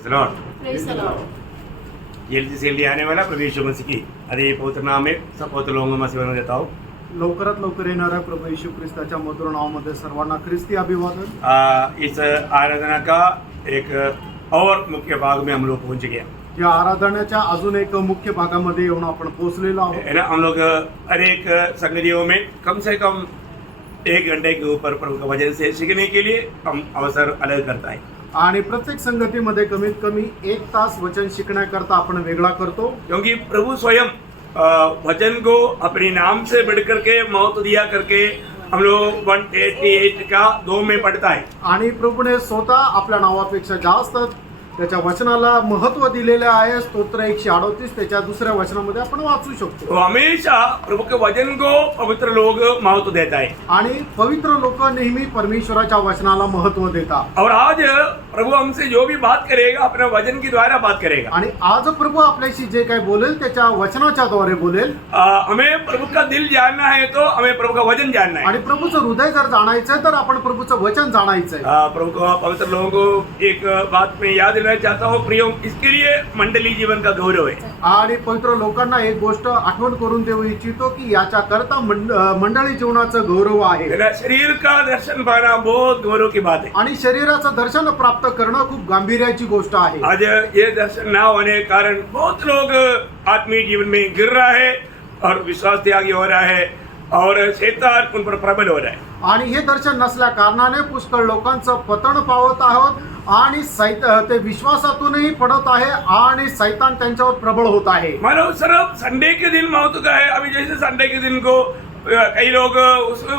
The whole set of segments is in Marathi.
Praise the Lord. जल्दी से जल्दी आने वाला प्रभु यीशु मसीह की अरे पवित्र नाम में सब पवित्र लोगों में सेवन देता हूँ। लवकरात लवकर येणाऱ्या प्रभू येशू ख्रिस्ताच्या मधुर नावामध्ये सर्वांना ख्रिस्ती अभिवादन। इस आराधना का एक और मुख्य भाग में हम लोग पहुंच गया या आराधनाच्या अजून एक मुख्य भागामध्ये येऊन आपण पोहोचलेलो आहोत। है ना। हम लोग हर एक संगतियों में कम से कम 1 घंटे के ऊपर प्रभु का वचन से सीखने के लिए हम अवसर अलग करता है। आणि प्रत्येक संगतीमध्ये कमीत कमी 1 तास वचन शिकण्याकरता आपण वेगळा करतो, क्योंकि प्रभु स्वयं वचन को अपने नाम से बढ़कर के महत्व दिया करके हम लोग 188 का 2 में पढ़ता है। आणि प्रभूने स्वतः आपल्या नावापेक्षा जास्त त्याच्या वचनाला महत्त्व दिलेले आहे। स्तोत्र 138 त्याच्या दुसऱ्या वचनामध्ये आपण वाचू शकतो। तो हमेशा प्रभु के वचन को पवित्र लोग महत्व देता है आणि पवित्र लोक नेहमी परमेश्वराच्या वचनाला महत्त्व देतात। और आज प्रभु हमसे जो भी बात करेगा अपने वचन के द्वारा बात करेगा। आणि आज प्रभु आपल्याशी जे काही बोलेल त्याच्या वचनाच्या द्वारे बोलेल। हमें प्रभु का दिल जानना है तो हमें प्रभु का वचन जानना है। आणि प्रभूचं हृदय जर जाणायचं आहे तर आपण प्रभूचं वचन जाणायचं आहे। प्रभु को पवित्र लोगों को एक बात में याद दिलाना चाहता हूँ प्रियो, इसके लिए मंडली जीवन का गौरव है। आणि पवित्र लोकांना एक गोष्ट आठवण करून देऊ इच्छितो की याच्या करता मंडळी जीवनाचं गौरव आहे। शरीर का दर्शन पाना बहुत गौरव की बात है। आणि शरीराचं दर्शन प्राप्त करणं खूप गांभीर्याची गोष्ट आहे। आज ये दर्शन ना होने के कारण बहुत लोग आत्मीय जीवन में गिर रहा है और विश्वास त्यागी हो रहा है और शैतान उन पर प्रबल हो रहा है। आणि हे दर्शन नसल्या कारणाने पुष्कळ लोकांचं पतन पावत आहोत आणि ते विश्वासातूनही पडत आहे आणि शैतान त्यांच्यावर प्रबळ होत आहे। मानो सिर्फ संडे के दिन महत्व का है। अभी जैसे संडे के दिन को कई लोग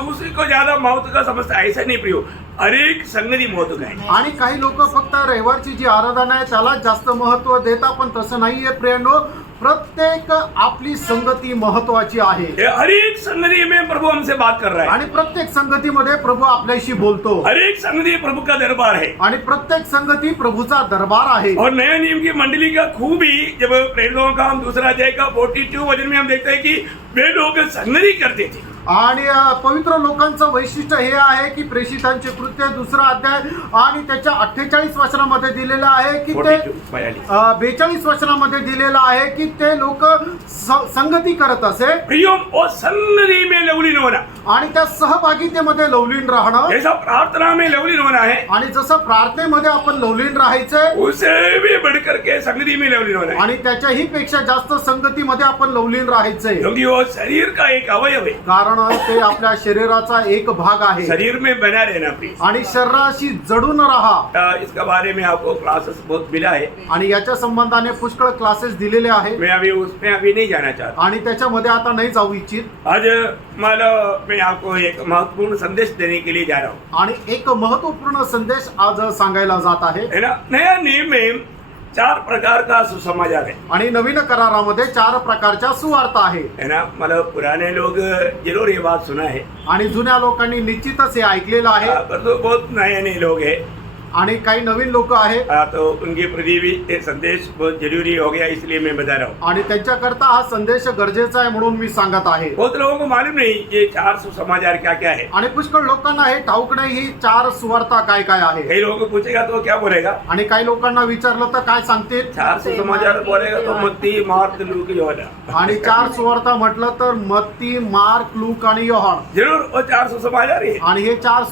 उसी को ज्यादा महत्व का समझते हैं, ऐसा नहीं प्रियो, हर एक संगति महत्व का है। आणि काही लोक फक्त रविवारची जी आराधना आहे त्याला जास्त महत्व देतात, पण तसं नाहीये प्रियांनो। प्रत्येक आपली संगती महत्वाची आहे। हर एक संगति में प्रभु हमसे बात कर रहा है आणि प्रत्येक संगतीमध्ये प्रभु आपल्याशी बोलतो। हर एक संगति प्रभु का दरबार है आणि प्रत्येक संगती प्रभूचा दरबार आहे। और नया नियम की मंडली का खूबी जब प्रेरितों का हम दूसरा अध्याय का 42 वचन में हम देखते हैं कि वे लोग संगति करते थे। आणि पवित्र लोकांचं वैशिष्ट्य हे आहे की प्रेषितांचे कृत्य 2 अध्याय आणि त्याच्या 48 वचनामध्ये दिलेलं आहे की ते 42 वचनामध्ये दिलेलं आहे की ते लोक संगती करत असे। प्रियो और संगति में लवलीन होना आणि त्या सहभागितेमध्ये लवलीन राहणं, जैसा प्रार्थना में लवलीन होना है आणि जसं प्रार्थनेमध्ये आपण लवलीन राहायचंय उससे भी बढ़कर के संगति में लवलीन होना है। आणि त्याच्याही पेक्षा जास्त संगतीमध्ये आपण लवलीन राहायचंय, क्योंकि वो शरीर का एक अवयव है। कारण ते आपल्या शरीराचा एक भाग आहे। शरीर में बना रहना प्लीज, आणि शरीराशी जडून राहा। इसका बारे में आपको क्लासेस बहुत मिला है आणि याच्या संबंधाने पुष्कळ क्लासेस दिलेले आहेत। मैं उसमें अभी नहीं जाना चाहता। आणि त्याच्यामध्ये आता नाही जाऊ इच्छित। आज मैं आपको एक महत्वपूर्ण संदेश देने के लिए जा रहा हूँ। आणि एक महत्वपूर्ण संदेश आज सांगायला जात आहे। है ना। नया नियम में 4 प्रकार का सुसमाचार है। आणि नवीन करारामध्ये 4 प्रकारच्या सुवार्ता आहे। है ना। मतलब पुराने लोग जरूर ये बात सुना है आणि जुन्या लोकांनी निश्चितच हे ऐकलेलं आहे, पर तो बहुत नए नए लोग हैं आणि काही नवीन लोक आहेत। तो उनके प्रति भी ये संदेश बहुत जरूरी हो गया, इसलिए मैं बता रहा हूँ। आणि त्यांच्याकरता हा संदेश गरजेचा आहे म्हणून मी सांगत आहे। बहुत लोगों को मालूम नहीं ये 4 सुसमाचार क्या क्या है। आणि पुष्कळ लोकांना हे ठाऊक नाही ही 4 सुवार्ता काय काय आहे। कई लोगों को पूछेगा तो क्या बोलेगा, आणि काही लोकांना विचारलं तर काय सांगतील? 4 सुसमाचार बोलेगा तो मत्ती मार्क लूक योहना। आणि 4 सुवार्ता म्हटलं तर मत्ती, मार्क, लूक आणि योहान। जरूर वो 4 सुसमाचार है आणि हे 4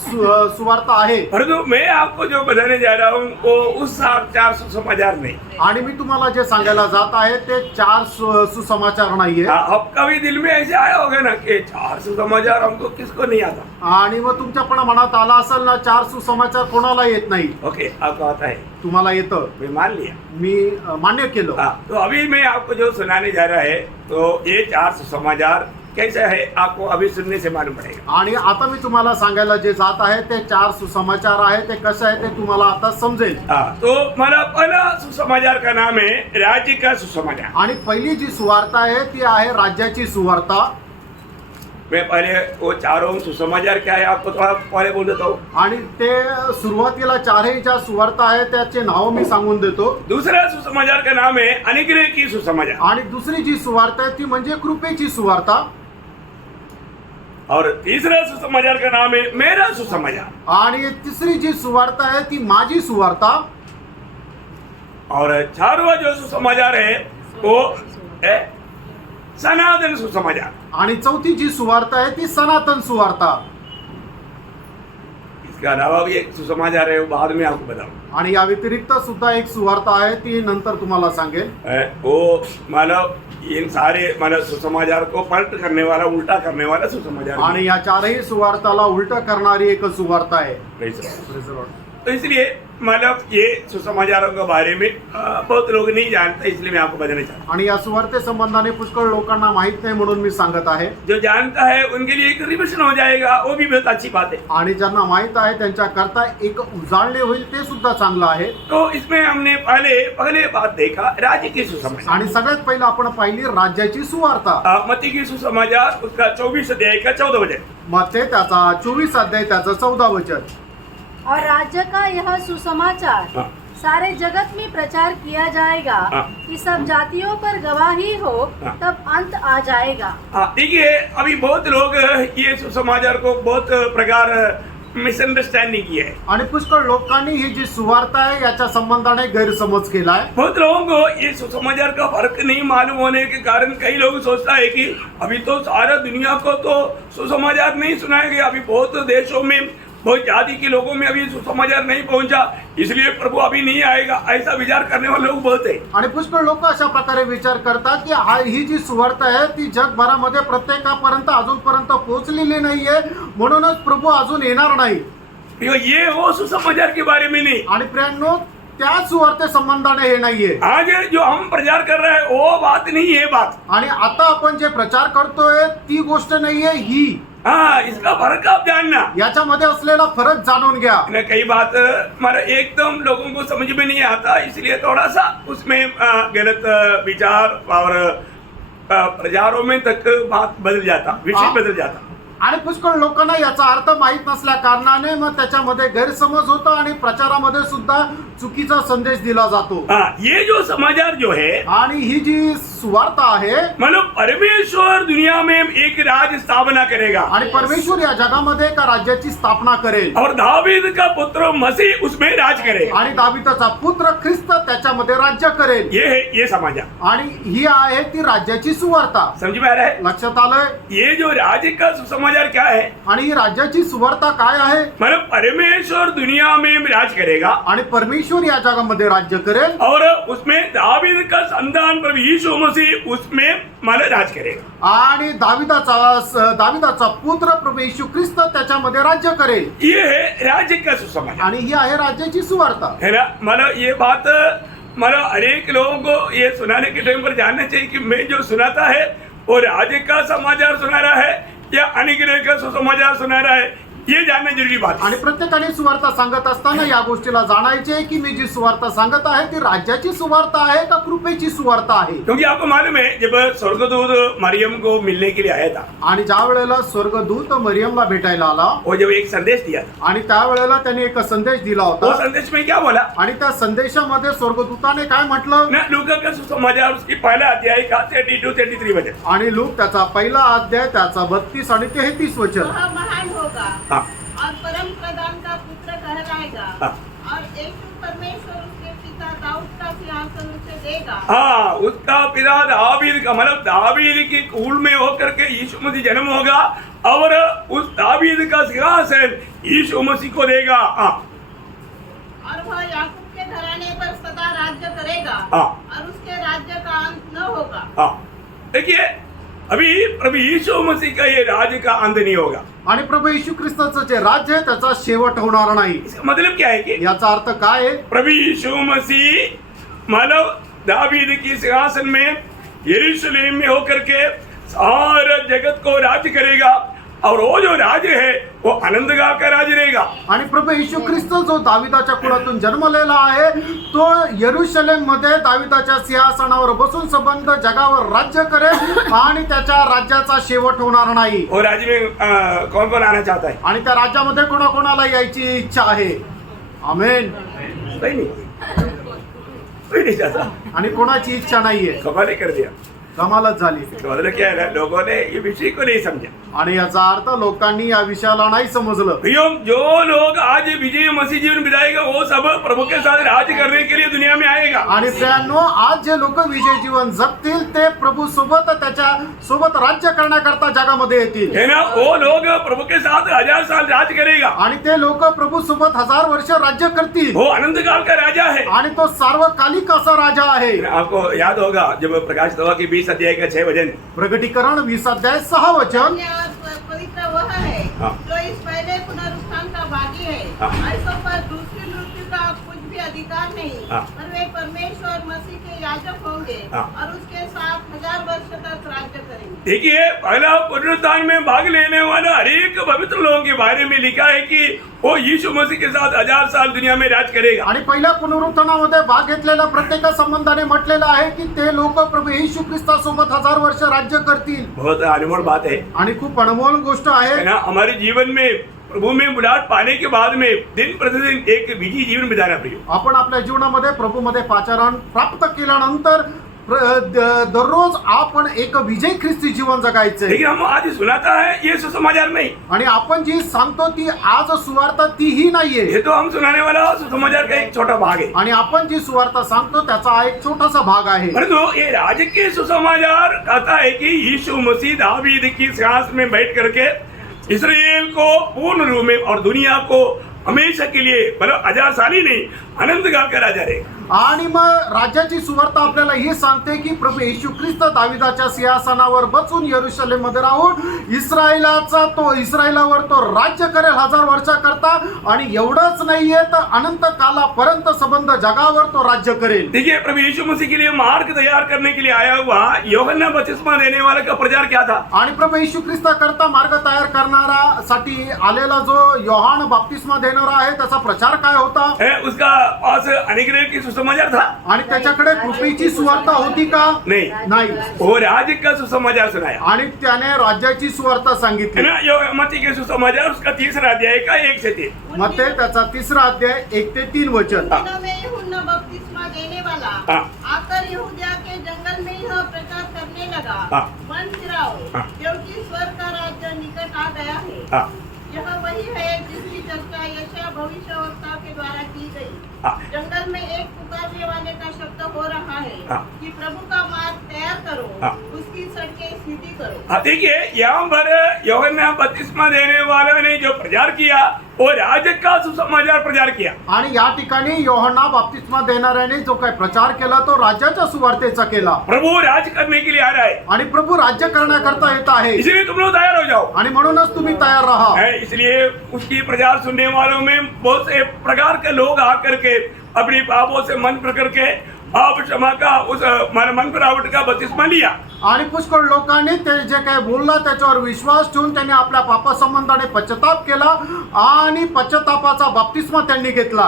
सुवार्ता आहे। परंतु मैं आपको जो बताने जा रहा हूँ वो उस 4 सुसमाचार नहीं। आणि मी तुम्हाला जे सांगायला जात आहे ते 4 सुसमाचार नाहीये। आपका भी दिल में ऐसे आया होगा ना कि 4 सुसमाचार हमको किसको नहीं आता। आणि मग तुमच्या पण मनात आला असेल ना 4 सुसमाचार कोणाला येत नाही। ओके, आपको आता है, तुम्हाला येतं, मैं मान लिया, मी मान्य केलं। तो अभी मैं आपको जो सुनाने जा रहा है तो ये 4 सुसमाचार कैसा है आपको अभी सुनने से मालूम पड़ेगा। आणि आता मी तुम्हाला सांगायला जे जात आहे ते 4 सुसमाचार आहे, ते कसं आहे ते तुम्हाला आता समजेल। तो हमारा पहला सुसमाचार का नाम है राज्य का सुसमाचार। आणि पहिली जी सुवार्ता आहे ती आहे राज्याची सुवार्ता। मैं पहले वो 4 सुसमाचार क्या है आपको थोड़ा पहले बोल देता हूँ। आणि ते सुरुवातीला 4ही ज्या सुवार्ता आहे त्याचे नाव मी सांगून देतो। दूसरा सुसमाचार का नाम है अनुग्रह की सुसमाचार। आणि दुसरी जी सुवार्ता आहे ती म्हणजे कृपेची सुवार्ता। और तीसरा सुसमाचार का नाम है मेरा सुसमाचार। आणि तिसरी जी सुवार्ता आहे ती माझी सुवार्ता। और 4वां जो सुसमाचार है वो है सनातन सुसमाचार। आणि चौथी जी सुवार्ता आहे ती सनातन सुवार्ता। इसके अलावा भी एक सुसमाचार है, वो बाद में आपको बताऊं। आणि या व्यतिरिक्त सुद्धा एक सुवार्ता आहे ती नंतर तुम्हाला सांगेल। वो मतलब इन सारे मतलब सुसमाचार को पलट करने वाला, उल्टा करने वाला सुसमाचार। आणि या चारही सुवार्ताला उलट करणारी एक सुवार्ता आहे। Praise the Lord। तो इसलिए मतलब ये सुसमाचारों के बारे में बहुत लोग नहीं जानते, इसलिए मैं आपको बताना चाहता हूँ। आणि या सुवार्ते संबंधाने पुष्कळ लोकांना माहित नाही म्हणून मी सांगत आहे। जो जानता है उनके लिए एक रिविजन हो जाएगा, वो भी बहुत अच्छी बात है। आणि ज्यांना माहित आहे त्यांच्या करता एक उजाळणे होईल ते सुद्धा चांगलं आहे। तो इसमें हमने पहले बात देखा राज्य की सुसमाचार। आणि सगळ्यात पहिलं आपण पाहिली राज्याची सुवार्ता। मत्ती की सुसमाचार उसका 24 अध्याय का 14 वचन। मत्ते त्याचा 24 अध्याय त्याचं 14 वचन। और राज्य का यह सुसमाचार हाँ। सारे जगत में प्रचार किया जाएगा हाँ। कि सब जातियों पर गवाही हो, हाँ। तब अंत आ जाएगा। देखिए अभी बहुत लोग ये सुसमाचार को बहुत प्रकार मिसअंडरस्टैंडिंग किया है। आणि पुष्कळ लोकांनी ही जी सुवार्ता आहे याच्या संबंधाने गैरसमज केलाय। बहुत लोगों को ये सुसमाचार का फर्क नहीं मालूम होने के कारण कई लोग सोचता है कि अभी तो सारा दुनिया को तो सुसमाचार नहीं सुनाया गया, अभी बहुत देशों में बहुत जाति के लोगों में अभी सुसमाचार नहीं पहुंचा, इसलिए प्रभु अभी नहीं आएगा, ऐसा विचार करने वाले लोग बहुत है। आणि पुष्कळ लोक अशा प्रकारे विचार करतात की ही जी सुवार्ता आहे ती जगभरामध्ये प्रत्येकापर्यंत अजूनपर्यंत पोहोचलेली नाहीये, म्हणूनच प्रभू अजून येणार नाही। ये वो सुसमाचार के बारे में नहीं। आणि प्रियांनो त्या सुवार्ते संबंधाने हे नाहीये। आज जो हम प्रचार कर रहे हैं वो बात नहीं है बात। आणि आता आपण जे प्रचार करतोय ती गोष्ट नाहीये ही। हाँ, इसका फर्क आप जानना। याच्यामध्ये असलेला फरक जाणून घ्या। कई बात हमारा एकदम लोगों को समझ में नहीं आता, इसलिए थोड़ा सा उसमें गलत विचार और प्रचारों में तक बात बदल जाता, विषय बदल जाता। आणि पुष्कळ लोकांना याचा अर्थ माहित नसल्या कारणाने मग त्याच्यामध्ये गैरसमज होतो आणि प्रचारामध्ये सुद्धा चुकीचा संदेश दिला जातो। ये जो समाचार जो है आणि ही जी सुवार्ता आहे मतलब परमेश्वर दुनिया में एक राज्य स्थापना करेगा आणि परमेश्वर या जगामध्ये एका राज्याची स्थापना करेल और दावीद का पुत्र मसीह उसमें राज करेगा आणि दाविदाचा पुत्र ख्रिस्त त्याच्यामध्ये राज्य करेल। ये है ये समाचार आणि ही आहे ती राज्याची सुवार्ता। समझ में आ रहा है? लक्षात आलंय? ये जो राज्य का सुसमाचार क्या है? आणि ही राज्याची सुवार्ता काय आहे? मतलब परमेश्वर दुनिया में राज करेगा आणि परमेश्वर या जगामध्ये राज्य करेल और उसमें दावीद का संतान प्रभु यीशु मसीह उसमें मतलब राज करेगा आणि दाविदाचा पुत्र प्रभू येशू ख्रिस्त त्याच्यामध्ये राज्य करेल। ये है राज्य का सुसमाचार आणि ही आहे राज्याची सुवार्ता है ना। मतलब ये बात मतलब अनेक लोगों को ये सुनाने के टाइम पर जानना चाहिए कि मैं जो सुनाता है वो राज्य का समाचार सुना रहा है या अनुग्रह का सुसमाचार सुना रहा है, ये जानना जरूरी बात। आणि प्रत्येकाने सुवार्ता सांगत असताना या गोष्टीला जाणायचे आहे की मी जी सुवार्ता सांगत आहे ती राज्याची सुवार्ता आहे का कृपेची सुवार्ता आहे। क्योंकि आपको मालूम है जब स्वर्गदूत मरियम को मिलने के लिए आया था आणि ज्या वेळेला स्वर्गदूत मरियमला भेटायला आला वो जब एक संदेश दिया था, आणि त्या वेळेला त्याने एक संदेश दिला वो होता संदेश में क्या बोला आणि त्या संदेशामध्ये स्वर्गदूताने काय म्हटलं ना, लूका का सुसमाचार उसकी पहला अध्याय का 32-33 वचन। आणि लूक त्याचा पहिला अध्याय त्याचा 32 आणि 33 वचन। वह महान होगा हाँ और परम प्रधान का पुत्र कहलाएगा हाँ और यीशु परमेश्वर उसके पिता दाऊद का सिंहासन उसे देगा। हाँ, उसका पिता दावीद का मतलब दावीद की कुल में होकर के यीशु मसीह जन्म होगा और उस दावीद का सिंहासन यीशु मसीह को देगा। हाँ और वह याकूब के घराने पर सदा राज्य करेगा हाँ और उसके राज्य का अंत न होगा। हाँ, देखिए अभी प्रभु यीशु मसीह का ये राज्य का अंत नहीं होगा। आणि प्रभू येशू ख्रिस्ताचं जे राज्य आहे त्याचा शेवट होणार नाही। इसका मतलब क्या है कि याचा अर्थ काय आहे? प्रभु यीशु मसीह मानव दावीद की सिंहासन में यरूशलेम में होकर के सारे जगत को राज्य करेगा और वो जो राज्य है वो आनंद का राज्य रहेगा। आणि प्रभू येशू ख्रिस्त जो दाविदाच्या कुळातून जन्मलेला आहे तो यरूशलेम मध्ये दाविदाच्या सिंहासनावर बसून संबंध जगावर राज्य करेल आणि त्याच्या राज्याचा शेवट होणार नाही। और राज्य में कौन कौन आना चाहता है? आणि त्या राज्यामध्ये कोणाकोणाला यायची इच्छा आहे? आमेन। कोई नहीं चाहता। आणि कोणाची इच्छा नाहीये। कमाल कर दिया। कमालच झाली. तो मतलब क्या है ना, लोगों ने ये विषय को नहीं समझा. आणि याचा अर्थ लोकांनी या विषयाला नाही समजलं. भैया जो लोग आज विजय मसीह जीवन बिताएगा वो सब प्रभु के साथ राज करने के लिए दुनिया में आएगा. आणि प्रियांनो, आज जे लोक विजय जीवन जगतील ते प्रभू सोबत त्याच्या सोबत राज्य करण्याकरता जगामध्ये येतील. है ना, वो लोग प्रभु के साथ 1000 साल राज करेगा. आणि ते लोक प्रभू सोबत 1000 वर्ष राज्य करतील. वो अनंत काल का राजा है. आणि तो सार्वकालिक असा राजा आहे. आपको याद होगा जब प्रकाश दवा की 20 अध्याय का 6 वचन, प्रगटीकरण 20 अध्याय 6 वचन. धन्य और पवित्र वह है हाँ। जो इस पहले पुनरुत्थान का भागी है. हाँ। ऐसों पर दूसरी मृत्यु का कुछ भी अधिकार नहीं. हाँ। और वे परमेश्वर मसीह के याजक होंगे हाँ। और उसके साथ 1000 वर्ष तक राज्य करेंगे. देखिए पहला पुनरुत्थान में भाग लेने वाला हर एक पवित्र लोगों के बारे में लिखा है कि वो यीशु मसीह के साथ 1000 साल दुनिया में राज करेगा. आणि पहिल्या पुनरुत्थानामध्ये भाग घेतलेल्या प्रत्येका संबंधाने म्हटलेलं आहे की ते लोक प्रभू येशू ख्रिस्तासोबत 1000 वर्ष राज्य करतील. बहुत अनमोल बात है. आणि खूप अनमोल गोष्ट है आहे. ना, हमारे जीवन में प्रभु में बुलाहट पाने के बाद में दिन प्रतिदिन एक विजयी जीवन बिताना प्रिय. आपण आपल्या जीवनामध्ये प्रभूमध्ये पाचारण प्राप्त केल्यानंतर दररोज आपण एक विजय ख्रिस्ती जीवन जगायचंय. लेकिन हम आज सुनाता है ये सुसमाचार नहीं. आणि आपण जी सांगतो ती आज सुवार्ता तीही नाहीये. ये तो हम सुनाने वाला सुसमाचार का एक छोटा भाग है. आणि आपण जी सुवार्ता सांगतो त्याचा हा एक छोटासा भाग आहे. परंतु ये राजकीय सुसमाचार कहता है कि यीशु मसीह दावीद की सिंहासन में बैठ करके इसराइल को पूर्ण रूप में और दुनिया को हमेशा के लिए, मतलब 1000 साल ही नहीं, अनंत काल का राजा रहेगा. आणि मग राज्याची सुवार्ता आपल्याला हे सांगते की प्रभू येशू ख्रिस्त दाविदाच्या सिंहासनावर बसून यरूशलेम मध्ये राहून इस्रायलावर तो राज्य करेल 1000 वर्षाकरता. आणि एवढंच नाहीये तर अनंत कालापर्यंत संबंध जगावर तो राज्य करेल. देखिए प्रभु यीशु मसीह के लिए मार्ग तैयार करने के लिए आया हुआ यूहन्ना बपतिस्मा देने वाले का प्रचार क्या था? आणि प्रभू येशू ख्रिस्ता करता मार्ग तयार करणारा साठी आलेला जो योहान बाप्तिस्मा देणारा आहे त्याचा प्रचार काय होता? उसका पास अनुग्रह की सुसमाचार था. आणि त्याच्याकडे कृपेची सुवार्ता होती का? नाही. वो राज्य का सुसमाचार सुनाया. आणि त्याने राज्याची सुवार्ता है सांगितली. ना, यो मत्ती के सुसमाचार उसका 3रा अध्याय का 1 से 3. मत्ते त्याचा 3रा अध्याय 1 ते 3 वचन. दिनों में यूहन्ना बपतिस्मा देने वाला हाँ। आकर यहूदिया के जंगल में यह प्रचार करने लगा, हाँ। मन फिराओ हाँ। क्योंकि स्वर्ग का राज्य निकट आ गया है. हाँ. यह वही है जिसकी चर्चा यशायाह भविष्यवक्ता के द्वारा की गई. हाँ. जंगल में एक पुकारने वाले का शब्द हो रहा है हाँ. कि प्रभु का मार्ग तैयार करो, हाँ. उसकी सड़कें सीधी करो. हाँ, देखिए यहाँ पर यूहन्ना बपतिस्मा देने वाला ने जो प्रचार किया वो राज्य का सुसमाचार प्रचार किया. आणि या ठिकाणी योहाना बाप्तिस्मा देणाऱ्याने जो काही प्रचार केला तो राज्याच्या सुवार्तेचा केला. प्रभु राज करने के लिए आ रहा है, आणि प्रभू राज्य करण्याकरता येत आहे. इसलिए तुम लोग तैयार हो जाओ. आणि म्हणूनच तुम्ही तयार राहा. है, इसलिए उसकी प्रचार सुनने वालों में बहुत से प्रकार के लोग आकर के अपनी पापों से मन पर करके पाप क्षमा का उस मन फिरावट का बपतिस्मा लिया. आणि पुष्कळ लोकांनी ते जे काही बोलला त्याच्यावर विश्वास ठेवून त्यांनी आपल्या पापासंबंधाने पश्चाताप केला आणि पश्चातापाचा बाप्तिस्मा त्यांनी घेतला.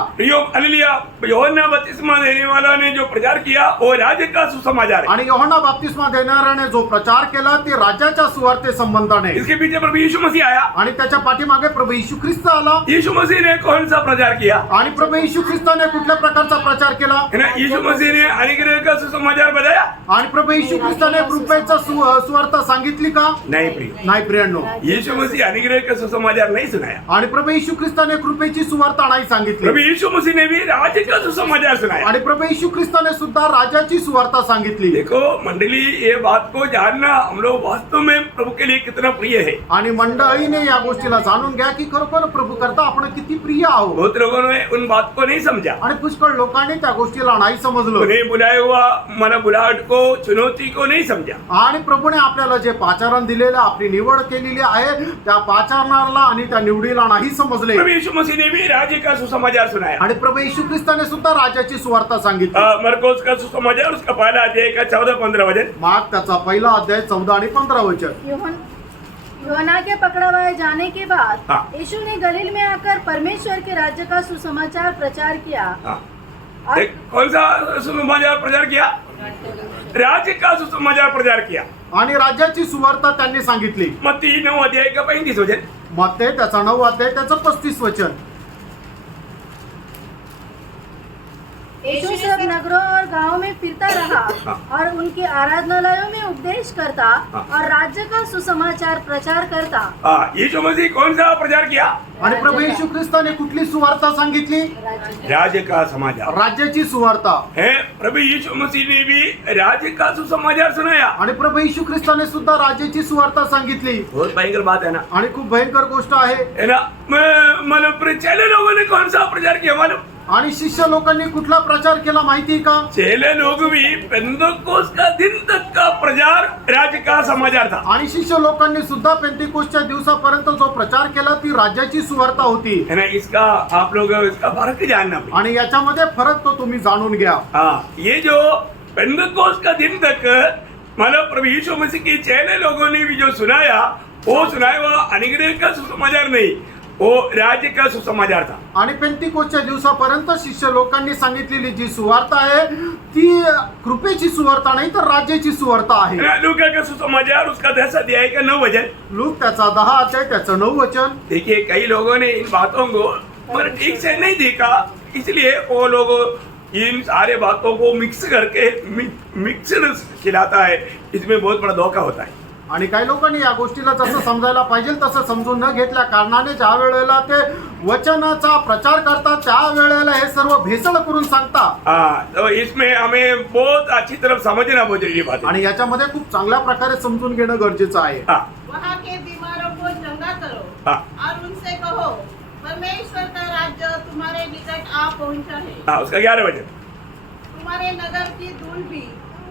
हालेलुया. यूहन्ना बपतिस्मा देने वाला ने जो प्रचार किया वो राज्य का सुसमाचार है. आणि योहाना बाप्तिस्मा देणाऱ्याने जो प्रचार केला ते राज्याच्या सुवार्ते संबंधाने. इसके पीछे प्रभु यीशु मसीह आया. आणि त्याच्या पाठीमागे प्रभू येशू ख्रिस्त आला. यीशु मसीह ने कौन सा प्रचार किया? आणि प्रभू येशू ख्रिस्ताने कुठल्या प्रकारचा प्रचार केला? है ना, यीशु मसीह ने अनुग्रह का सुसमाचार बताया. आणि प्रभू येशू ख्रिस्ताने कृपेचा सुवार्ता सांगितली का? नहीं प्रिय. नाही प्रियांनो. यीशु मसीह अनुग्रह का सुसमाचार नहीं सुनाया. आणि प्रभू येशू ख्रिस्ताने कृपेची सुवार्ता नाही प्रभु सांगितली. यीशु मसीह ने भी राज्य का सुसमाचार सुनाया. आणि प्रभू येशू ख्रिस्ताने सुद्धा राजाची सुवार्ता सांगितली. देखो मंडली, ये बात को जानना हम लोग वास्तव में प्रभु के लिए कितना प्रिय है. आणि मंडळीने या गोष्टीला जाणून घ्या की खरोखर प्रभू करता आपण किती प्रिय आहोत. बहुत लोगों ने उन बात को नहीं समझा. आणि पुष्कळ लोकांनी त्या गोष्टीला नाही समजलं. उन्हें बुलाया हुआ मन बुलाहट को, चुनौती को नहीं समझा. आणि प्रभूने आपल्याला जे पाचारण दिलेलं, आपली निवड केलेली आहे त्या पाचारणाला आणि त्या निवडीला नाही समजले. प्रभु यीशु मसीह ने भी राज्य का सुसमाचार सुनाया. आणि प्रभू येशू ख्रिस्ताने सुद्धा राजाची सुवार्ता सांगितली. मरकोस का सुसमाचार उसका पहला अध्याय का 14-15 वचन. माग त्याचा पहिला अध्याय 14 आणि 15 वचन. यूहन्ना के पकड़वाए जाने के बाद हाँ। यीशु ने गलील में आकर परमेश्वर के राज्य का सुसमाचार प्रचार किया. हाँ. और एक कौन सा सुसमाचार प्रचार किया? राज्य का सुसमाचार प्रचार किया. आणि राज्याची सुवार्ता त्यांनी सांगितली. मत्ती 9 अध्याय का 35 वचन. मत्ते त्याचा 9 अध्याय त्याचं 35 वचन. यीशु सब नगरों और गांवों में फिरता रहा और उनके आराधनालयों में उपदेश करता और राज्य का सुसमाचार प्रचार करता। यीशु मसीह कौन सा प्रचार किया? आणि प्रभू येशू ख्रिस्ताने कुठली सुवार्ता सांगितली? राज्य का समाचार, राज्याची सुवार्ता है। प्रभु यीशु मसीह ने भी राज्य का सुसमाचार सुनाया आणि प्रभू येशू ख्रिस्ताने सुद्धा राज्याची सुवार्ता सांगितली। बहुत भयंकर बात है ना, आणि खूप भयंकर गोष्ट है ना। मतलब चेले लोगों ने कौन सा प्रचार किया मालूम? आणि शिष्य लोकांनी कुठला प्रचार केला माहिती का? चेले लोग भी पेंतकोस्त का दिन तक का प्रचार राज्य का समाचार था। आणि शिष्य लोकांनी सुद्धा पेंतिकोस्तच्या दिवसापर्यंत जो प्रचार केला ती राज्याची सुवार्ता होती, है ना। इसका आप लोग इसका फर्क जानना पड़ेगा। आणि याच्यामध्ये फरक तो तुम्ही जाणून घ्या। ये जो पेंतकोस्त का दिन तक मतलब प्रभु यीशु मसीह के चेले लोगों ने भी जो सुनाया वो अनुग्रह का सुसमाचार नहीं, वो राज्य का सुसमाचार था। आणि पेंतिकोस्तच्या दिवसापर्यंत शिष्य लोकांनी सांगितलेली जी सुवार्ता आहे ती कृपेची सुवार्ता नाही तर राज्याची सुवार्ता आहे। लूका का सुसमाचार उसका 10 अध्याय का 9 वचन, लूक त्याचा 10 अध्याय त्याचं 9 वचन। देखिए कई लोगों ने इन बातों को मतलब ठीक से नहीं देखा, इसलिए वो लोग इन सारे बातों को मिक्स करके मिक्सड खिलाता है। इसमें बहुत बड़ा धोखा होता है। आणि काही लोकांनी या गोष्टीला जसं समजायला पाहिजे तसं समजून न घेतल्या कारणाने ज्या वेळेला ते वचनाचा प्रचार करतात त्या वेळेला हे सर्व भेसळ करून सांगतात। तो इसमें हमें बहुत अच्छी तरफ समझना बहुत जरूरी बात है आणि याच्यामध्ये खूप चांगल्या प्रकारे समजून घेणं गरजेचं आहे। वहाँ के बीमारों को चंगा करो और उनसे कहो परमेश्वर का राज्य तुम्हारे निकट आ पहुंचा है। उसका 11 वचन, तुम्हारे नगर की धूल भी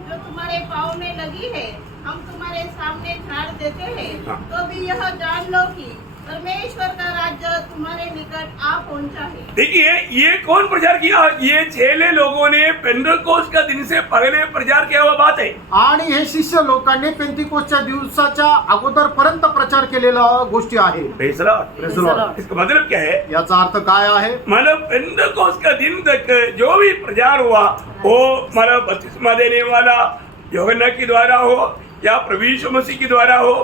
जो तुम्हारे पाँव में लगी है हम तुम्हारे सामने झाड़ देते हैं, तो भी यह जान लो कि परमेश्वर का राज्य तुम्हारे निकट आ पहुंचा है। देखिए ये कौन प्रचार किया? ये चेले लोगों ने पेंतकोस्त का दिन से पहले प्रचार किया हुआ बात है। आणि हे शिष्य लोकांनी पेंतिकोस्तच्या दिवसाच्या अगोदर पर्यंत प्रचार केलेला गोष्टी आहे। Praise Lord. इसका मतलब क्या है? याचा अर्थ काय आहे? मतलब पेंतकोस्त का दिन तक जो भी प्रचार हुआ वो मतलब बपतिस्मा देने वाला यूहन्ना के द्वारा हो या प्रभु यीशु मसीह के द्वारा हो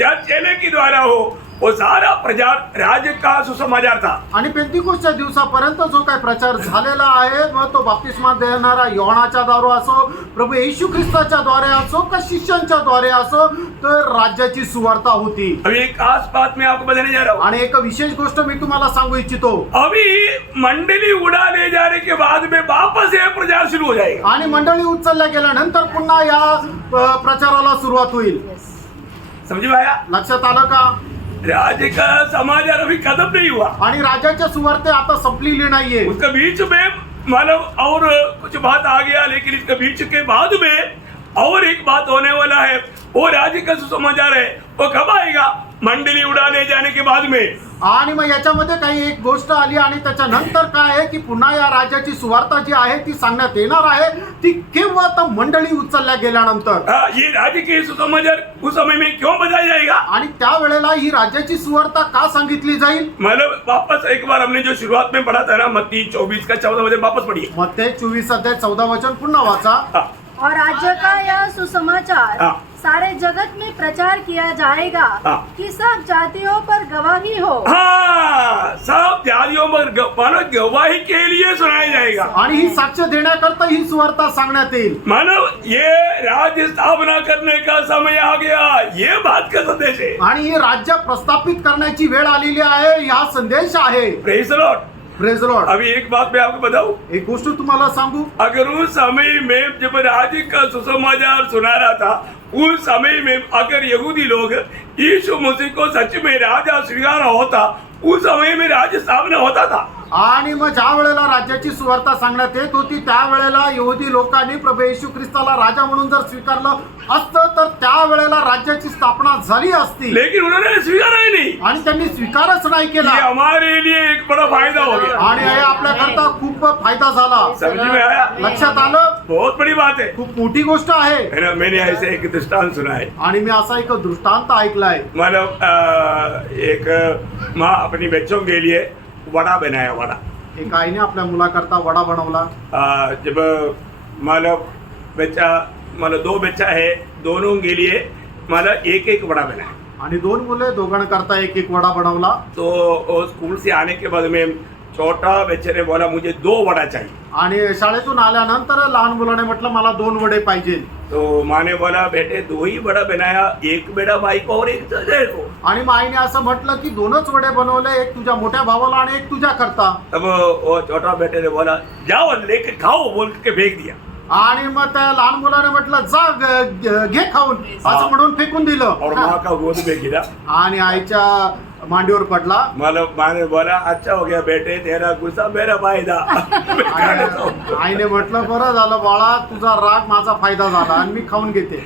या चेले के द्वारा हो, वो सारा प्रचार राज्य का सुसमाचार था। आणि पेंतिकोस्तच्या दिवसापर्यंत जो काही प्रचार झालेला आहे मग तो बपतिस्मा देणारा योहानाच्या द्वारे असो, प्रभू येशू ख्रिस्ताच्या द्वारे असो का शिष्यांच्या द्वारे असो, तर राज्याची सुवार्ता होती। अभी एक खास बात मैं आपको बताने जा रहा हूँ। आणि एक विशेष गोष्ट मी तुम्हाला सांगू इच्छितो। अभी मंडली उड़ा ले जाने के बाद में वापस ये प्रचार शुरू हो जाएगा। आणि मंडळी उचलल्या गेल्यानंतर पुन्हा या प्रचाराला सुरुवात होईल। समझ में आया? लक्षात आलं का? राज्य का समाचार अभी खत्म नहीं हुआ, आणि राज्याच्या सुवार्ते आता संपलेली नाहीये। उसके बीच में मतलब और कुछ बात आ गया, लेकिन इसके बीच के बाद में और एक बात होने वाला है। वो राज्य का सुसमाचार है, वो कब आएगा? मंडली उड़ाने जाने के बाद में। आणि मग याच्यामध्ये काही एक गोष्ट आली आणि त्याच्यानंतर काय आहे की पुन्हा या राज्याची सुवार्ता जी आहे ती सांगण्यात येणार आहे, ती केव्हा तर मंडळी उचलल्या गेल्यानंतर। ये राज्य के सुसमाचार उस समय में क्यों बताया जाएगा? आणि त्यावेळेला ही राज्याची सुवार्ता का सांगितली जाईल? मतलब वापस एक बार हमने जो शुरुआत में पढ़ा था ना, मत्ती 24 का 14 वचन वापस पढ़िए। मत्ती 24 अध्याय 14 वचन पुन्हा वाचा। और राज्य का यह सुसमाचार सारे जगत में प्रचार किया जाएगा कि सब जातियों पर गवाही हो। सब जातियों पर मानो गवाही के लिए सुनाया जाएगा। आणि ही साक्ष देण्याकरता ही सुवार्ता सांगण्यात येईल। मानो ये राज्य स्थापना करने का समय आ गया, ये बात का संदेश है। आणि ही राज्य प्रस्थापित करण्याची वेळ आलेली आहे, हा संदेश आहे। Praise Lord. Praise Lord. अभी एक बात मैं आपको बताऊं, एक गोष्ट तुम्हाला सांगू। अगर उस समय में जब राज्य का सुसमाचार सुना रहा था, उस समय में अगर यहूदी लोग यीशु मसीह को सच में राजा स्वीकार होता, उस समय में राज्य स्थापना होता था। आणि मग ज्या वेळेला राज्याची सुवार्ता सांगण्यात येत होती त्यावेळेला यहुदी लोकांनी प्रभू येशू ख्रिस्ताला राजा म्हणून जर स्वीकारलं असतं तर त्यावेळेला राज्याची स्थापना झाली असती, लेकिन उन्होंने स्वीकारा ही नहीं आणि त्यांनी स्वीकारच नाही केला। ये हमारे लिए एक बड़ा फायदा हो गया आणि हे आपल्याकरता खूप फायदा झाला। समझ में आया? लक्षात आलं? बहुत बड़ी बात है। खूप मोठी गोष्ट आहे। है ना, मैंने ऐसे एक दृष्टांत सुना है। आणि मी असा एक दृष्टांत ऐकलाय। मतलब एक माँ अपनी बच्चों के लिए वड़ा बनाया, वड़ा। एक आईने आपल्या मुलाकरता वडा बनवला। जब मतलब बच्चा मतलब 2 बच्चा है, दोनों के लिए मतलब एक एक वड़ा बनाया। आणि 2 मुले दोघांकरता एक एक वडा बनवला। तो स्कूल से आने के बाद में छोटा बच्चे ने बोला मुझे 2 वड़ा चाहिए। आणि शाळेतून आल्यानंतर लहान मुलाने म्हटलं मला 2 वडे पाहिजे. तो माँ ने बोला बेटे 2 ही बड़ा बनाया, एक बेटा भाई को और एक तुझे को. आणि मग आईने असं म्हटलं की 2च वडे बनवले, एक तुझ्या मोठ्या भावाला आणि एक तुझ्या करता. तब वो छोटा बेटे ने बोला जाओ लेके खाओ बोल के फेंक दिया. आणि मग त्या लहान मुलाने म्हटलं जा घे खाऊन असं म्हणून फेकून दिलं. और माँ का गोद में गिरा. आणि आईच्या मांडीवर पडला. मतलब माँ ने बोला अच्छा हो गया बेटे तेरा गुस्सा मेरा फायदा. आईने म्हटलं बरं झालं बाळा, तुझा राग माझा फायदा झाला आणि मी खाऊन घेते.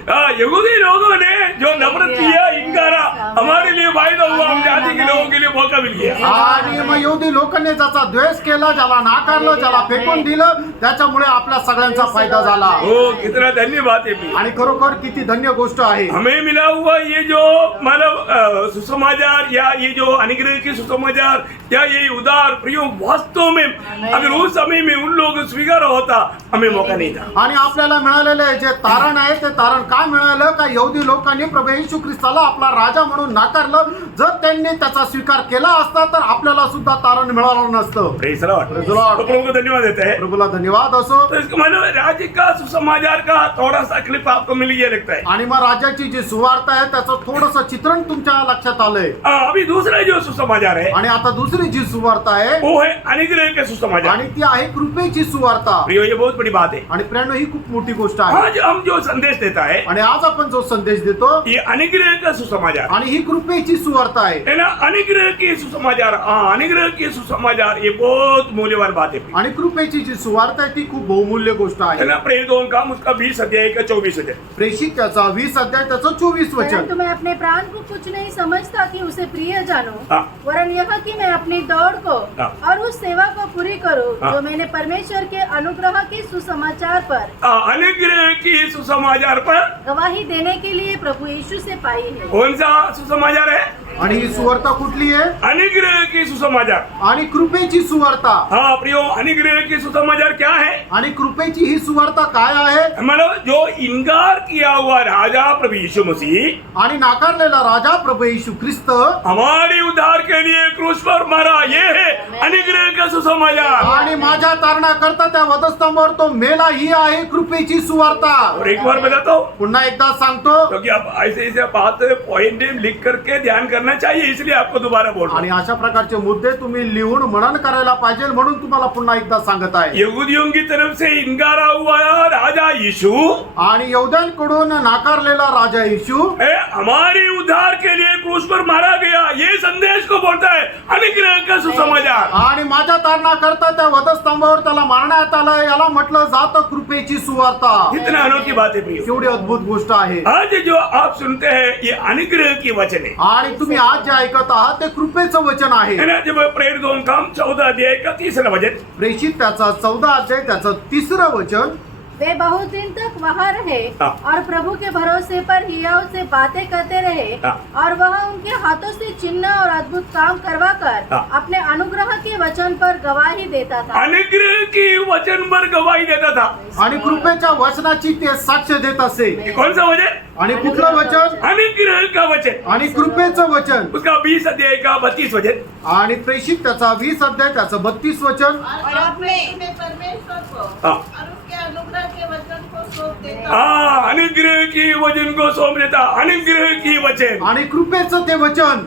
यहूदी लोगों ने जो नफरत किया इनकारा हमारे लिए फायदा हुआ, हम जाति के लोगों के लिए मौका मिल गया. आणि मग यहूदी लोकांनी ज्याचा द्वेष केला, ज्याला नाकारलं, ज्याला फेकून दिलं, त्याच्यामुळे आपल्या सगळ्यांचा फायदा झाला. हो कितना धन्यवाद है. आणि खरोखर किती धन्य गोष्ट आहे. हमें मिला हुआ ये जो मतलब सुसमाचार या ये जो अनुग्रह के सुसमाचार या ये उदार प्रियो वास्तव में अगर उस समय में उन लोगों को स्वीकार होता हमें मौका नहीं था. आणि आपल्याला मिळालेले जे तारण आहे ते तारण काय मिळालं का यहूदी लोकांनी प्रभू येशू ख्रिस्ताला आपला राजा म्हणून नाकारलं. जर त्यांनी त्याचा स्वीकार केला असता तर आपल्याला सुद्धा तारण मिळालं नसतं. Praise the Lord. Praise the Lord. तो प्रभु को धन्यवाद देते हैं. प्रभूला धन्यवाद असो. तो इसका मतलब राज्य का सुसमाचार का थोड़ा सा क्लिप आपको मिल गया लगता है. आणि मग राज्याची जी सुवार्ता आहे त्याचं थोडंसं चित्रण तुमच्या लक्षात आलंय. अभी दूसरा जो सुसमाचार है आणि आता दुसरी जी सुवार्ता आहे वो है अनुग्रह के सुसमाचार. आणि ती आहे कृपेची सुवार्ता. प्रियो ये बहुत बड़ी बात है. आणि प्रेरणा ही खूप मोठी गोष्ट आहे. आज हम जो संदेश देता है आणि आज आपण जो संदेश देतो ये अनुग्रह का सुसमाचार आणि ही कृपेची सुवार्ता आहे. है ना. अनुग्रह की सुसमाचार, अनुग्रह की सुसमाचार ये बहुत मूल्यवान बात है. आणि कृपेची जी सुवार्ता आहे ती खूप बहुमूल्य गोष्ट है आहे. ना. प्रेरितों का उसका 20 अध्याय का 24 अध्याय. प्रेषित त्याचा 20 अध्याय त्याचं 24 वचन. परंतु मैं अपने प्राण को कुछ नहीं समझता कि उसे प्रिय जानूं, हाँ. वरन यह कि मैं अपनी दौड़ को हाँ. और उस सेवा को पूरी करूं हाँ. जो मैंने परमेश्वर के अनुग्रह के सुसमाचार पर अनुग्रह की सुसमाचार पर गवाही देने के लिए प्रभु यीशु से पाई है. कौन सा सुसमाचार है? आणि ही सुवार्ता कुठली आहे? अनुग्रह की सुसमाचार. आणि कृपेची सुवार्ता. हाँ प्रियो, अनुग्रह की सुसमाचार क्या है? आणि कृपेची ही सुवार्ता काय आहे? मतलब जो इनकार किया हुआ राजा प्रभु यीशु मसीह आणि नाकारलेला राजा प्रभू येशू ख्रिस्त हमारे उद्धार के लिए क्रूस पर मरा, ये है अनुग्रह का सुसमाचार. आणि माझ्या तारणाकरता त्या वधस्तंभावर तो मेला, ही आहे कृपेची सुवार्ता. और एक बार बताता हूँ पुन्हा एकदा सांगतो. क्योंकि आप ऐसे ऐसे बात पॉइंट लिख करके ध्यान करना चाहिए, इसलिए आपको दोबारा बोल रहा हूं. आणि अशा प्रकारचे मुद्दे तुम्ही लिहून मनन करायला पाहिजे म्हणून तुम्हाला पुन्हा एकदा सांगत आहे. यहूदियों की तरफ से इनकारा हुआ राजा यीशु आणि यहूद्यांकडून नाकारलेला राजा येशू हमारे उद्धार के लिए क्रूस पर मारा गया, ये संदेश को बोलता है अनुग्रह का सुसमाचार. आणि माझ्या तारणाकरता त्या वधस्तंभावर त्याला मारण्यात आलं, याला म्हटलं जात कृपेची सुवार्ता. कितना अनोखी बात है प्रिय. केवढी अद्भुत गोष्ट आहे. आज जो आप सुनते हैं ये अनुग्रह की वचन है. आणि तुम्ही आज जे ऐकत आहात ते कृपेचं वचन आहे. है ना. जब प्रेरितों का 14 अध्याय का 3रा वचन. प्रेषित त्याचा 14 अध्याय त्याचं 3रं वचन. वे बहुत दिन तक वहाँ रहे हाँ. और प्रभु के भरोसे पर हियाव से बातें करते रहे हाँ. और वह उनके हाथों से चिन्ह और अद्भुत काम करवा कर हाँ. अपने अनुग्रह के वचन पर गवाही देता था. अनुग्रह की वचन पर गवाही देता था. आणि कृपेच्या वचनाची ते साक्ष देत असे. कौन सा वचन? आणि कुठलं वचन? अनुग्रह का वचन. आणि कृपेचं वचन. उसका 20 अध्याय का 32 वचन. आणि प्रेषित त्याचा 20 अध्याय त्याचं 32 वचन. और अपने परमेश्वर को हाँ. और उसके अनुग्रह के वचन को सौंप देता. हाँ, अनुग्रह की वचन को सौंप देता. अनुग्रह की वचन. आणि कृपेचं ते वचन.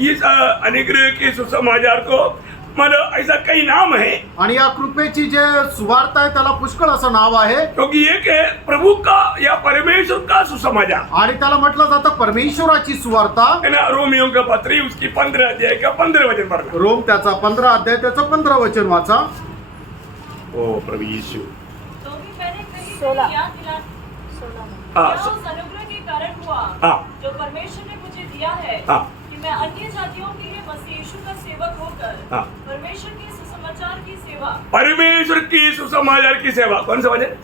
इस अनुग्रह के सुसमाचार को मतलब ऐसा कई नाम है, आणि या कृपेची जे सुवार्ता आहे त्याला पुष्कळ असं नाव आहे. क्योंकि एक है प्रभु का या परमेश्वर का सुसमाचार. आणि त्याला म्हटलं जातं परमेश्वराची सुवार्ता. है ना. रोमियों का पत्री उसकी 15 अध्याय का 15 वचन पढ़ना. रोम त्याचा 15 अध्याय त्याचं 15 वचन वाचा. ओ प्रभु यीशु. तो भी मैंने कहीं 16 याद दिला 16 हाँ, यह उस अनुग्रह के कारण हुआ हाँ. जो परमेश्वर ने मुझे दिया है हाँ. कि मैं अन्य जातियों के लिए मसीह यीशु का सेवक होकर हाँ. परमेश्वर के सुसमाचार की सेवा परमेश्वर की सुसमाचार की सेवा. कौन सा वचन?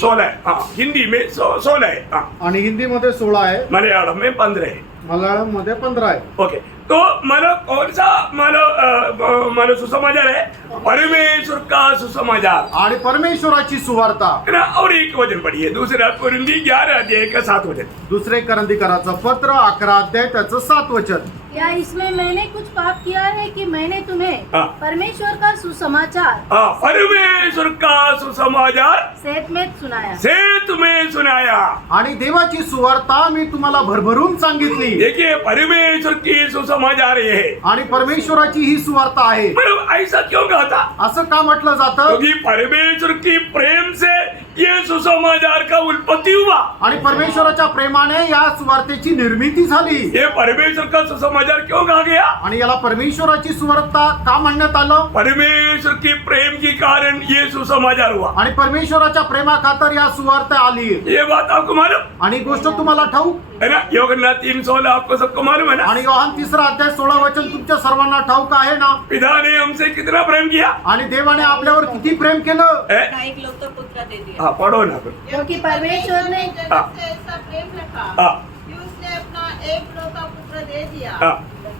16 है. हाँ, हिंदी में 16 है. हाँ, आणि हिंदीमध्ये 16 आहे. मलयालम में 15 है. मल्याळम मध्ये 15 आहे. ओके. तो मतलब कौन सा मतलब सुसमाचार है? परमेश्वर का सुसमाचार. आणि परमेश्वराची सुवार्ता. है ना. और एक वचन पढ़िए, दूसरा कुरिन्थी 11 अध्याय का 7 वचन. दुसरे करंदीकराचं पत्र 11 अध्याय त्याचं 7 वचन. क्या इसमें मैंने कुछ पाप किया है कि मैंने तुम्हें हाँ। परमेश्वर का सुसमाचार परमेश्वर का सुसमाचार सेत में सुनाया से तुम्हें सुनाया। आणि देवाची सुवार्ता मी तुम्हाला भरभरून सांगितली देखिए परमेश्वर की सुसमाचार ये है। आणि परमेश्वराची ही सुवार्ता आहे। मतलब ऐसा क्यों कहा था? असं का म्हटलं जातं? क्योंकि परमेश्वर की प्रेम से ये सुसमाचार का उत्पत्ति हुआ आणि परमेश्वराच्या प्रेमाने या सुवार्तेची निर्मिती झाली। ये परमेश्वर का सुसमाचार क्यों कहा गया? आणि याला परमेश्वराची सुवार्ता का म्हणण्यात आलं? परमेश्वर की प्रेम के कारण ये सुसमाचार हुआ। आणि परमेश्वराच्या प्रेमा खातर या सुवार्ता आली। ये बात आपको मालूम आणि गोष्ट तुम्हाला ठाऊक है ना? योहन्ना 3:16 आपको सबको मालूम है ना? आणि योहान 3 अध्याय 16 वचन तुमच्या सर्वांना ठाऊक आहे ना? पिता ने हमसे कितना प्रेम किया आणि देवाने आपल्यावर किती प्रेम केलं? है? एक लोग तो पुत्र दे दिया। हाँ पढ़ो ना फिर। क्योंकि परमेश्वर ने जगत से ऐसा प्रेम रखा हाँ कि उसने अपना एक लौता पुत्र दे दिया हाँ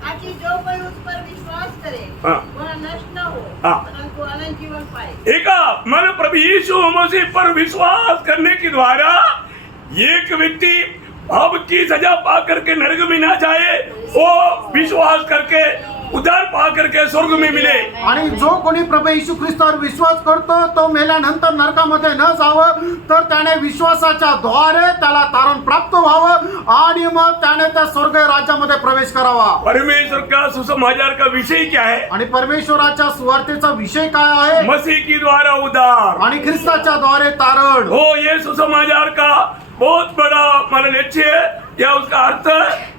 ताकि जो कोई उस पर विश्वास करे हाँ। वह नष्ट न हो हाँ। परंतु अनंत जीवन पाए। एक मन प्रभु यीशु मसीह पर विश्वास करने के द्वारा एक व्यक्ति पाप की सजा पा करके नरक में ना जाए, वो विश्वास करके उद्धार पा करके स्वर्ग में मिले। आणि जो कोणी प्रभू येशू ख्रिस्तावर विश्वास करतो तो मेल्यानंतर नरकामध्ये न जावं, तर त्याने विश्वासाच्या द्वारे त्याला तारण प्राप्त व्हावं आणि मग त्याने त्या स्वर्ग राज्यामध्ये प्रवेश करावा। परमेश्वर का सुसमाचार का विषय क्या है? आणि परमेश्वराच्या सुवार्तेचा विषय काय आहे? मसीह के द्वारा उद्धार। आणि ख्रिस्ताच्या द्वारे तारण। हो ये सुसमाचार का बहुत बड़ा मान लक्ष्य है, या उसका अर्थ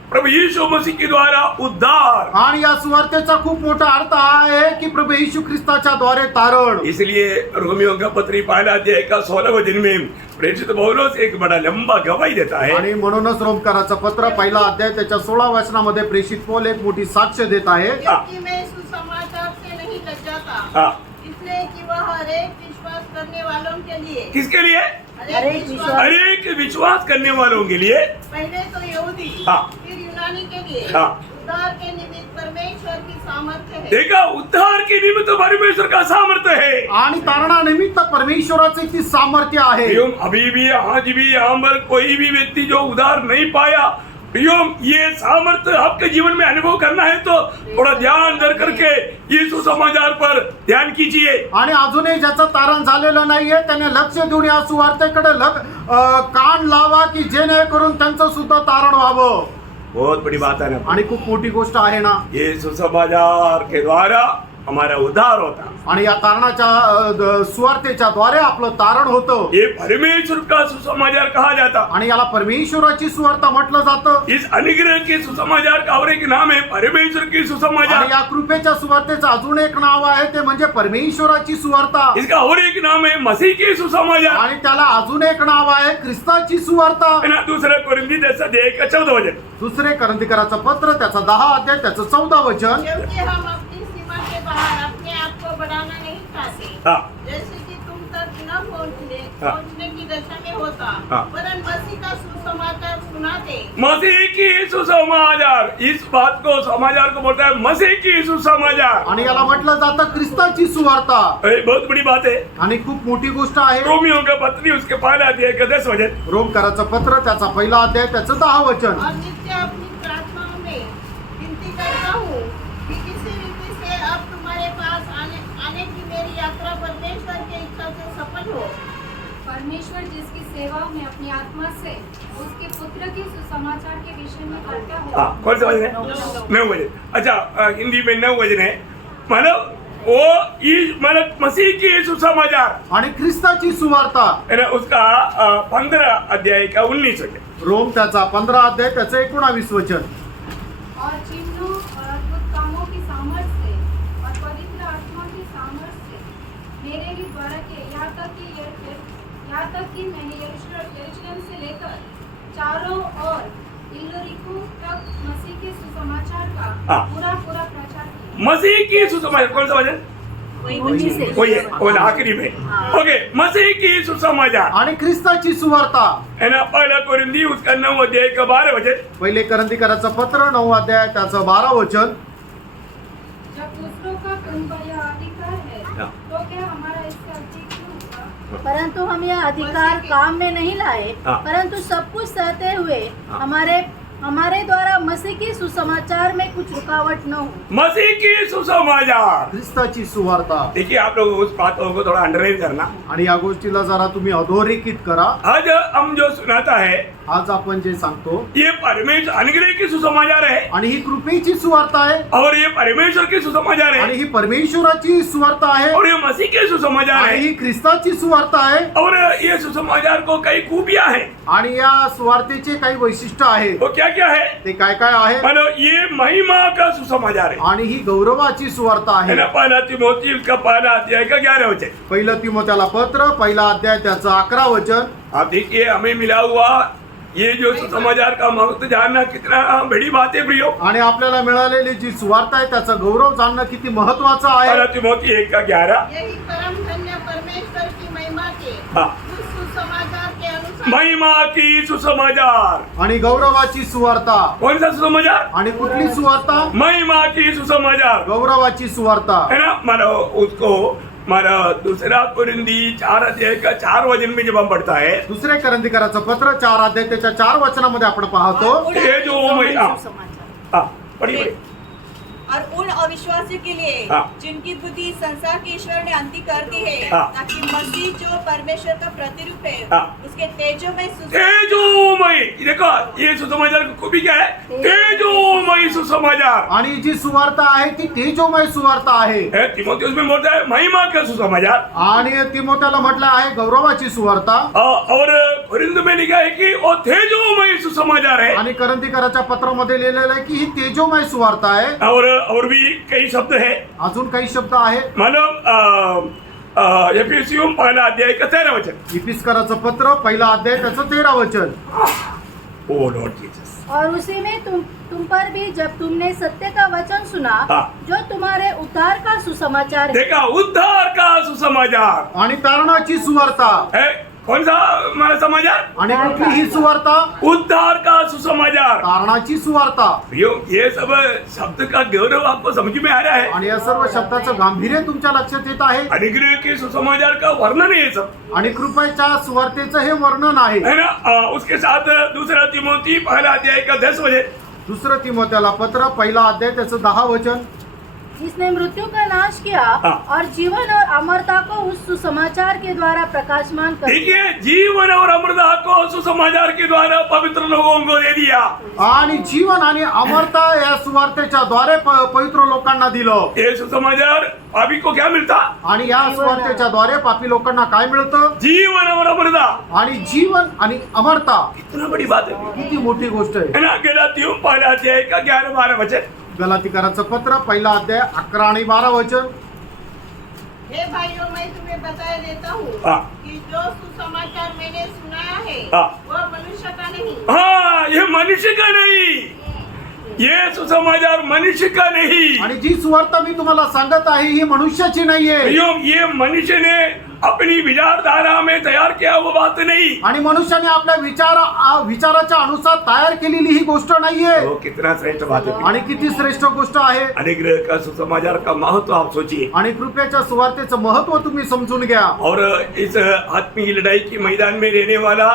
प्रभु यीशु मसीह के द्वारा उद्धार। आणि या सुवार्तेचा खूप मोठा अर्थ हा आहे की प्रभू येशू ख्रिस्ताच्या द्वारे तारण। इसलिए रोमियो का पत्री पहला अध्याय का 16 वचन में प्रेरित पौलुस एक बड़ा लंबा गवाही देता है। आणि म्हणूनच रोमकाराचं पत्र पहिला अध्याय त्याच्या 16 वचनामध्ये प्रेषित पौल एक मोठी साक्ष देत आहे। क्योंकि मैं सुसमाचार से नहीं लज्जाता हाँ। इसलिए कि वह हर एक विश्वास करने वालों के लिए किसके लिए? हर एक विश्वास हर एक विश्वास करने वालों के लिए। पहले तो यहूदी हाँ। फिर यूनानी के लिए हाँ। उद्धार के निमित्त परमेश्वर की सामर्थ्य है। देखा, उद्धार के निमित्त परमेश्वर का सामर्थ्य है। आणि तारणानिमित्त परमेश्वराचे ती सामर्थ्य आहे। प्रियम, अभी भी आज भी यहाँ पर कोई भी व्यक्ति जो उद्धार नहीं पाया, प्रियम ये सामर्थ्य आपके जीवन में अनुभव करना है तो थोड़ा ध्यान धर करके यीशु समाचार पर ध्यान कीजिए। आणि अजूनही ज्याचं तारण झालेलं नाहीये त्याने लक्ष देऊन या सुवार्तेकडे कान लावा की जेणेकरून त्यांचं सुद्धा तारण व्हावं। बहुत बड़ी बात है ना। आणि खूप मोठी गोष्ट आहे ना। ये सुसमाचार के द्वारा हमारा उद्धार होता। आणि या तारणाच्या सुवार्तेच्या द्वारे आपलं तारण होतं। ये परमेश्वर का सुसमाचार कहा जाता। आणि याला परमेश्वराची सुवार्ता म्हटलं जातं। इस अनुग्रह के सुसमाचार का और एक नाम है परमेश्वर की आणि सुसमाचार। या कृपेच्या सुवार्तेचं अजून एक नाव आहे ते म्हणजे परमेश्वराची सुवार्ता। इसका और एक नाम है मसीह की सुसमाचार। आणि त्याला अजून एक नाव आहे ख्रिस्ताची सुवार्ता। है ना? दूसरा कोरिन्थी 10:14 वचन। दुसरे करंथीकराचं पत्र त्याचा 10 अध्याय त्याचं 14 वचन। क्योंकि हम अपनी सीमा के बाहर अपने आप को बढ़ाना नहीं चाहते हाँ। जैसे कि तुम तक न हाँ। पहुंचने की दशा में होता हाँ। वरन मसीह का सुसमाचार सुनाते। मसीह की सुसमाचार, इस बात को समाचार को बोलता है मसीह की सुसमाचार। आणि याला म्हटलं जातं ख्रिस्ताची सुवार्ता। ये बहुत बड़ी बात है। आणि खूप मोठी गोष्ट आहे। रोमियो का पत्री उसके पहला अध्याय का 10 वचन। रोमकाराचं पत्र त्याचा पहिला अध्याय त्याचं 10 वचन। और नित्य अपनी प्रार्थनाओं में विनती करता हूँ कि किसी रीति से अब तुम्हारे पास आने की मेरी यात्रा परमेश्वर की इच्छा से सफल हो। परमेश्वर जिसकी सेवा में अपनी आत्मा से उसके पुत्र के सुसमाचार के विषय में करता हो। हाँ, कौन सा वचन है? 9 वचन। अच्छा, हिंदी में 9 वचन है। मतलब मतलब मसीह की सुसमाचार आणि ख्रिस्ताची सुवार्ता है ना, उसका 15 अध्याय का 19 वचन। रोम त्याचा 15 अध्याय त्याचं 19 वचन। और चिन्हों और अद्भुत कामों की सामर्थ्य से और पवित्र आत्मा की सामर्थ्य से मेरे ही द्वारा के यहाँ तक कि मैंने यरूशलेम से लेकर चारों ओर इल्लुरिको तक मसीह के सुसमाचार का हाँ। पूरा प्रचार किया। मसीह की सुसमाचार, कौन सा वचन? वही है, वो आखिरी में। ओके, मसीह की सुसमाचार आणि ख्रिस्ताची सुवार्ता है ना। पहला कोरिन्थी उसका 9 अध्याय का 12 वचन। पहिले करंथीकराचं पत्र 9 अध्याय त्याचं 12 वचन। जब दूसरों का तुम पर यह अधिकार है हाँ। तो क्या हमारा इससे अधिक क्यों होगा? परंतु हम यह अधिकार काम में नहीं लाए, हाँ। परंतु सब कुछ सहते हुए हाँ। हमारे हमारे द्वारा मसीह की सुसमाचार में कुछ रुकावट न हो। मसीह की सुसमाचार। ख्रिस्ताची सुवार्ता. देखिए आप लोग उस बातों को थोड़ा अंडरलाइन करना। आणि या गोष्टीला जरा तुम्ही अधोरेखित करा. आज हम जो सुनाता है आज आपण जे सांगतो ये परमेश्वर अनुग्रह की सुसमाचार है आणि ही कृपेची सुवार्ता आहे और ये परमेश्वर की सुसमाचार है आणि ही परमेश्वराची सुवार्ता आहे और ये मसीह की सुसमाचार आणि है ही ख्रिस्ताची सुवार्ता आहे और ये सुसमाचार को कई खूबियां हैं। आणि या सुवार्तेचे काही वैशिष्ट्य आहे. वो क्या क्या है? ते काय काय आहे मानो ये महिमा का सुसमाचार है आणि ही गौरवाची सुवार्ता है आहे. ना। पहला तिमोथी का पहला अध्याय का 11 वचन। पहिलं तिमोथेला पत्र पहिला अध्याय त्याचं 11 वचन. आप देखिए हमें मिला हुआ ये जो सुसमाचार का महत्व जानना कितना बड़ी बात है प्रियो। आणि आपल्याला मिळालेली जी सुवार्ता आहे त्याचा गौरव जाणणं किती महत्वाचं पहला आहे. तिमोथी 1 का 11। यही परम धन्य परमेश्वर की महिमा के हाँ। उस सुसमाचार के अनुसार महिमा की सुसमाचार। आणि गौरवाची सुवार्ता. कौन सा सुसमाचार? आणि कुठली सुवार्ता? महिमा की सुसमाचार गौरवाची सुवार्ता. है ना। मानो उसको मारा दूसरा कुरिन्दी 4 अध्याय का 4 वचन में जब हम पढ़ता है दुसरे करंदीकराचं पत्र 4 अध्याय त्याच्या 4 वचनामध्ये आपण पाहतो. ये जो महिमा सुसमाचार। हाँ पढ़ी पढ़ी। और उन अविश्वासियों के लिए हाँ। जिनकी बुद्धि संसार के ईश्वर ने अंधी कर दी है, हाँ। ताकि मसीह जो परमेश्वर का प्रतिरूप है हाँ। उसके तेजोमय तेजोमय। देखो ये सुसमाचार की खूबी क्या है? तेजोमय सुसमाचार। आणि जी सुवार्ता आहे ती तेजोमय सुवार्ता आहे. है तिमोथेयुस में बोलता है महिमा का सुसमाचार आणि तिमोथेला म्हटलं आहे गौरवाची सुवार्ता. और कुरिन्द में लिखा है कि वो तेजोमय सुसमाचार है। आणि करंदीकराच्या पत्रामध्ये लिहिलेलं आहे की ही तेजोमय सुवार्ता आहे. और भी कई शब्द है। अजून काही शब्द आहे. मानो एफेसियम पहला अध्याय का 13 वचन। इफिसकराचं पत्र पहिला अध्याय त्याचं 13 वचन. ओ लॉर्ड जीसस। और उसी में तुम पर भी जब तुमने सत्य का वचन सुना हाँ। जो तुम्हारे उद्धार का सुसमाचार है। देखा उद्धार का सुसमाचार आणि तारणाची सुवार्ता. है। कौन सा हमारा समाचार? आणि कुठली ही सुवार्ता? उद्धार का सुसमाचार। तारणाची सुवार्ता. ये सब शब्द का गौरव आपको समझ में आ रहा है? आणि या सर्व शब्दाचं गांभीर्य तुमच्या लक्षात येत आहे. अनुग्रह के सुसमाचार का वर्णन है ये सब, आणि कृपेच्या सुवार्तेचं हे वर्णन आहे. है ना। उसके साथ दूसरा तिमोथी पहला अध्याय का 10 वचन। दुसरं तिमोथेला पत्र पहिला अध्याय त्याचं 10 वचन. जिसने मृत्यु का नाश किया हाँ। और जीवन और अमरता को उस सुसमाचार के द्वारा प्रकाशमान कर दिया। देखिए जीवन और अमरता को सुसमाचार के द्वारा पवित्र लोगों को दे दिया। आणि जीवन आणि अमरता या सुवार्तेच्या द्वारे पवित्र लोकांना दिलं. ये सुसमाचार पापी को क्या मिलता? आणि या सुवार्तेच्या द्वारे पापी लोकांना काय मिळतं? जीवन और अमरता। आणि जीवन आणि अमरता. कितना बड़ी बात है, किती मोठी गोष्ट आहे. है ना। गलातियों पहला अध्याय का 11-12 वचन। गलातीकराचं पत्र पहिला अध्याय 11 आणि 12 वचन. हे भाइयों मैं तुम्हें बताए देता हूँ हाँ। कि जो सुसमाचार मैंने सुनाया है हाँ। वह मनुष्य का नहीं, हाँ ये मनुष्य का नहीं, ये सुसमाचार मनुष्य का नहीं। आणि जी सुवार्ता मी तुम्हाला सांगत आहे ही मनुष्याची नाहीये. ये मनुष्य ने अपनी विचारधारा में तैयार किया वो बात नहीं। आणि मनुष्याने आपल्या विचाराच्या अनुसार तयार केलेली ही गोष्ट नाहीये. वो कितना श्रेष्ठ बात है। आणि किती श्रेष्ठ गोष्ट आहे. अनुग्रह का सुसमाचार का महत्व आप सोचिए आणि कृपेच्या सुवार्तेचं महत्व तुम्ही समजून घ्या. और इस आत्मीय लड़ाई की मैदान में रहने वाला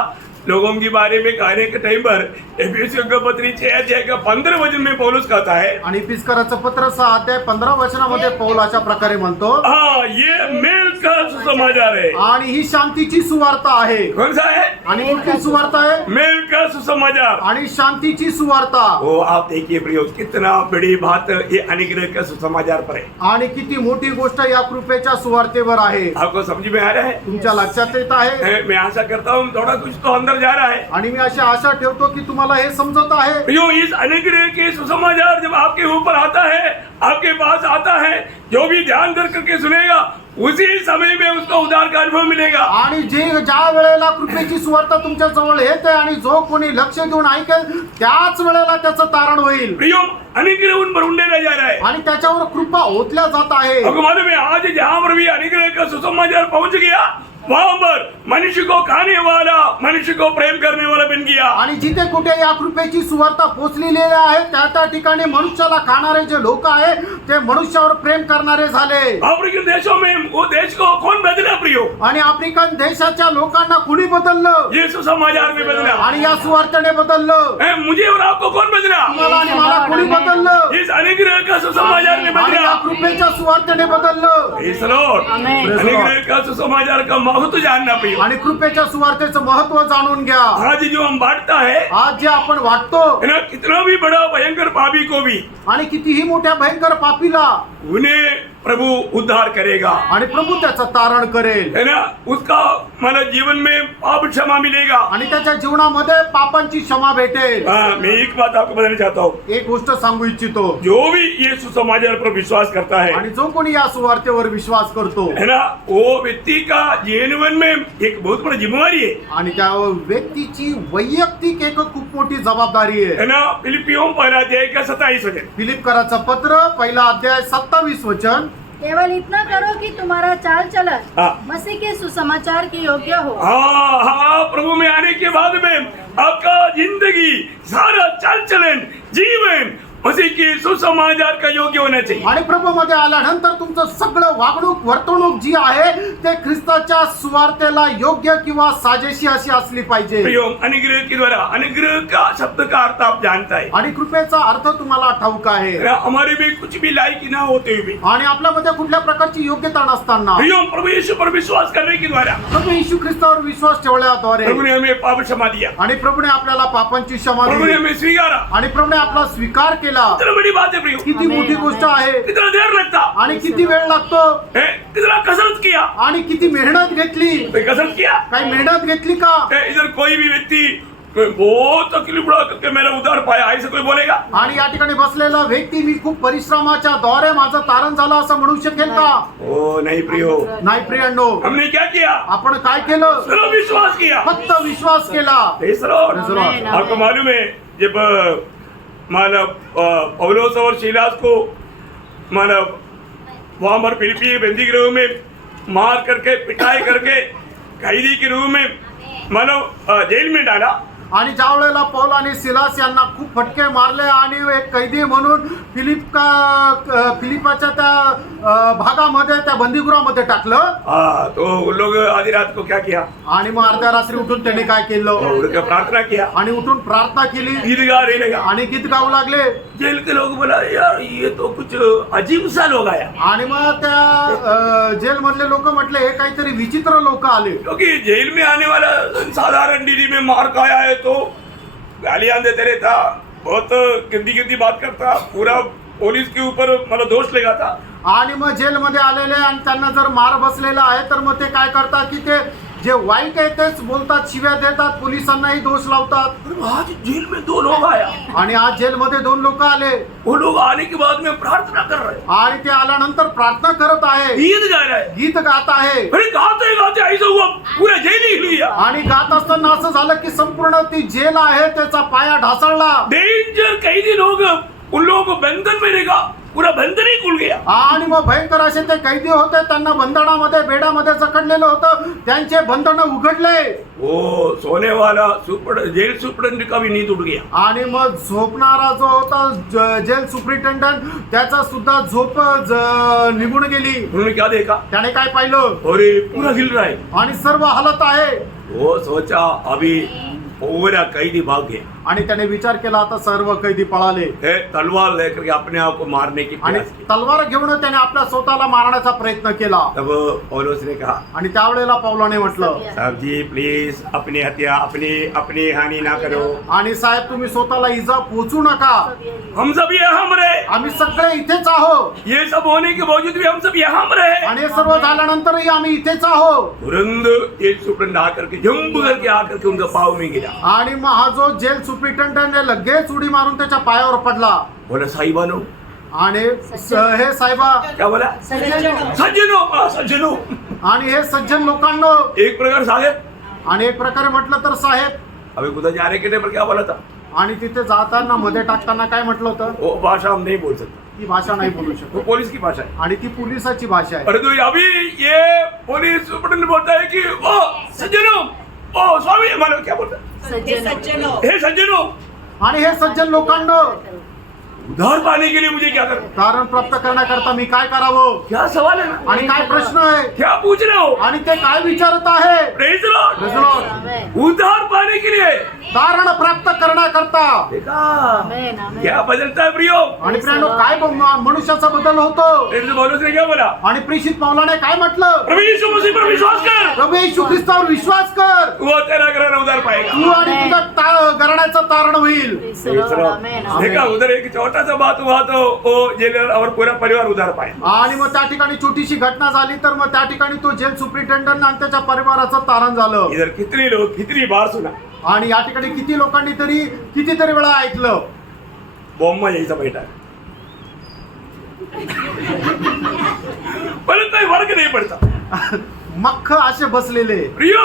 लोगों के बारे में कहने के टाइम पर एफेसियों का पत्री 6 अध्याय का 15 वचन में पौलुस कहता है। आणि इफिसकराचं पत्र 6 अध्याय 15 वचनामध्ये पौल अशा प्रकारे म्हणतो. हाँ ये मेल का सुसमाचार है। आणि ही शांतीची सुवार्ता आहे. कौन सा है? आणि कुठली सुवार्ता आहे? मेल का सुसमाचार आणि शांतीची सुवार्ता. वो आप देखिए प्रियो कितना बड़ी बात ये अनुग्रह का सुसमाचार पर है। आणि किती मोठी गोष्ट या कृपेच्या सुवार्तेवर आहे. आपको समझ में आ रहा है? तुमच्या लक्षात येत आहे. मैं आशा करता हूँ थोड़ा कुछ तो अंदर जा रहा है। आणि मी अशी आशा ठेवतो की तुम्हाला हे समजत आहे. प्रियो इस अनुग्रह के सुसमाचार जब आपके ऊपर आता है, आपके पास आता है, जो भी ध्यान कर करके सुनेगा उसी समय में उसको उद्धार का अनुभव मिलेगा। आणि ज्या वेळेला कृपेची सुवार्ता तुमच्या जवळ येते आणि जो कोणी लक्ष देऊन ऐकेल त्याच वेळेला त्याचं तारण होईल. प्रियो अनुग्रह उन पर उंडेला जा रहा है आणि त्याच्यावर कृपा ओतल्या जात आहे. आपको मालूम है आज जहाँ पर भी अनुग्रह का सुसमाचार पहुंच गया वहां पर मनुष्य को खाने वाला, मनुष्य को प्रेम करने वाला बन गया। आणि जिथे कुठे या कृपेची सुवार्ता पोचलेली आहे त्या ठिकाणी मनुष्याला खाणारे जे लोक आहे ते मनुष्यावर प्रेम करणारे झाले. अफ्रीकन देशों में वो देश को कौन बदला प्रियो? आणि आफ्रिकन देशाच्या लोकांना कुणी बदललं? ये सुसमाचार में बदला। आणि या सुवार्तेने बदललं. मुझे और आपको कौन बदला? मला आणि मला कुणी बदललं? इस अनुग्रह का सुसमाचार ने आणि बदला। या कृपेच्या सुवार्तेने बदललं. Praise the Lord. Amen. अनुग्रह का सुसमाचार का महत्व जानना प्रियो। आणि कृपेच्या सुवार्तेचं महत्व जाणून घ्या. आज जो हम बांटता है आज जे आपण वाटतो ना, कितना भी बड़ा भयंकर पापी को भी आणि कितीही मोठ्या भयंकर पापीला उन्हें प्रभु उद्धार करेगा, आणि प्रभू त्याचं तारण करेल. है ना। उसका माना जीवन में पाप क्षमा मिलेगा। आणि त्याच्या जीवनामध्ये पापांची क्षमा भेटेल. मैं एक बात आपको बताना चाहता हूँ, एक गोष्ट सांगू इच्छितो. जो भी ये सुसमाचार पर विश्वास करता है आणि जो कोणी या सुवार्तेवर विश्वास करतो है ना, वो व्यक्ति का जीवन में एक बहुत बड़ी जिम्मेवारी है, आणि त्या व्यक्तीची वैयक्तिक एक खूप मोठी जबाबदारी है आहे. ना। फिलिपियों पहला अध्याय का 27 वचन। फिलिपकराचं पत्र पहिला अध्याय 27 वचन. केवल इतना करो कि तुम्हारा चाल चलन हाँ। मसीह के सुसमाचार के योग्य हो। हाँ हाँ, प्रभु में आने के बाद में आपका जिंदगी, सारा चाल चलन, जीवन मसीह के सुसमाचार का योग्य होना चाहिए। आणि प्रभूमध्ये आल्यानंतर तुमचं सगळं वागणूक वर्तणूक जी आहे ते ख्रिस्ताच्या सुवार्तेला योग्य किंवा साजेशी अशी असली पाहिजे. प्रियो, अनुग्रह के द्वारा, अनुग्रह का शब्द का अर्थ आप जानता है, आणि कृपेचा अर्थ तुम्हाला ठाऊक आहे. है ना। हमारे में कुछ भी लायक ना होते हुए भी आणि आपल्यामध्ये कुठल्या प्रकारची योग्यता नसताना प्रियो, प्रभु यीशु पर विश्वास करने के द्वारा प्रभू येशू ख्रिस्तावर विश्वास ठेवल्याद्वारे प्रभु ने हमें पाप क्षमा दिया, आणि प्रभूने आपल्याला पापांची क्षमा प्रभु ने दिली हमें स्वीकारा। आणि प्रभूने आपला स्वीकार केला. कितना बड़ी बात है प्रियो, किती मोठी गोष्ट आहे. कितना देर लगता आणि किती वेळ लागतो है, कितना कसरत किया, आणि किती मेहनत घेतली. कोई कसरत किया। काही मेहनत घेतली का? इधर कोई भी व्यक्ति बहुत तकलीफ उठा करके मेरा उद्धार पाया, ऐसे कोई बोलेगा? आणि या ठिकाणी बसलेला व्यक्ती मी खूप परिश्रमाच्या द्वारे माझं तारण झालं असं म्हणू शकेल का? ओ नहीं प्रियो, नाही प्रियांनो. हमने क्या किया? आपण काय केलं? सिर्फ विश्वास किया, फक्त विश्वास केला. Praise the Lord. Praise the Lord. आपको मालूम है, जब मानव पौलोस और सीलास को मानव वहां पर फिलिपी बंदी गृह में मार करके, पिटाई करके, कैदी के रूप में मानव जेल में डाला, आणि ज्या वेळेला पौल आणि सिलास यांना खूप फटके मारले आणि एक कैदी म्हणून फिलिपाच्या त्या भागामध्ये, त्या बंदीगृहामध्ये टाकलं. तो उन लोग आधी रात को क्या किया? आणि मग अर्ध्या रात्री उठून त्यांनी काय केलं? उठकर प्रार्थना किया आणि उठून प्रार्थना केली गीत गा रहे लगा। आणि गीत गाऊ लागले. जेल के लोग बोला, यार ये तो कुछ अजीब सा लोग आया, आणि मग त्या जेल मधले लोक म्हटले हे काहीतरी विचित्र लोक आले. क्योंकि जेल में आने वाला साधारण डीडी में मार खाया है तो गालियां देते रहता, बहुत गंदी गंदी बात करता, पूरा पुलिस के ऊपर मतलब दोष लगाता। आणि मग जेलमध्ये आलेले आणि त्यांना जर मार बसलेला आहे तर मग ते काय करतात की ते जे वाईट आहे तेच बोलतात, शिव्या देतात, पोलिसांनाही दोष लावतात. आज जेल में 2 लोग आया, आणि आज जेलमध्ये 2 लोक आले वो लोग आने के बाद में प्रार्थना कर रहे, आणि ते आल्यानंतर प्रार्थना करत आहे, गीत गा रहे। गीत गात आहे. अरे गाते गाते ऐसा हुआ पूरा जेल ही हिल गया। आणि गात असताना असं झालं की संपूर्ण ती जेल आहे त्याचा पाया ढासळला. डेंजर कैदी लोग, उन लोगों को बंधन में रहेगा, पूरा बंधन ही खुल गया। आणि मग भयंकर असे ते कैदी होते, त्यांना बंधनामध्ये, बेडामध्ये जखडलेलं होतं, त्यांचे बंधन उघडले. वो सोने वाला जेल सुपरटेंडेंट का भी नींद उड़ गया। आणि मग झोपणारा जो होता जेल सुपरिटेंडंट त्याचा सुद्धा झोप निघून गेली. उन्होंने क्या देखा? त्याने काय पाहिलं? अरे पूरा हिल रहा है। आणि सर्व हालत आहे. वो सोचा अभी पूरा कैदी भाग गया, आणि त्याने विचार केला आता सर्व कैदी पळाले. तलवार लेकर के अपने आप को मारने की आणि प्रयास की। तलवार घेऊन त्याने आपल्या स्वतःला मारण्याचा प्रयत्न केला. तब पौलुस ने कहा, आणि त्यावेळेला पौलाने म्हटलं, साहब जी प्लीज अपनी हत्या, अपनी हानि ना करो। आणि साहेब तुम्ही स्वतःला इजा पोचू नका, हम सब यहाँ रहे, आम्ही सगळे इथेच आहोत. ये सब होने के बावजूद भी हम सब यहाँ रहे। आणि हे सर्व झाल्यानंतरही आम्ही इथेच आहोत. तुरंत जेल सुपरटेंडेंट आकर के जंप करके आकर के उनका पाँव में गिरा। आणि मग हा जो जेल सुपरिटेंडंट आहे लगेच उडी मारून त्याच्या पायावर पडला. बोला साहिबानो, आणि हे साहेबा, क्या बोला? सज्जनो, सज्जनो। आणि हे सज्जन लोकांनो, एक प्रकार साहेब, आणि एक प्रकारे म्हटलं तर साहेब. अभी कुछ जाने के लिए पर क्या बोला था? आणि तिथे जाताना मध्ये टाकताना काय म्हटलं होतं? वो भाषा हम नहीं बोल सकते। ती भाषा नाही बोलू वो शकत पुलिस की भाषा है। आणि ती पोलिसाची भाषा आहे. परंतु अभी ये पुलिस सुपरटेंडेंट बोलता है कि ओ सज्जनों, ओ स्वामी, हमारे क्या बोलता है, सज्जनों हे सज्जनों, आणि हे सज्जन लोकांना उधार पाने के लिए मुझे क्या करना, तारण प्राप्त करण्याकरता मी काय करावं क्या सवाल है ना, आणि काय प्रश्न आहे क्या पूछ रहे हो, आणि ते काय विचारत आहे. Praise Lord, Praise the Lord. आमेन. उधार पाने के लिए तारण प्राप्त करण्याकरता. देखा आमेन, आमेन. क्या बदलता है प्रियो। आणि प्रियानो काय मनुष्याचा बदल होतो. प्रेरित पौलुस ने क्या बोला, आणि प्रेषित पावलाने काय म्हटलं, प्रभु यीशु मसीह पर विश्वास कर, प्रभू येशू ख्रिस्तावर विश्वास कर, वो तेरा घराना उधार पाएगा। तू आणि तुझं घराण्याचं तारण होईल. Praise the Lord. आमेन, आमेन. देखा उधर एक छोटा सा बात हुआ तो वो जेलर और पूरा परिवार उधार पाए। आणि मग त्या ठिकाणी छोटीशी घटना झाली तर मग त्या ठिकाणी तो जेल सुप्रिटेंडंट आणि त्याच्या परिवाराचं तारण झालं. इधर कितने लोग कितनी बार सुना, आणि या ठिकाणी किती लोकांनी तरी कितीतरी वेळा ऐकलं. बॉम्ब जैसा बैठा है परंतु कोई फर्क नहीं पड़ता। मख्ख असे बसलेले. प्रियो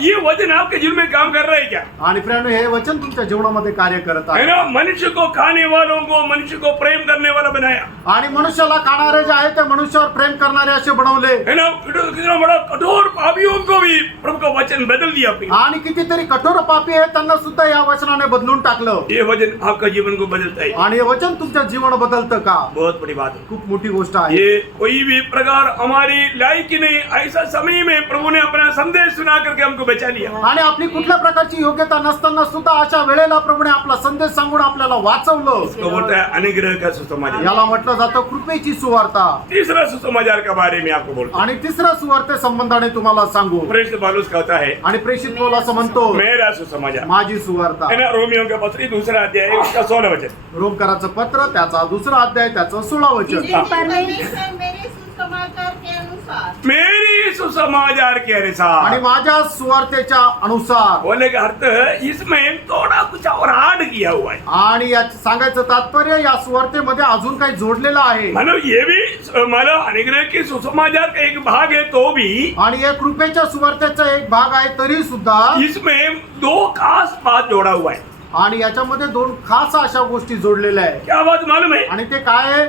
ये वचन आपके जीवन में काम कर रहा है क्या, आणि प्रियानो हे वचन तुमच्या जीवनामध्ये कार्य करत है आहे. ना। मनुष्य को खाने वालों को मनुष्य को प्रेम करने वाला बनाया, आणि मनुष्याला खाणारे जे आहे ते मनुष्यावर प्रेम करणारे असे बनवले. है ना। कितना बड़ा कठोर पापियों को भी प्रभु का वचन बदल दिया प्रियो। आणि कितीतरी कठोर पापी आहेत त्यांना सुद्धा या वचनाने बदलून टाकलं. ये वचन आपका जीवन को बदलता है, आणि हे वचन तुमच्या जीवन बदलतं का. बहुत बड़ी बात है। खूप मोठी गोष्ट आहे. ये कोई भी प्रकार हमारी लायक ही नहीं, ऐसा समय में प्रभु ने अपना संदेश सुना करके हमको बचा लिया। आणि आपली कुठल्या प्रकारची योग्यता नसताना सुद्धा अशा वेळेला प्रभूने आपला संदेश सांगून आपल्याला वाचवलं. तो बोलता है अनुग्रह का सुसमाचार। याला म्हटलं जातं कृपेची सुवार्ता. तीसरा सुसमाचार के बारे में आपको बोलता आणि तिसऱ्या सुवार्ते संबंधाने तुम्हाला सांगू. प्रेरित पौलुस कहता है आणि प्रेषित पौल असं म्हणतो मेरा सुसमाचार, माझी सुवार्ता. है ना। रोमियो का पत्री दूसरा अध्याय उसका 16 वचन, रोमकराचं पत्र त्याचा दुसरा अध्याय त्याचं 16 वचन. परमेश्वर मेरे सुसमाचार के अनुसार मेरी सुसमाचार के अनुसार, आणि माझ्या सुवार्तेच्या अनुसार. बोले का अर्थ इसमें थोड़ा कुछ और ऐड किया हुआ है, आणि याचं सांगायचं तात्पर्य या सुवार्तेमध्ये अजून काही जोडलेलं आहे. मतलब ये भी मला अनुग्रह की सुसमाचार का एक भाग है तो भी, आणि या कृपेच्या सुवार्तेचा एक भाग आहे तरी सुद्धा इसमें दो खास बात जोड़ा हुआ है। आणि याच्यामध्ये दोन खास अशा गोष्टी जोडलेल्या आहेत. क्या बात मालूम है, आणि ते काय आहे,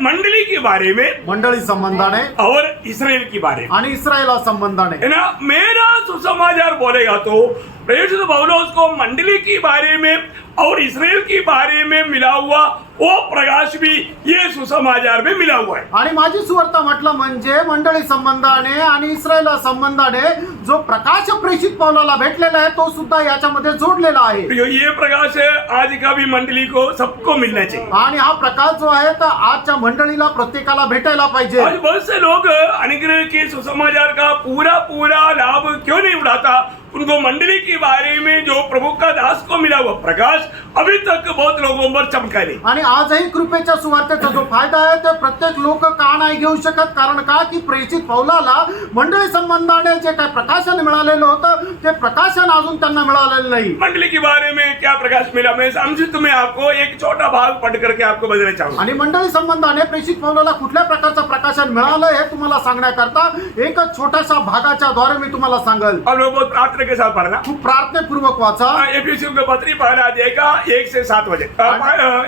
मंडली के बारे में मंडळी संबंधाने और इसराइल के बारे में, आणि इस्रायला संबंधाने. है ना। मेरा सुसमाचार बोलेगा तो प्रेरित पौलुस को मंडली के बारे में और इसराइल के बारे में मिला हुआ वो प्रकाश भी ये सुसमाचार में मिला हुआ है। आणि माझी सुवार्ता म्हटलं म्हणजे मंडळी संबंधाने आणि इस्रायला संबंधाने जो प्रकाश प्रेषित पौलाला भेटलेला आहे तो सुद्धा याच्यामध्ये जोडलेला आहे. तो ये प्रकाश आज का भी मंडली को सबको मिलना चाहिए। आणि हा प्रकाश जो आहे तर आजच्या मंडळीला प्रत्येकाला भेटायला पाहिजे. आज बहुत से लोग अनुग्रह के सुसमाचार का पूरा लाभ क्यों नहीं उठाता, उनको मंडली के बारे में जो प्रभु का दास को मिला हुआ प्रकाश अभी तक बहुत लोगों पर चमका नहीं। आणि आजही कृपेच्या सुवार्तेचा जो फायदा आहे ते प्रत्येक लोक का नाही घेऊ शकत, कारण का की प्रेषित पौलाला मंडळी संबंधाने जे काय प्रकाशन मिळालेलं होतं ते प्रकाशन अजून त्यांना मिळालेलं नाही. मंडली के बारे में क्या प्रकाश मिला, मैं समझू मैं आपको एक छोटा भाग पढ़ करके आपको बताना चाहूंगा। आणि मंडळी संबंधाने प्रेषित पौलाला कुठल्या प्रकारचं प्रकाशन मिळालं हे तुम्हाला सांगण्याकरता एकच छोट्याशा भागाच्या द्वारे मी तुम्हाला सांगेल. आप लोग बहुत प्रार्थना के साथ पढ़ना। खूप प्रार्थनापूर्वक वाचा. एफिसियों के पत्री पहला अध्याय का 1 से 7 वचन,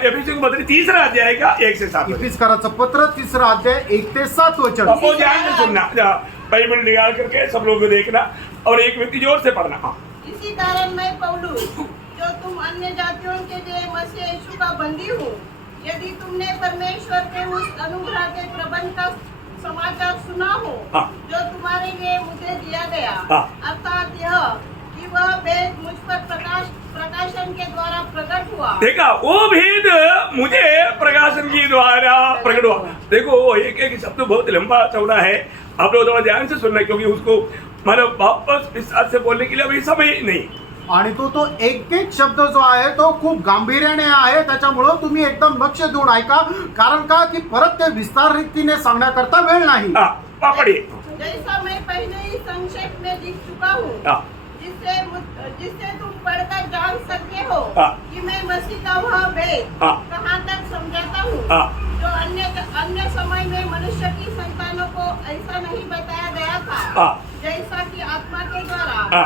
एफिसियों के पत्री तीसरा अध्याय का 1 से 7 वचन। इफिसकाराचं पत्र 3 अध्याय 1 ते 7 वचन. अब वो ध्यान से सुनना, बाइबल निकाल करके सब लोग देखना और एक व्यक्ति जोर से पढ़ना। हाँ। इसी कारण मैं पौलुस, जो तुम अन्य जातियों के लिए मसीह यीशु का बंदी हूँ, यदि तुमने परमेश्वर के उस अनुग्रह के प्रबंध का समाचार सुना हो हाँ। जो तुम्हारे लिए मुझे दिया गया, हाँ। अर्थात यह कि वह भेद मुझ पर प्रकाशन के द्वारा प्रकट हुआ। देखा, वो भेद मुझे प्रकाशन के द्वारा प्रकट हुआ। देखो एक एक शब्द बहुत लंबा चौड़ा है, आप लोग थोड़ा ध्यान से सुनना, क्योंकि उसको मतलब वापस विस्तार से बोलने के लिए अभी समय नहीं। आणि तो एक एक शब्द जो आहे तो खूप गांभीर्याने आहे, त्याच्यामुळं तुम्ही एकदम लक्ष देऊन ऐका, कारण का की परत ते विस्तार रीतीने सांगण्याकरता वेळ नाही. पढ़िए। जैसा मैं पहले ही संक्षेप में लिख चुका हूँ, जिससे तुम पढ़कर जान सकते हो कि मैं मसीह का वह भेद कहाँ तक समझाता हूँ जो अन्य समय में मनुष्य की संतानों को ऐसा नहीं बताया गया था, जैसा कि आत्मा के द्वारा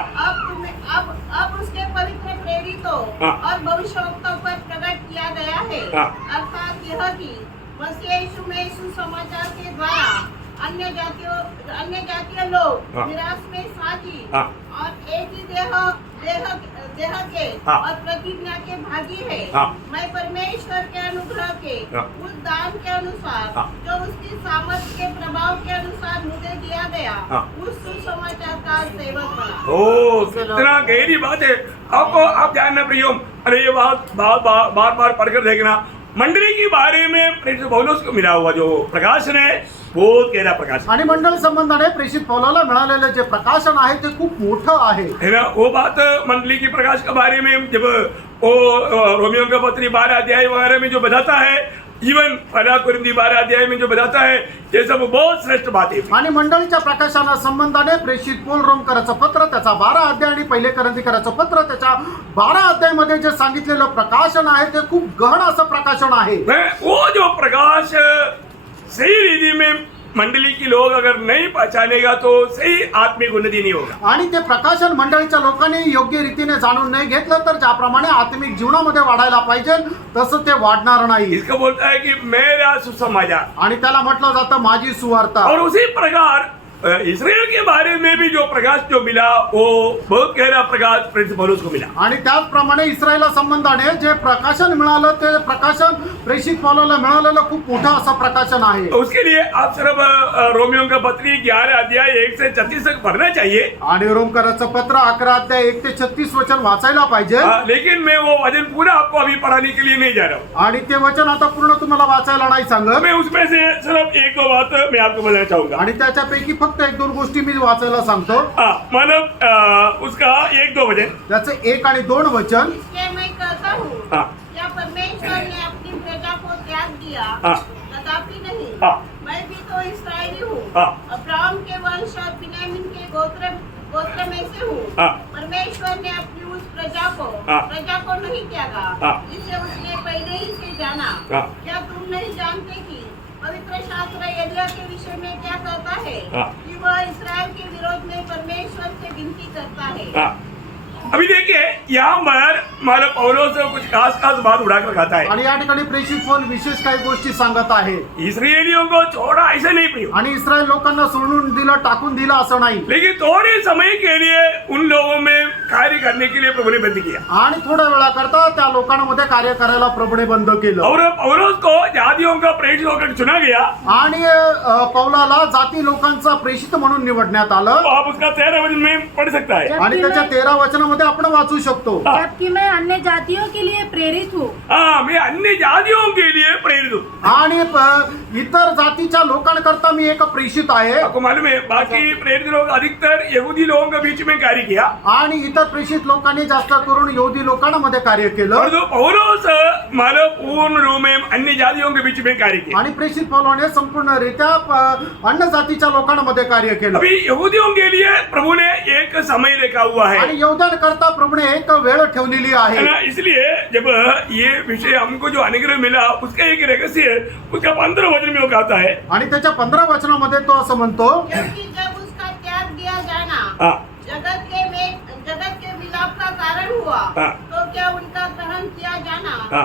अब उसके पवित्र प्रेरितों और भविष्यवक्ताओं पर प्रकट किया गया है। अर्थात यह कि मसीह यीशु में सुसमाचार के द्वारा अन्य जातीय लोग हाँ। विरास में साझी हाँ। और एक ही देह के हाँ। और प्रतिज्ञा के भागी है। हाँ। मैं परमेश्वर के अनुग्रह के हाँ। उस दान के अनुसार हाँ। जो उसकी सामर्थ्य के प्रभाव के अनुसार मुझे दिया गया हाँ। उस सुसमाचार का सेवक बना। ओ कितना गहरी बात है। आपको आप जानना प्रियो, अरे ये बात बार बार पढ़कर देखना। मंडली के बारे में प्रेरित पौलुस को मिला हुआ जो प्रकाशन है बहुत गहरा प्रकाशन आणि मंडळ संबंधाने प्रेषित पौलाला मिळालेलं जे प्रकाशन आहे ते खूप मोठं आहे. है ना। वो बात मंडली की प्रकाश के बारे में जब वो रोमियो का पत्री 12 अध्याय वगैरह में जो बताता है, इवन पहला कुरिन्थी 12 अध्याय में जो बताता है, ये सब बहुत श्रेष्ठ बात है। आणि मंडळीच्या प्रकाशना संबंधाने प्रेषित पौल रोमकराचं पत्र त्याचा 12 अध्याय आणि पहिले करंथीकराचं पत्र त्याच्या 12 अध्यायमध्ये जे सांगितलेलं प्रकाशन आहे ते खूप गहन असं प्रकाशन आहे. वो जो प्रकाश सही रीति में मंडली की लोग अगर नहीं पहचानेगा तो सही आत्मिक उन्नति नहीं होगा. आणि ते प्रकाशन मंडळीच्या लोकांनी योग्य रीतीने जाणून नाही घेतलं तर ज्याप्रमाणे आत्मिक जीवनामध्ये वाढायला पाहिजे तसं ते वाढणार नाही. इसका बोलता है कि मेरा सुसमाचार, आणि त्याला म्हटलं जातं माझी सुवार्ता. और उसी प्रकार इसराइल के बारे में भी जो प्रकाश जो मिला वो बहुत गहरा प्रकाश प्रेरित पौलुस को मिला. आणि त्याचप्रमाणे इस्रायला संबंधाने जे प्रकाशन मिळालं ते प्रकाशन प्रेषित पौलाला मिळालेलं खूप मोठं असं प्रकाशन आहे. उसके लिए आप सिर्फ रोमियो का पत्री 11 अध्याय 1 से 36 तक पढ़ना चाहिए. आणि रोमकराचं पत्र 11 अध्याय 1 ते 36 वचन वाचायला पाहिजे. लेकिन मैं वो वचन पूरा आपको अभी पढ़ाने के लिए नहीं जा रहा हूँ. आणि ते वचन आता पूर्ण तुम्हाला वाचायला नाही सांगत. मैं उसमें से सिर्फ एक दो बात मैं आपको बताना चाहूंगा. आणि त्याच्यापैकी फक्त एक दोन गोष्टी मी वाचायला सांगतो. मतलब उसका एक दो वचन, त्याचे 1 आणि 2 वचन. इसलिए मैं कहता हूँ हाँ। क्या परमेश्वर ने अपनी प्रजा को त्याग दिया? हाँ। कदापि नहीं। हाँ। मैं भी तो इस्राएली हूँ, हाँ। अब्राहम के वंश और बिन्यामीन के गोत्र में से हूँ। हाँ। परमेश्वर ने अपनी उस प्रजा हाँ। को नहीं त्यागा हाँ। जिसे उसने पहले ही से जाना। हाँ। क्या तुम नहीं जानते कि पवित्र शास्त्र यदिया के विषय में क्या कहता है हाँ। कि वह इस्राएल के विरोध में परमेश्वर से विनती करता है। अभी देखिए यहाँ पर हमारा पौलुस कुछ खास बात उड़ाकर खाता है. आणि या ठिकाणी प्रेषित पौल विशेष काही गोष्टी सांगत आहे. इसराइलियों को छोड़ा ऐसे नहीं प्रियो, आणि इस्रायल लोकांना सोडून दिलं टाकून दिलं असं नाही. लेकिन थोड़े समय के लिए उन लोगों में कार्य करने के लिए प्रभु ने बंद किया. आणि थोड्या वेळा करता त्या लोकांमध्ये कार्य करायला प्रभुने बंद केलं. और पौलुस को जातियों का प्रेरित होकर चुना गया. आणि पौलाला जाती लोकांचा प्रेषित म्हणून निवडण्यात आलं. तो आप उसका 13 वचन में पढ़ सकता है. आणि त्याच्या 13 वचनामध्ये आपण वाचू शकतो. जबकि मैं अन्य जातियों के लिए प्रेरित हूँ. हाँ, मैं अन्य जातियों के लिए प्रेरित हूँ. आणि इतर जातीच्या लोकांकरता मी एक प्रेषित आहे. आपको मालूम है बाकी प्रेरित लोग अधिकतर यहूदी लोगों के बीच में कार्य किया. आणि इतर प्रेषित लोकांनी जास्त करून यहूदी लोकांमध्ये कार्य और केलं. जो पौलुस मानव पूर्ण रूप में अन्य जातियों के बीच में कार्य किया. आणि प्रेषित पौलाने संपूर्णरित्या अन्य जातीच्या लोकांमध्ये कार्य केलं. अभी यहूदियों के लिए प्रभु ने एक समय रखा हुआ है. आणि योगदानकर्ता प्रभुने एक वेळ ठेवलेली आहे. है ना, इसलिए जब ये विषय हमको जो अनुग्रह मिला उसका एक रहस्य है, उसका 15 वचन में वो कहता है. आणि त्याच्या 15 वचनामध्ये तो असं म्हणतो. क्योंकि जब उसका त्याग दिया जाना हाँ. जगत के मिलाप का कारण हुआ, हाँ. तो क्या उनका ग्रहण किया जाना हाँ.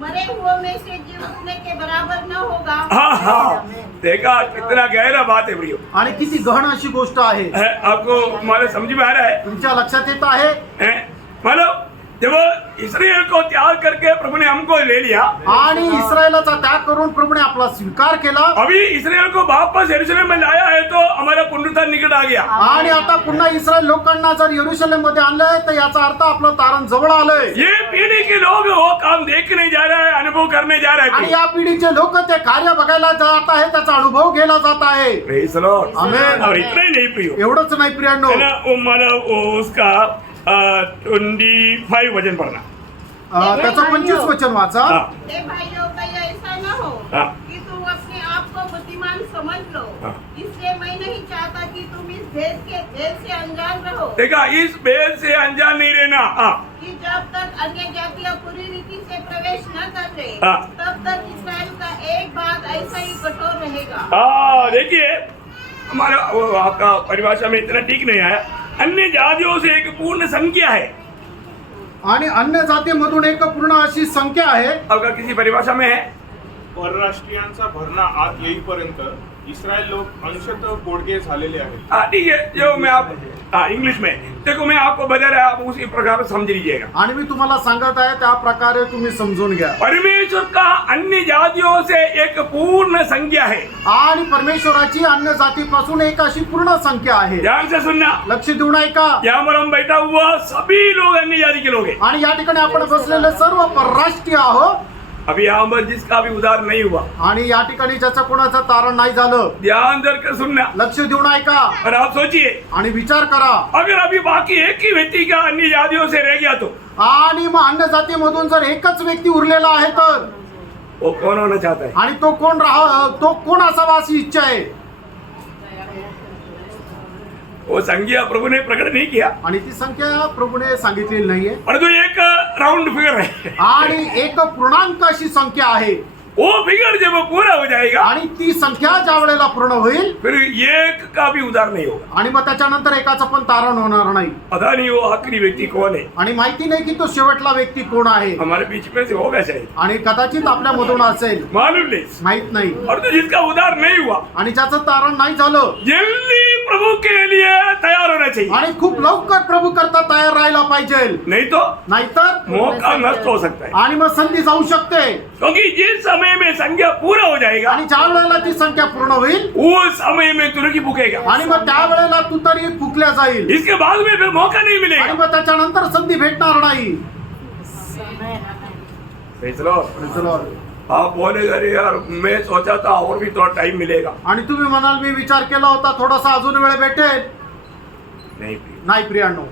मरे हुए में से जी उठने के बराबर न होगा? हाँ हाँ, देखा कितना गहरा बात है प्रियो. आणि किती गहन अशी गोष्ट आहे. आपको हमारे समझ में आ रहा है. तुमच्या लक्षात येत आहे. मतलब जब इसराइल को त्याग करके प्रभु ने हमको ले लिया, आणि इस्रायलाचा त्याग करून प्रभुने आपला स्वीकार केला. अभी इसराइल को वापस यरूशलेम में लाया है तो हमारा पुनरुत्थान निकट आ गया. आणि आता पुन्हा इस्रायल लोकांना जर यरूशलेम मध्ये आणलंय तर याचा अर्थ आपलं तारण जवळ आलंय. ये पीढ़ी के लोग वो काम देखने जा रहा है, अनुभव करने जा रहा आणि है. या पिढीचे लोक ते कार्य बघायला जात आहे, त्याचा अनुभव घेला जात आहे. Praise the Lord. Amen. और इतना ही नहीं प्रियो, एवढंच नाही प्रियांनो. है ना, वो माना वो उसका 25 वचन पढ़ना. त्याचं 25 वचन वाचा. हाँ. हे भाइयों कहीं ऐसा न हो हाँ. कि तुम अपने आप को बुद्धिमान समझ लो. हाँ. इसलिए मैं नहीं चाहता कि तुम इस भेद से अनजान रहो देखा, इस भेद से अनजान नहीं रहना. हाँ. कि जब तक अन्य जातियां पूरी रीति से प्रवेश न कर ले हाँ. तब तक इस्राएल का एक भाग ऐसा ही कठोर रहेगा. देखिए हमारा वो आपका परिभाषा में इतना ठीक नहीं आया. अन्य जातियों से एक पूर्ण संख्या है. आणि अन्य जातीमधून एक पूर्ण अशी संख्या आहे. आपका किसी परिभाषा में है? परराष्ट्रीयांचा भरणा आत येईपर्यंत इस्रायल लोक अंशतः पोडके झालेले आहेत. ठीक है, जो मैं आप इंग्लिश में देखो, मैं आपको बता रहा आप उसी प्रकार समझ लीजिएगा. आणि मी तुम्हाला सांगत आहे त्या प्रकारे तुम्ही समजून घ्या. परमेश्वर का अन्य जातियों से एक पूर्ण संख्या है. आणि परमेश्वराची अन्य जातीपासून एक अशी पूर्ण संख्या आहे. ध्यान से सुनना. लक्ष देऊन ऐका. यहाँ पर हम बैठा हुआ सभी लोग अन्य जाति के लोग हैं. आणि या ठिकाणी आपण बसलेले सर्व परराष्ट्रीय आहोत. अभी यहाँ पर जिसका भी उद्धार नहीं हुआ, आणि या ठिकाणी ज्याचं कोणाचं तारण नाही झालं, ध्यान देकर सुनना. लक्ष देऊन ऐका और आप सोचिए, आणि विचार करा. अगर अभी बाकी एक ही व्यक्ति का अन्य जातियों से रह गया तो आणि मग अन्य जातीमधून जर एकच व्यक्ती उरलेला आहे तर वो कौन होना चाहता है? आणि तो कोण असावा अशी इच्छा आहे. वो संख्या प्रभु ने प्रकट नहीं किया, आणि ती संख्या प्रभूने सांगितलेली नाहीये. परंतु एक राउंड फिगर है. आणि एक पूर्णांक अशी संख्या आहे. वो फिगर जब पूरा हो जाएगा, आणि ती संख्या ज्या वेळेला पूर्ण होईल, फिर एक का भी उद्धार नहीं होगा. आणि मग त्याच्यानंतर एकाचं पण तारण होणार नाही. पता नहीं वो आखिरी व्यक्ति कौन है. आणि माहिती नाही की तो शेवटला व्यक्ती कोण आहे. हमारे बीच में से होगा शायद, आणि कदाचित आपल्या मधून असेल, मालूम नहीं. माहित नाही. और तो जिसका उद्धार नहीं हुआ, आणि ज्याचं तारण नाही झालं, जल्दी प्रभु के लिए तैयार होना चाहिए. आणि खूप लवकर प्रभू करता तयार राहायला पाहिजे. नहीं तो नाहीतर मौका नष्ट हो सकता है. आणि मग संधी जाऊ शकते. क्योंकि जिस समय में संख्या पूरा हो जाएगा, आणि ज्या वेळेला ती संख्या पूर्ण होईल, उस समय में तुरकी फूकेगा. आणि मग त्या वेळेला तू तरी फुकल्या जाईल. इसके बाद में फिर मौका नहीं आणि मिलेगा. मग त्याच्यानंतर संधी भेटणार नाही. चलो आप बोले अरे यार मैं सोचा था और भी थोड़ा टाइम मिलेगा. आणि तुम्ही म्हणाल मी विचार केला होता थोडासा अजून वेळ भेटेल. नहीं, नाही प्रियांनो,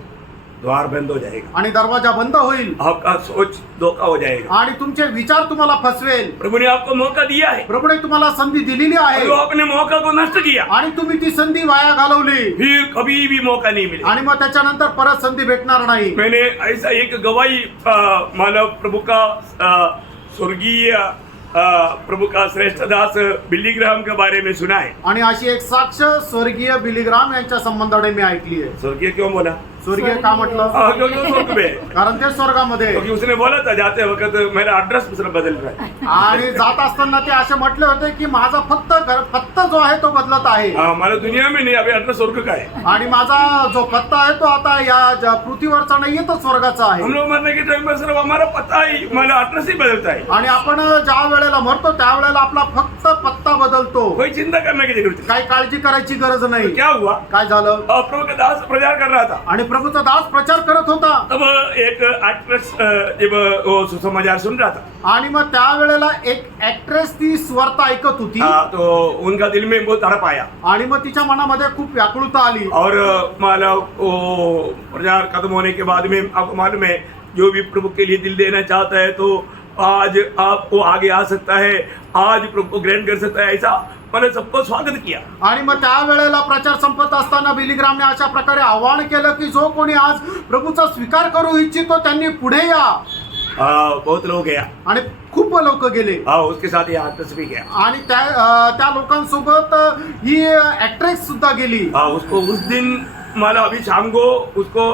द्वार बंद हो जाएगा. आणि दरवाजा बंद होईल. आपका सोच धोखा हो जाएगा. आणि तुमचे विचार तुम्हाला फसवेल. प्रभु ने आपको मौका दिया है, प्रभूने तुम्हाला संधी दिलेली आहे, और आपने मौका को नष्ट किया, आणि तुम्ही ती संधी वाया घालवली. फिर कभी भी मौका नहीं मिलेगा. आणि मग त्याच्यानंतर परत संधी भेटणार नाही. मैंने ऐसा एक गवाही मानव प्रभु का स्वर्गीय प्रभु का श्रेष्ठ दास बिली ग्राहम के बारे में सुना है. आणि अशी एक साक्ष स्वर्गीय बिलीग्राम यांच्या संबंधाने मी ऐकली आहे. स्वर्गीय क्यों बोला? स्वर्गीय का म्हटलं? क्योंकि वो स्वर्ग में है. कारण ते स्वर्गामध्ये. क्योंकि उसने बोला था जाते वक्त मेरा एड्रेस दूसरा बदल रहा है. आणि जात असताना ते असे म्हटले होते की माझा फक्त जो आहे तो बदलत आहे. हमारा दुनिया में नहीं, अभी एड्रेस स्वर्ग का है. आणि माझा जो पत्ता आहे तो आता या पृथ्वीवरचा नाहीये, तो स्वर्गाचा आहे. हम लोग मरने के टाइम में सिर्फ हमारा पता ही, हमारा एड्रेस ही बदलता है. आणि आपण ज्या वेळेला मरतो त्यावेळेला आपला फक्त पत्ता बदलतो. कोई चिंता करने की जरूरत नहीं. काही काळजी करायची गरज नाही. क्या हुआ? काय झालं? प्रभु का दास प्रचार कर रहा था. आणि प्रभूचा दास प्रचार करत होता. तब एक एक्ट्रेस जब वो सुसमाचार सुन रहा था, आणि मग त्यावेळेला एक ऍक्ट्रेस ती स्वार्थ ऐकत होती. तो उनका दिल में बहुत तड़प आया. आणि मग तिच्या मनामध्ये खूप व्याकुळता आली. और मतलब वो प्रचार खत्म होने के बाद में आपको मालूम है, जो भी प्रभु के लिए दिल देना चाहता है तो आज आपको आगे आ सकता है, आज प्रभु को ग्रहण कर सकता है. ऐसा मैंने सबको स्वागत किया. आणि मग त्यावेळेला प्रचार संपत असताना बिलीग्रामने अशा प्रकारे आवाहन केलं की जो कोणी आज प्रभूचा स्वीकार करू इच्छितो त्यांनी पुढे या. बहुत लोग गया. आणि खूप लोक गेले. उसके साथ ये एक्ट्रेस भी गया. आणि त्या लोकांसोबत ही ऍक्ट्रेस सुद्धा गेली. उसको उस दिन मला अभी शाम को उसको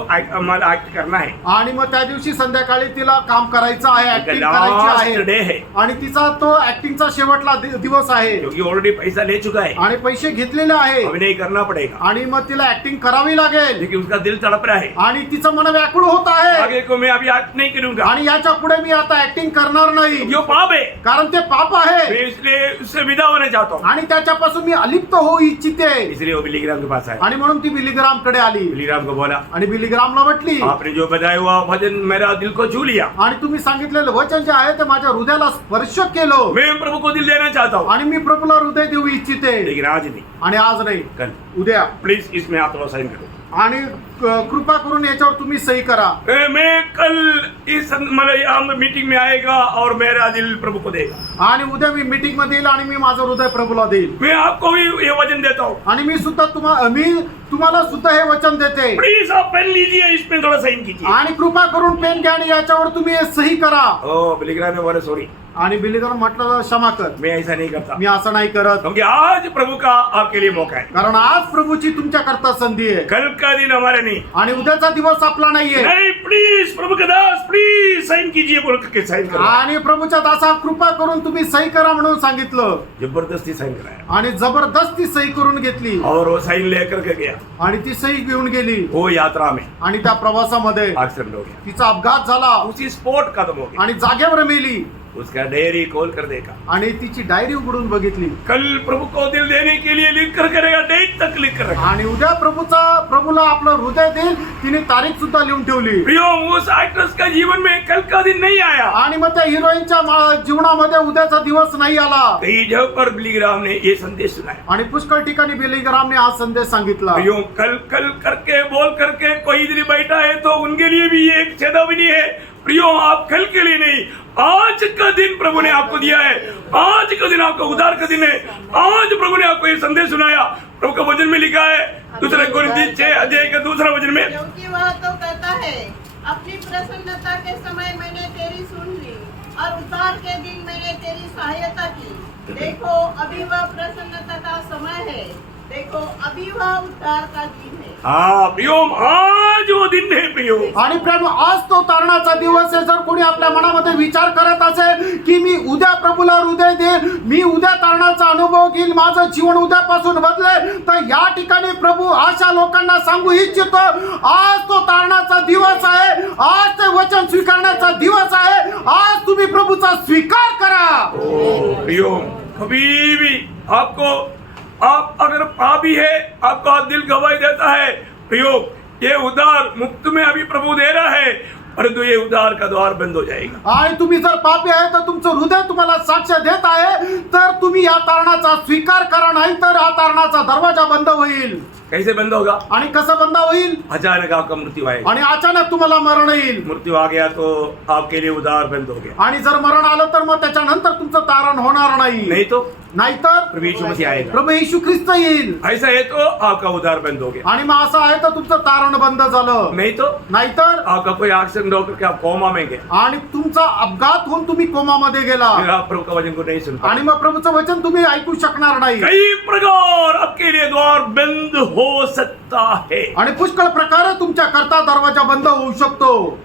मला एक्ट करना है. आणि मग त्या दिवशी संध्याकाळी तिला काम करायचं आहे, ऍक्टिंग करायची डे आहे. है. आणि तिचा तो ऍक्टिंगचा शेवटला दिवस आहे. क्योंकि ऑलरेडी पैसा ले चुका है, आणि पैसे घेतलेले आहे. अभिनय करना पड़ेगा. आणि मग तिला ऍक्टिंग करावी लागेल. लेकिन उसका दिल तड़प रहा है. आणि तिचं मन व्याकुळ होत आहे. आगे को मैं अभी एक्ट नहीं करूंगा. आणि याच्या पुढे मी आता ऍक्टिंग करणार नाही. जो पाप है, कारण ते पाप आहे. मैं इसलिए उससे विदा होना चाहता हूँ. आणि त्याच्यापासून मी अलिप्त होऊ इच्छिते. इसलिए वो बिलीग्राम के पास आया. आणि म्हणून ती बिलीग्राम कडे आली. बिलीग्राम को बोला, आणि बिलीग्रामला म्हटली, आपने जो बताया हुआ भजन मेरा दिल को छू लिया. आणि तुम्ही सांगितलेलं वचन जे आहे ते माझ्या हृदयाला स्पर्श केलं. मैं प्रभु को दिल देना चाहता हूँ. आणि मी प्रभूला हृदय देऊ इच्छिते. लेकिन आज नहीं, आणि आज नाही, कल. उद्या. प्लीज इसमें आप थोड़ा साइन करो. आणि कृपा करून याच्यावर तुम्ही सही करा. मैं कल इस मतलब मीटिंग में आएगा और मेरा दिल प्रभु को देगा. आणि उद्या मी मीटिंग मध्ये येईल आणि मी माझं हृदय प्रभूला देईल. मैं आपको भी ये वचन देता हूँ. आणि मी तुम्हाला सुद्धा हे वचन देते. प्लीज आप पेन लीजिए, इसमें थोड़ा साइन कीजिए. आणि कृपा करून पेन घ्या आणि याच्यावर तुम्ही हे सही करा. बिलीग्राम ने बोले सॉरी, आणि बिलीग्राम म्हटलं क्षमा कर, मैं ऐसा नहीं करता. मी असं नाही करत. क्योंकि आज प्रभु का आपके लिए मौका है. कारण आज प्रभूची तुमच्या करता संधी आहे. कल का दिन हमारे नहीं. आणि उद्याचा दिवस आपला नाहीये. नहीं, please Prabhu K Das, please sign कीजिए बोल के साइन करा, आणि प्रभूच्या दासा कृपा करून तुम्ही सही करा म्हणून सांगितलं जबरदस्ती साइन कराया आणि जबरदस्ती सही करून घेतली और वो साइन लेकर के गया। आणि ती सही घेऊन गेली वो यात्रा में आणि त्या प्रवासामध्ये एक्सीडेंट हो गया, तिचा अपघात झाला उसी स्पॉट खत्म हो गया। आणि जागेवर मेली उसका डायरी खोल कर देखा, आणि तिची डायरी उघडून बघितली कल प्रभु को दिल देने के लिए लिख कर करेगा, डेट तक लिख कर रखा। आणि उद्या प्रभूला आपलं हृदय देईल तिने तारीख सुद्धा लिहून ठेवली प्रियो, उस एक्ट्रेस का जीवन में कल का दिन नहीं आया। आणि मग त्या हिरोईनच्या जीवनामध्ये उद्याचा दिवस नाही आला कई जगह पर बिलीग्राम ने ये संदेश सुनाया। आणि पुष्कळ ठिकाणी बिलीग्रामने हा संदेश सांगितला प्रियो, कल कल करके बोल करके कोई इधर बैठा है तो उनके लिए भी ये एक चेतावनी है। प्रियो, आप कल के लिए नहीं, आज का दिन प्रभु ने आपको दिया है, आज का दिन आपका उद्धार का दिन है। आज प्रभु ने आपको ये संदेश सुनाया। प्रभु का वचन में लिखा है दूसरे कोरिन्थियों 6 अध्याय का दूसरा वचन में, क्योंकि वह तो कहता है, अपनी प्रसन्नता के समय मैंने तेरी सुन ली और उद्धार के दिन मैंने तेरी सहायता की। देखो अभी वह प्रसन्नता का समय है, देखो अभी वह उद्धार का दिन है। हाँ प्रियो, आज वो दिन है प्रियो। आणि प्रेम, आज तो तारणाचा दिवस आहे। जर कोणी आपल्या मनामध्ये विचार करत असेल की मी उद्या प्रभूला हृदय देईल, मी उद्या तारणाचा अनुभव घेईल, माझं जीवन उद्यापासून बदलेल, तर या ठिकाणी प्रभू अशा लोकांना सांगू इच्छितो, आज तो तारणाचा दिवस आहे, आज ते वचन स्वीकारण्याचा दिवस आहे। आज तुम्ही प्रभूचा स्वीकार करा। प्रियो, कभी भी आपको, आप अगर पापी है, आपका दिल गवाही देता है, प्रियो ये उद्धार मुफ्त में अभी प्रभु दे रहा है, परंतु ये उद्धार का द्वार बंद हो जाएगा। आणि तुम्ही जर पापी आहे तर तुमचं हृदय तुम्हाला साक्ष देत आहे, तर तुम्ही या तारणाचा स्वीकार करा, नाही तर हा तारणाचा दरवाजा बंद होईल। कैसे बंद होगा? आणि कसं बंद होईल? अचानक आपका मृत्यू आएगा, आणि अचानक तुम्हाला मरण येईल। मृत्यू आ गया तो आपके लिए उद्धार बंद हो गया। आणि जर मरण आलं तर मग त्याच्यानंतर तुमचं तारण होणार नाही, नहीं तो नाहीतर प्रभु यीशु मसीह आएगा। प्रभू येशू ख्रिस्त येईल। ऐसा है तो आपका उद्धार बंद हो गया, आणि मग असं आहे तर तुमचं तारण बंद झालं, नहीं तो नाहीतर आपका कोई एक्सीडेंट होकर के आप कोमा में गए, आणि तुमचा अपघात होऊन तुम्ही कोमामध्ये गेला, फिर आप प्रभु का वचन को नहीं सुन पाए। आणि मग प्रभूचं वचन तुम्ही ऐकू शकणार नाही। कई प्रकार आपके लिए द्वार बंद हो सकता है। आणि पुष्कळ प्रकारे तुमच्या करता दरवाजा बंद होऊ शकतो।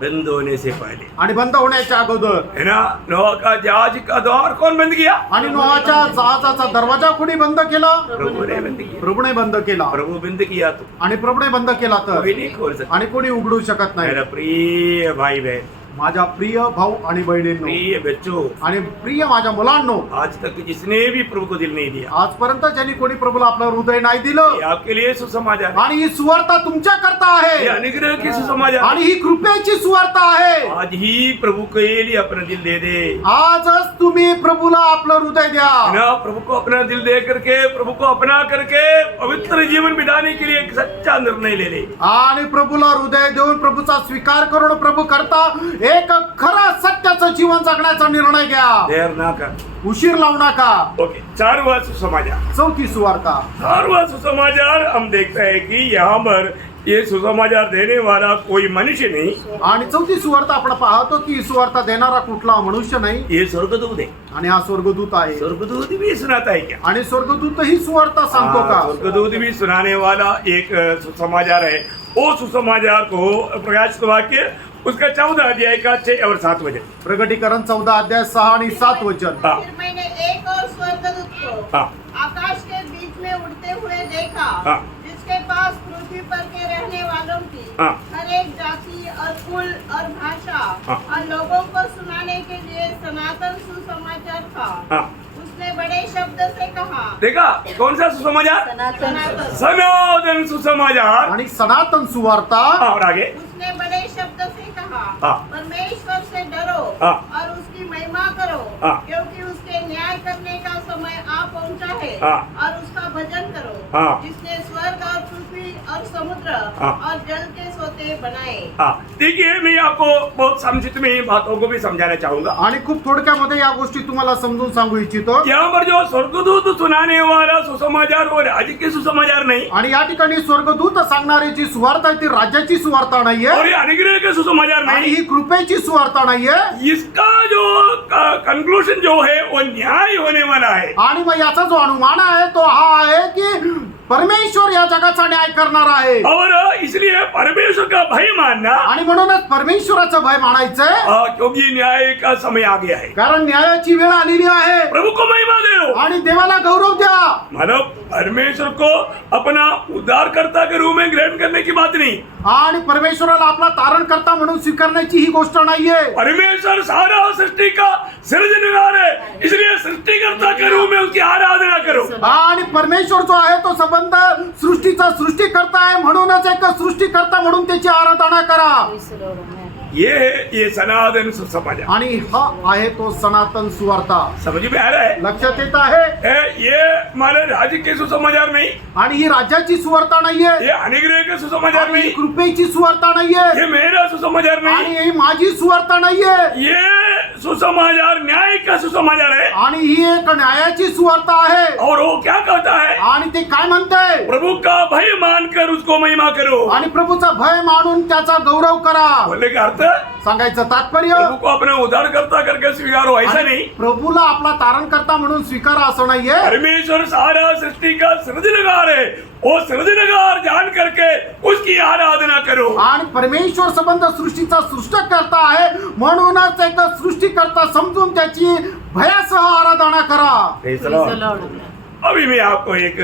बंद होने से पहले, आणि बंद होण्याच्या अगोदर है ना, नोआ का जहाज का द्वार कौन बंद किया? आणि नोहाच्या जहाजाचा दरवाजा कोणी बंद केला? प्रभु ने बंद किया। प्रभूने बंद केला। प्रभु बंद किया तो आणि प्रभूने बंद केला तर कोई नहीं खोल सकता। आणि कोणी उघडू शकत नाही। मेरा प्रिय भाई बहन, माझ्या प्रिय भाऊ आणि बहिणींनो, प्रिय बच्चों, आणि प्रिय माझ्या मुलांनो, आज तक जिसने भी प्रभु को दिल नहीं दिया, आजपर्यंत ज्यांनी कोणी प्रभूला आपलं हृदय नाही दिलं, ये आपके लिए सुसमाचार है। आणि ही सुवार्ता तुमच्या करता ये आहे, अनुग्रह की सुसमाचार है। आणि ही कृपेची सुवार्ता आहे। आज ही प्रभु के लिए अपना दिल दे दे, आजच तुम्ही प्रभूला आपलं हृदय द्या, है ना, प्रभु को अपना दिल दे करके, प्रभु को अपना करके पवित्र जीवन बिताने के लिए एक सच्चा निर्णय ले ले। आणि प्रभूला हृदय देऊन प्रभूचा स्वीकार करून प्रभू करता एक खरा सत्याचं जीवन जगण्याचा निर्णय घ्या। देर ना कर। उशीर लावू नका। ओके, चारवा सुसमाचार। चौथी सुवार्ता। चारवा सुसमाचार हम देखते हैं कि यहाँ पर ये सुसमाचार देने वाला कोई मनुष्य नहीं, आणि चौथी सुवार्ता आपण पाहतो की ही सुवार्ता देणारा कुठला मनुष्य नाही, ये स्वर्गदूत है। आणि हा स्वर्गदूत आहे। स्वर्गदूत भी सुनाता है क्या? आणि स्वर्गदूत ही सुवार्ता सांगतो हाँ, का? स्वर्गदूत भी सुनाने वाला एक सुसमाचार है। वो सुसमाचार को प्रकाशित वाक्य उसका 14 अध्याय का 6 और 7 वचन। प्रकटीकरण 14 अध्याय 6 आणि 7 वचन। हाँ। फिर मैंने एक और स्वर्गदूत को हाँ। आकाश के बीच में उड़ते हुए देखा, हाँ। जिसके पास पृथ्वी पर के रहने वालों की हाँ। हर एक जाति और कुल और भाषा हाँ। और लोगों को सुनाने के लिए सनातन सुसमाचार था। हाँ। उसने बड़े शब्द से कहा, देखा कौन सा सुसमाचार? सनातन सनातन सुसमाचार। आणि सनातन सुवार्ता। और आगे उसने बड़े शब्द से कहा, हाँ। परमेश्वर से डरो हाँ। और उसकी महिमा करो, हाँ। क्योंकि उसके न्याय करने का समय आ पहुंचा है। हाँ। और उसका भजन करो, हाँ। जिसने स्वर्ग और पृथ्वी और समुद्र हाँ। और जल के सोते बनाए। हाँ, देखिए मैं आपको बहुत संक्षिप्त में बातों को भी समझाना चाहूंगा। आणि खूप थोडक्यामध्ये या गोष्टी तुम्हाला समजून सांगू इच्छितो। यहाँ पर जो स्वर्गदूत सुनाने वाला सुसमाचार और राज्य के सुसमाचार नहीं, आणि या ठिकाणी स्वर्गदूत सांगणारी जी सुवार्ता आहे ती राज्याची सुवार्ता नाहीये, और ये अनुग्रह के सुसमाचार आणि नहीं। ही कृपेची सुवार्ता नाहीये। इसका जो कंक्लूजन जो है वो न्याय होने वाला है। आणि मग याचा जो अनुमान आहे तो हा आहे की परमेश्वर या जगाचा न्याय करणार आहे और इसलिए परमेश्वर का भय मानना, आणि म्हणूनच परमेश्वराचं भय मानायचंय क्योंकि न्याय का समय आ गया है। कारण न्यायाची वेळ आलेली आहे प्रभु को महिमा दो, आणि देवाला गौरव द्या। मतलब परमेश्वर को अपना उद्धारकर्ता के रूप में ग्रहण करने की बात नहीं। आणि परमेश्वराला आपला तारणकर्ता म्हणून स्वीकारण्याची ही गोष्ट नाहीये। परमेश्वर सारा सृष्टि का सृजनहार है, इसलिए सृष्टिकर्ता के रूप में उसकी आराधना करो। आणि परमेश्वर जो आहे तो संबंध सृष्टीचा सृष्टिकर्ता आहे, म्हणूनच एक सृष्टिकर्ता म्हणून त्याची आराधना करा। ये सनातन सुसमाचार, आणि हा आहे तो सनातन सुवार्ता। समझ में आ रहा है? लक्षात येत आहे? ये हमारे राज्य के सुसमाचार नहीं, आणि ही राज्याची सुवार्ता नाहीये, ये अनुग्रह के सुसमाचार आणि ही नहीं, कृपेची सुवार्ता नाहीये, ये मेरा सुसमाचार नहीं, आणि ही माझी सुवार्ता नाहीये, ये सुसमाचार न्याय का सुसमाचार है। आणि ही एक न्यायाची सुवार्ता आहे। और वो क्या कहता है? आणि ते काय म्हणते? प्रभु का भय मानकर उसको महिमा करो। आणि प्रभूचा भय मानून त्याचा गौरव करा। बोलने का अर्थ, सांगायचं तात्पर्य, प्रभु को अपना उद्धारकर्ता करके स्वीकारो, ऐसा आणि नहीं। प्रभूला आपला तारणकर्ता म्हणून स्वीकारा असं नाहीये। परमेश्वर सारा सृष्टि का सृजनहार है, वो सृजनहार जान करके उसकी आराधना करो। आणि परमेश्वर संबंध सृष्टीचा सृष्टिकर्ता आहे, म्हणूनच एक सृष्टिकर्ता समजून त्याची भयासह आराधना करा। अभी मैं आपको एक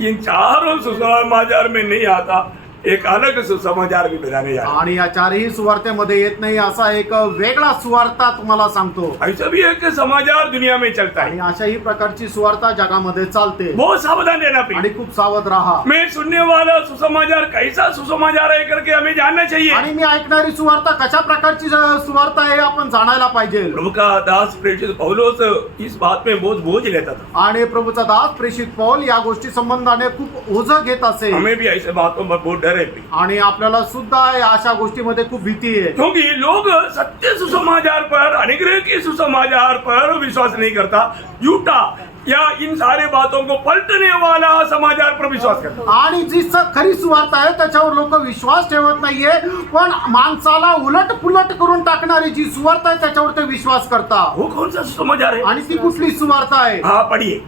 इन चारों सुसमाचार में नहीं आता, एक अलग सुसमाचार भी बताने जा रहा हूं। आणि या चारही सुवार्तेमध्ये येत नाही असा एक वेगळा सुवार्ता तुम्हाला सांगतो। ऐसा भी एक समाचार दुनिया में चलता आणि है, अशाही प्रकारची सुवार्ता जगामध्ये चालते, बहुत सावधान रहना आणि पड़ेगा। खूप सावध राहा। मैं सुनने वाला सुसमाचार कैसा सुसमाचार है करके हमें जानना चाहिए। आणि मी ऐकणारी सुवार्ता कशा प्रकारची सुवार्ता आहे आपण जाणायला पाहिजे। प्रभु का दास प्रेषित पौलुस इस बात में बहुत बोझ लेता था। आणि प्रभूचा दास प्रेषित पौल या गोष्टी संबंधाने खूप ओझं घेत असे, हमें भी ऐसे बातों पर बहुत डर है, आणि आपल्याला सुद्धा अशा गोष्टीमध्ये खूप भीती आहे। क्योंकि लोग सत्य सुसमाचार पर, अनुग्रह के सुसमाचार पर विश्वास नहीं करता, झूठा या इन सारे बातों को पलटने वाला समाचार पर विश्वास करता। आणि जी खरी सुवार्ता आहे त्याच्यावर लोक विश्वास ठेवत नाहीये, पण माणसाला उलट पुलट करून टाकणारी जी सुवार्ता आहे त्याच्यावर ते विश्वास करता। वो कौन सा सुसमाचार है? आणि ती कुठली सुवार्ता आहे? हाँ, पढ़िए।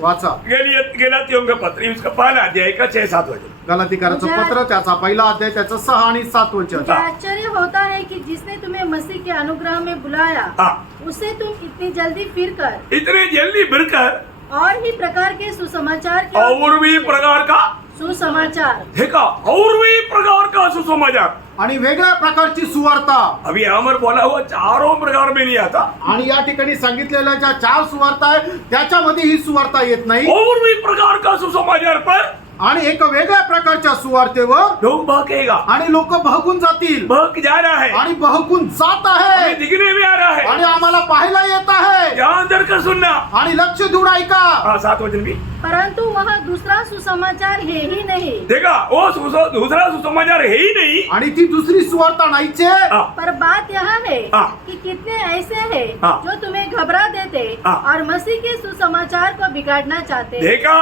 वाचा गलातियों का पत्र, उसका पहला अध्याय का 6-7 वचन। गलातीकराचं पत्र त्याचा पहिला अध्याय त्याचं 6 आणि 7 वचन। मुझे आश्चर्य होता है कि जिसने तुम्हें मसीह के अनुग्रह में बुलाया, उसे तुम इतनी जल्दी इतने जल्दी फिरकर और ही प्रकार के सुसमाचार के और भी प्रकार का सुसमाचार, देखा, और भी प्रकार का सुसमाचार, आणि वेगळ्या प्रकारची सुवार्ता। अभी अमर बोला हुआ चारों प्रकार में नहीं आता, आणि या ठिकाणी सांगितलेल्या ज्या 4 सुवार्ता आहे त्याच्यामध्ये ही सुवार्ता येत नाही। और भी प्रकार का सुसमाचार पर आणि एक वेगळ्या प्रकारच्या सुवार्तेवर लोग बहकेगा, आणि लोक बहकून जातील, बहक जा रहा है, आणि बहकून जात हमें आहे, दिखने में आ रहा है, आणि आम्हाला पाहायला येत आहे। ध्यान कर सुनना। आणि लक्ष देऊन ऐका। 7 वचन भी परंतु वह दूसरा सुसमाचार है ही नहीं, देखा, वो दूसरा सुसमाचार है ही नहीं, आणि ती दुसरी सुवार्ता नाहीच आहे। पर बात यह है हाँ। कि कितने ऐसे हैं हाँ। जो तुम्हें घबरा देते हाँ। और मसीह के सुसमाचार को बिगाड़ना चाहते। देखा,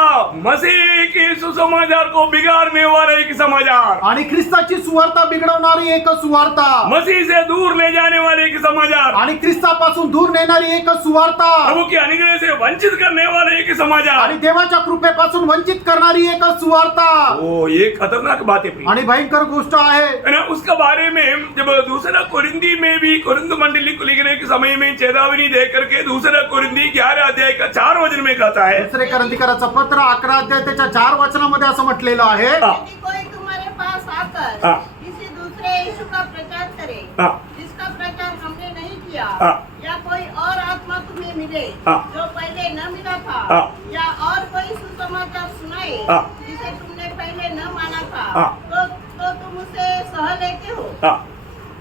मसीह के सुसमाचार को बिगाड़ने वाला एक समाचार, आणि ख्रिस्ताची सुवार्ता बिघडवणारी एक सुवार्ता, मसीह से दूर ले जाने वाले एक समाचार, आणि ख्रिस्तापासून दूर नेणारी एक सुवार्ता, प्रभु के अनुग्रह से वंचित करने वाले एक समाचार, आणि देवाच्या कृपेपासून वंचित करणारी एक सुवार्ता। ओ, ये खतरनाक बात है प्रिय। आणि भयंकर गोष्ट आहे। है ना, उसके बारे में जब दूसरा कोरिंदी में भी कोरिंद मंडली को लिखने के समय में चेतावनी दे करके दूसरा कोरिंदी 11 अध्याय का 4 वचन में कहता है, दुसरे करंथीकराचं पत्र 11 अध्याय त्याच्या 4 वचनामध्ये असं म्हटलेलं आहे, यदि कोई तुम्हारे पास आकर हाँ। किसी दूसरे यीशु का प्रचार करे हाँ। जिसका प्रचार हमने नहीं किया, हाँ। या कोई और आत्मा तुम्हें मिले हाँ। जो पहले न मिला था, हाँ। या और कोई सुसमाचार सुनाए हाँ। जिसे तुमने पहले न माना था, हाँ। तो तुम उसे सह लेते हो। हाँ,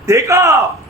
देखा,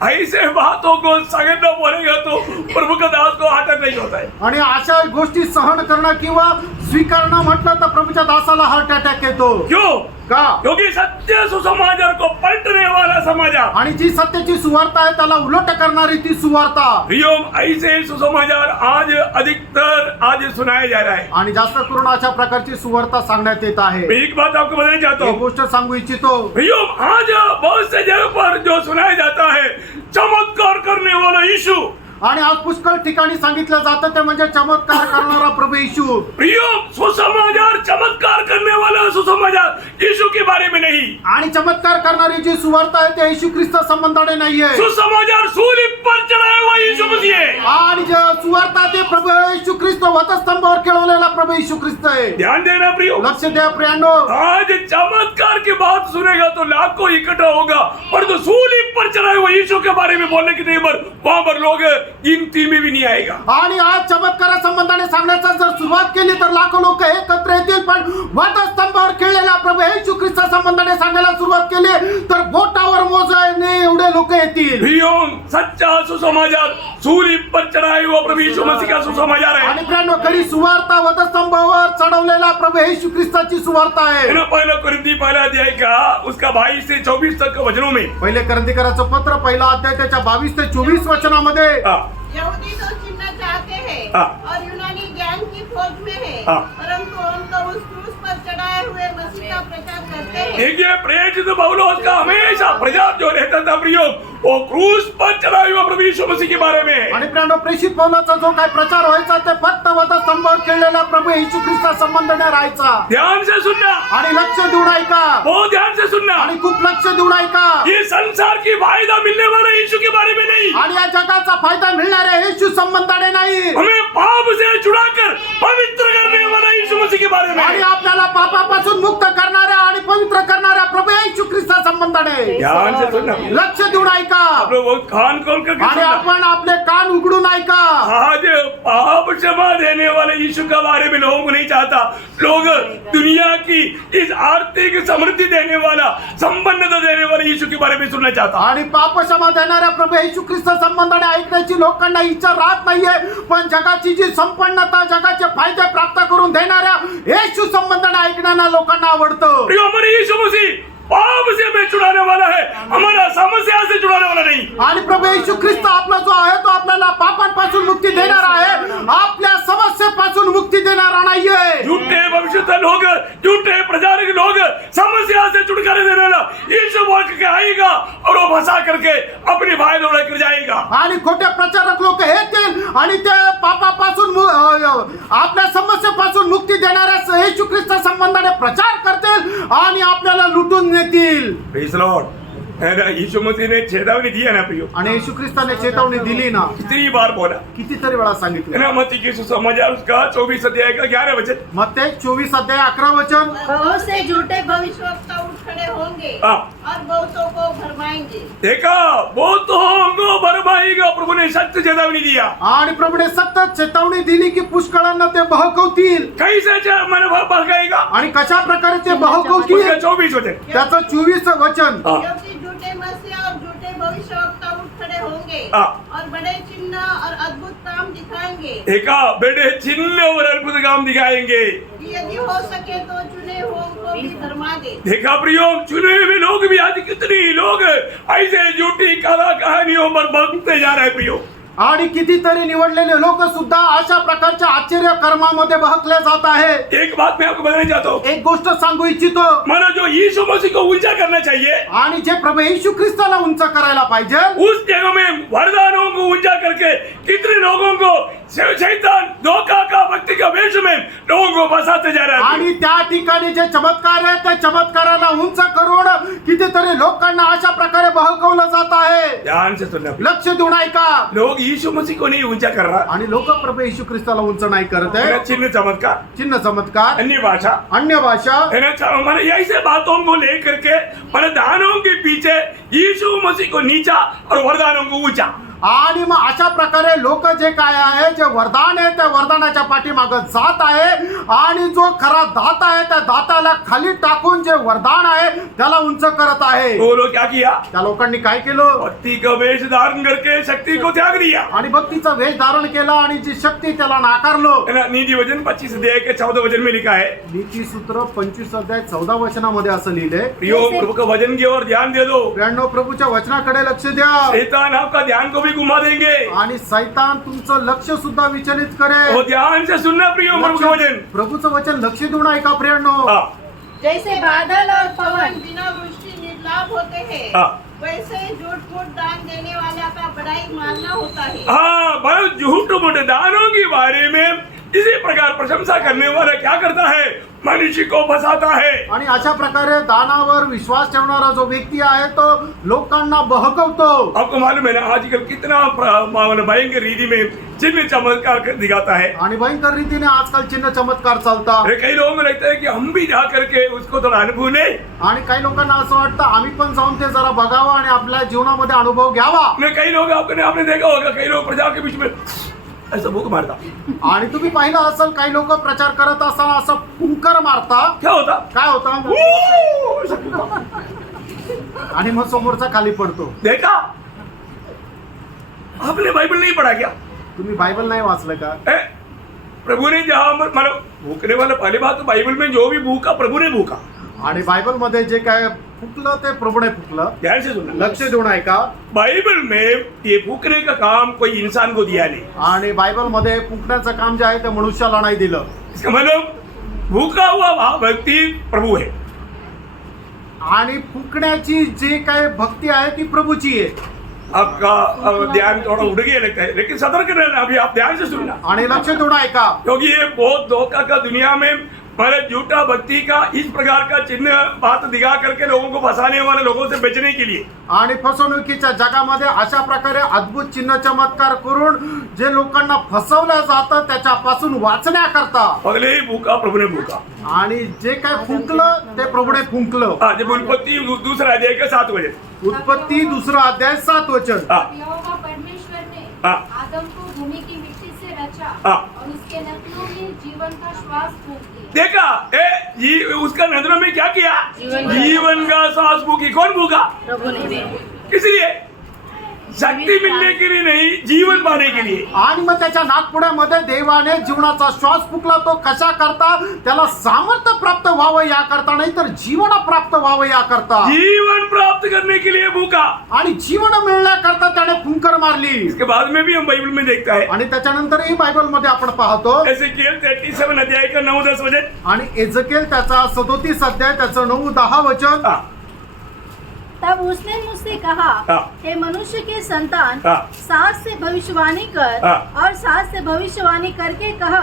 ऐसे बातों को सांगना बोलेगा तो प्रभु का दास को हार्ट नहीं होता है। आणि अशा गोष्टी सहन करणं किंवा स्वीकारणं म्हटलं तर प्रभूच्या दासाला हार्ट अटॅक येतो। क्यों? का? क्योंकि सत्य सुसमाचार को पलटने वाला समाचार, आणि जी सत्याची सुवार्ता आहे त्याला उलट करणारी ती सुवार्ता, प्रियोम, ऐसे सुसमाचार आज अधिकतर आज सुनाया जा रहा है। आणि जास्त करून अशा प्रकारची सुवार्ता सांगण्यात येत आहे। मैं एक बात आपको बताना चाहता एक हूँ, गोष्ट सांगू इच्छितो, प्रियोम, आज बहुत से जगह पर जो सुनाया जाता है चमत्कार करने वाला यीशु, आणि आज पुष्कळ ठिकाणी सांगितलं जातं ते म्हणजे चमत्कार करणारा प्रभू येशू. प्रियो, सुसमाचार चमत्कार करने वाला सुसमाचार यीशु के बारे में नहीं. आणि चमत्कार करणारी जी सुवार्ता आहे ते येशू ख्रिस्त संबंधाने नाहीये. सुसमाचार सूली पर चढ़ाया हुआ यीशु मसीह है. आणि जे सुवार्ता ते प्रभू येशू ख्रिस्त वधस्तंभावर खेळवलेला प्रभू येशू ख्रिस्त आहे. ध्यान देना प्रियो, लक्ष द्या प्रियांनो. आज चमत्कार की बात सुनेगा तो लाखों इकट्ठा होगा, पर तो सूली पर चढ़ाए हुए यीशु के बारे में बोलने की टेबल वहां पर लोग गिनती में भी नहीं आएगा. आणि आज चमत्कारा संबंधाने सांगण्याचा जर सुरुवात केली तर लाखो लोक एकत्र येतील, पण वधस्तंभावर खेळलेला प्रभू येशू ख्रिस्त संबंधाने सांगायला सुरुवात केली तर बोटावर मोजणे एवढे लोक येतील. प्रियो, सच्चा सुसमाचार सूली पर चढ़ाए हुआ प्रभु यीशु मसीह का सुसमाचार है. आणि प्रियांनो, खरी सुवार्ता वधस्तंभावर चढवलेला प्रभू येशू ख्रिस्ताची सुवार्ता आहे. है ना. पहला कोरिन्थी पहला अध्याय का उसका 22 से 24 तक वचनों में पहिले करंथीकराचं पत्र पहिला अध्याय त्याच्या 22 ते 24 वचनामध्ये यहूदी तो चिन्ह चाहते हैं हाँ। और यूनानी ज्ञान की खोज में है, हाँ। परंतु हम तो उस क्रूस पर चढ़ाए हुए मसीह का प्रचार करते हैं. देखिए, प्रेरित पौलुस का हमेशा प्रचार जो रहता था प्रियो, वो क्रूस पर चढ़ाए हुआ प्रभु यीशु मसीह के बारे में. आणि प्रियांनो, प्रेषित पौलाचा जो काय प्रचार व्हायचा ते फक्त वधस्तंभावर खेळलेला प्रभू येशू ख्रिस्ता संबंधाने राहायचा. ध्यान से सुनना, आणि लक्ष देऊन ऐका. बहुत ध्यान से सुनना. आणि खूप लक्ष देऊन ऐका. ये संसार की फायदा मिलने वाले यीशु के बारे में नहीं. आणि या जगाचा फायदा मिळणाऱ्या येशू संबंधाने नाही. हमें पाप से छुड़ाकर पवित्र करने वाला यीशु मसीह के बारे आणि में. आपल्याला पापापासून मुक्त करणाऱ्या आणि पवित्र करणाऱ्या प्रभू येशू ख्रिस्ता संबंधाने ध्यान से सुनना. लक्ष देऊन ऐका. आप लोग बहुत कान खोल कर आणि आपण आपले कान उघडून ऐका. आज पाप क्षमा देने वाले यीशु के बारे में लोग नहीं चाहता. लोग दुनिया की इस आर्थिक समृद्धि देने वाला, संपन्नता देने वाले यीशु के बारे में सुनना चाहता. आणि पाप क्षमा देणाऱ्या प्रभू येशू ख्रिस्त संबंधाने ऐकण्याची लोकांना इच्छा राहत नाहीये, पण जगाची जी संपन्नता, जगाचे फायदे प्राप्त करून देणाऱ्या येशू संबंधाने ऐकणाऱ्या लोकांना आवडतं. प्रिय हमारे यीशु मसीह पाप से हमें छुड़ाने वाला है, हमारा समस्या से छुड़ाने वाला नहीं. आणि प्रभू येशू ख्रिस्त आपला जो आहे तो आपल्याला पापांपासून मुक्ती देणार आहे, आपल्या समस्येपासून मुक्ती देणारा नाहीये. झूठे भविष्य लोग, झूठे प्रचारक लोग समस्या से छुटकारा देने वाला यीशु बोल के आएगा और वो फंसा करके अपनी भाई दौड़ा कर जाएगा. आणि खोटे प्रचारक लोक येतील आणि ते पापापासून आपल्या समस्येपासून मुक्ती देणाऱ्या येशू ख्रिस्त संबंधाने प्रचार करतील आणि आपल्याला लुटून नेतील. Praise the Lord. यीशु मसीह ने चेतावनी दी है ना प्रियो. आणि येशू ख्रिस्ताने चेतावणी दिली ना, कितनी बार बोला कितीतरी वेळा है सांगितलं. ना. मत्ती की सुसमाचार उसका 24 अध्याय का 11 वचन. मत्ते 24 अध्याय 11 वचन. बहुत से झूठे भविष्य भविष्यवक्ता उठ खड़े होंगे हाँ। और बहुतों को भरमाएंगे. देखा, वो तो हमको भरमाएगा. प्रभु ने सत्य चेतावनी दिया. आणि प्रभूने सतत चेतावणी दिली की पुष्कळांना ते बहकवतील. कैसे मन भड़काएगा. आणि कशा प्रकारे ते बहकवतील. उसका 24 वचन. त्याचं 24 वचन. हाँ. क्योंकि झूठे मसीह और झूठे भविष्यवक्ता उठ खड़े होंगे हाँ। और बड़े चिन्ह और अद्भुत काम दिखाएंगे देखा, बड़े चिन्ह और अद्भुत काम दिखाएंगे. कि यदि हो सके तो चुने हुओं को भी भरमा दे. देखा प्रियो, चुने हुए लोग भी आज कितनी लोग ऐसे झूठी कला कहानियों पर बगते जा रहे प्रियो. आणि कितीतरी निवडलेले लोक सुद्धा अशा प्रकारच्या आश्चर्य कर्मामध्ये बहकले जात आहे. एक बात मैं आपको बताना चाहता हूँ. एक गोष्ट सांगू इच्छितो. मानो जो यीशु मसीह को ऊंचा करना चाहिए, आणि जे प्रभू येशू ख्रिस्ताला उंच करायला पाहिजे, उस जगह में वरदानों को ऊंचा करके कितने लोगों को शैतान धोखा का भक्ति का वेश में लोगों को फंसाते जा रहा है. आणि त्या ठिकाणी जे चमत्कार आहे त्या चमत्काराला उंच करून कितीतरी लोकांना अशा प्रकारे बहकवलं जात आहे. ध्यान से सुनना. लक्ष देऊन ऐका. लोग यीशु मसीह को नहीं ऊंचा कर रहा. आणि लोक प्रभू येशू ख्रिस्ताला उंच नाही करत है ना. आहे. चिन्ह चमत्कार, चिन्ह चमत्कार, अन्य भाषा, अन्य भाषा, है ना. मैंने ऐसे बातों को लेकर के मैंने दानों के पीछे यीशु मसीह को नीचा और वरदानों को ऊंचा. आणि मग अशा प्रकारे लोक जे काय आहे, जे वरदान आहे त्या वरदानाच्या पाठीमागे जात आहे आणि जो खरा दाता आहे त्या दाताला खाली टाकून जे वरदान आहे त्याला उंच करत आहे. वो लोग क्या किया. त्या लोकांनी काय केलं. भक्ति का वेश धारण करके शक्ति को त्याग दिया. आणि भक्तीचा वेश धारण केला आणि जी शक्ती त्याला नाकारलो. है ना. नीति वचन 25 अध्याय के 14 वचन में लिखा है. नीती सूत्र 25 अध्याय 14 वचनामध्ये असं लिहिलंय. प्रियो, प्रभु का वचन की ओर ध्यान दे दो. प्रियांनो, प्रभूच्या वचनाकडे लक्ष द्या. शैतान आपका ध्यान को भी घुमा देंगे. आणि सैतान तुमचं लक्ष सुद्धा विचलित करेल. वो ध्यान से सुनना प्रियो. प्रभु का वचन. प्रभूचं वचन लक्ष देऊन ऐका प्रियांनो. हाँ. जैसे बादल और पवन पवन बिना वृष्टि निर्लाभ होते हैं, हाँ. वैसे ही झूठ मूठ दान देने वाला का बड़ाई मारना होता है. हाँ, और झूठ मतदानों के बारे में इसी प्रकार प्रशंसा करने वाला क्या करता है, मनुष्य को फंसाता है। आणि अशा प्रकारे दानावर विश्वास ठेवणारा जो व्यक्ती आहे तो लोकांना बहकवतो. आपको मालूम है ना आजकल कितना भयंकर रीति में चिन्ह चमत्कार दिखाता है। आणि भयंकर रीतीने आजकाल चिन्ह चमत्कार चालतात. अरे कई लोगों को लगता है कि हम भी जा करके उसको थोड़ा अनुभव ले। आणि काही लोकांना असं वाटतं आम्ही पण जाऊन ते जरा बघावं आणि आपल्या जीवनामध्ये अनुभव घ्यावा. कई लोग आपने देखा होगा, कई लोग प्रजा के बीच में ऐसा भूख मारता। आणि तुम्ही पाहिलं असेल काही लोक प्रचार करत असताना असं फुंकर मारतात. क्या होता? काय होतं आणि मग समोरचा खाली पडतो. देखा, आपने बाइबल नहीं पढ़ा क्या? तुम्ही बायबल नाही वाचलं का? प्रभु ने जहाँ मतलब भूखने वाला, पहली बात तो बाइबल में जो भी भूखा प्रभु ने भूखा। आणि बायबल मध्ये जे काय फुकलं ते प्रभूने फुकलं. ध्यान से सुनना, लक्ष देऊन ऐका. बाइबल में ये फूकने का काम कोई इंसान को दिया नहीं। आणि बायबल मध्ये फुकण्याचं काम जे आहे ते मनुष्याला नाही दिलं. इसका मतलब भूखा हुआ व्यक्ति प्रभु है आणि फुकण्याची जे काय भक्ती आहे ती प्रभूची आहे. आपका ध्यान थोड़ा उड़ गया लगता है, लेकिन सतर्क रहना, अभी आप ध्यान से सुनना, आणि लक्ष देऊन ऐका. क्योंकि ये बहुत धोखा का दुनिया में मतलब झूठा भक्ति का इस प्रकार का चिन्ह बात दिखा करके लोगों को फंसाने वाले लोगों से बचने के लिए आणि फसवणुकीच्या जगामध्ये अशा प्रकारे अद्भुत चिन्ह चमत्कार करून जे लोकांना फसवलं जातं त्याच्यापासून वाचण्याकरता. पहले ही भूखा प्रभु ने भूखा। आणि जे काय फुंकलं ते प्रभूने फुंकलं. जब उत्पत्ति दूसरा अध्याय का 7 वचन, उत्पत्ति 2 अध्याय 7 वचन. यहोवा परमेश्वर ने हाँ। आदम को भूमि की मिट्टी से रचा हाँ। और उसके नथनों में जीवन का श्वास फूंक दिया. देखा, उसका नजरों में क्या किया? जीवन का श्वास फूकी। कौन फूका? प्रभु ने। किस लिए? शक्ति मिलने के लिए नहीं, जीवन पाने के लिए। आणि मग त्याच्या नागपुड्यामध्ये देवाने जीवनाचा श्वास फुकला. तो कशा करता? त्याला सामर्थ्य प्राप्त व्हावं या करता, नाही तर जीवन प्राप्त व्हावं या करता. जीवन प्राप्त करने के लिए भूखा आणि जीवन मिळण्याकरता त्याने फुंकर मारली. इसके बाद में भी हम बाइबल में देखता है। आणि त्याच्यानंतरही बायबल मध्ये आपण पाहतो. एजेकिएल 37 अध्याय का 9-10 वचन, आणि एजेकिएल त्याचा 37 अध्याय त्याचं 9-10 वचन. तब उसने मुझसे कहा, हे मनुष्य के संतान, सास से भविष्यवाणी कर और सास से भविष्यवाणी करके कह,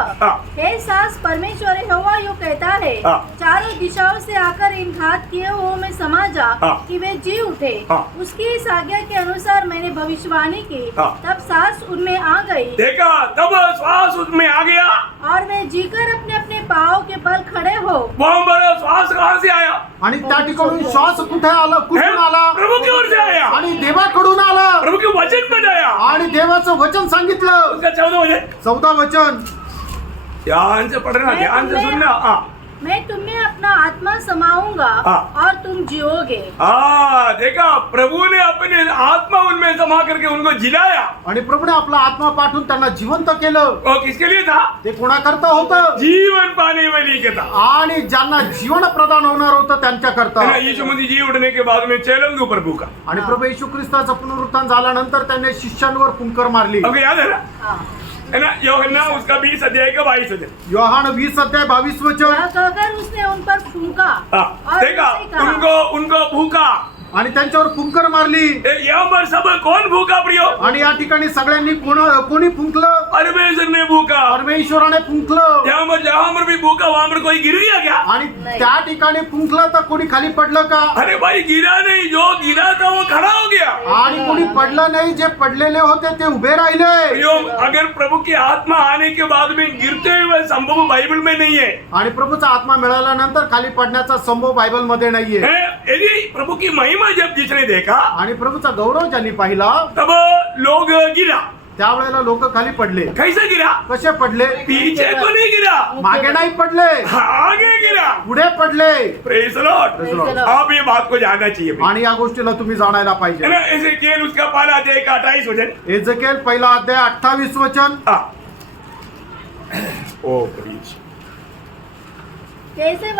हे सास, परमेश्वर यहोवा यूं कहता है, चारों दिशाओं से आकर इन घात किए हुओं में समा जा कि वे जी उठे। उसकी इस आज्ञा के अनुसार मैंने भविष्यवाणी की। तब सास उनमें आ गई। देखा, तब श्वास उसमें आ गया और वे जीकर अपने अपने पाँव के बल खड़े हो। वहाँ पर श्वास कहाँ से आया? आणि त्या ठिकाणी श्वास कुठे आला? कुठून आला? प्रभु की ओर से आया, आणि देवाकडून आला. प्रभु के वचन में आया आणि देवाचं वचन सांगितलं. उसका 14 वचन 14 वचन. ध्यान से पढ़ना, ध्यान से सुनना। मैं तुम्हें अपना आत्मा समाऊंगा और तुम जियोगे। देखा, प्रभु ने अपने आत्मा उनमें समा करके उनको जिलाया। आणि प्रभूने आपला आत्मा पाठवून त्यांना जिवंत केलं. वो किसके लिए था? ते कोणाकरता होतं? जीवन पाने वाले के था। आणि ज्यांना जीवन प्रदान होणार होतं त्यांच्याकरता. यीशु मसीह जी उठने के बाद में चेलों के ऊपर भूखा। आणि प्रभू येशू ख्रिस्ताचं पुनरुत्थान झाल्यानंतर त्यांनी शिष्यांवर फुंकर मारली. आपको याद है ना? है ना? यूहन्ना उसका 20 अध्याय का 22 वचन, योहान 20 अध्याय 22 वचन. यह कहकर उसने उन पर फूंका और देखा, उनसे कहा, उनको भूखा। आणि त्यांच्यावर फुंकर मारली. यहाँ पर सब कौन भूखा प्रियो? आणि या ठिकाणी सगळ्यांनी कोणी फुंकलं? परमेश्वर ने भूखा। परमेश्वराने फुंकलं. जहाँ पर भी भूखा वहाँ पर कोई गिर गया क्या? आणि त्या ठिकाणी फुंकलं तर कोणी खाली पडलं का? अरे भाई, गिरा नहीं, जो गिरा था वो खड़ा हो गया। आणि कोणी पडलं नाही, जे पडलेले होते ते उभे राहिले. प्रियो, अगर प्रभु की आत्मा आने के बाद में गिरते हुए संभव बाइबल में नहीं है। आणि प्रभूचा आत्मा मिळाल्यानंतर खाली पडण्याचा संभव बायबल मध्ये नाहीये. यदि प्रभु की महिमा जब जिसने देखा, आणि प्रभूचा गौरव ज्यांनी पाहिला, तब लोग गिरा। त्यावेळेला लोक खाली पडले. कैसे गिरा? कसे पडले? पीछे तो नहीं गिरा, मागे नाही पडले, आगे गिरा। पुढे पडले. Praise the Lord. आप ये बात को जानना चाहिए भाई। आणि या गोष्टीला तुम्ही जाणायला पाहिजे. है ना? एजेकिएल उसका पहला अध्याय का 28 वचन, एजेकिएल पहिला अध्याय 28 वचन. ओ प्लीज। जैसे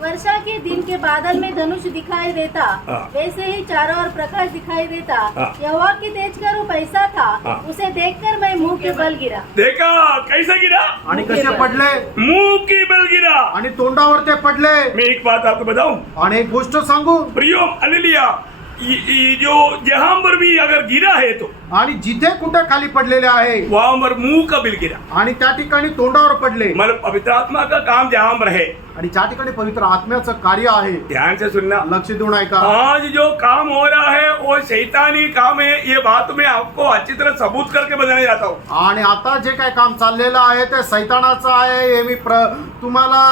वर्षा के दिन के बादल में धनुष दिखाई देता, वैसे ही चारों ओर प्रकाश दिखाई देता। यहोवा की तेज का रूप ऐसा था, उसे देखकर मैं मुंह के बल गिरा। देखा, कैसे गिरा? आणि कसे पडले? मुंह के बल गिरा। आणि तोंडावर ते पडले. मैं एक बात आपको बताऊं, आणि एक गोष्ट सांगू. प्रियो, हालेलुया, जो जहां पर पर भी अगर गिरा है तो आणि जिथे कुठे खाली पडलेले आहे वहां पर मुंह कबिल गिरा, आणि त्या ठिकाणी तोंडावर पडले मतलब पवित्र आत्मा का काम जहां पर है। आणि ज्या ठिकाणी पवित्र आत्म्याचं कार्य आहे ध्यान से सुनना, लक्ष देऊन ऐका आज जो काम हो रहा है वो शैतानी काम है, ये बात मैं आपको अच्छी तरह सबूत करके बताने जाता हूँ। आणि आता जे काय काम चाललेलं आहे ते सैतानाचं आहे हे मी तुम्हाला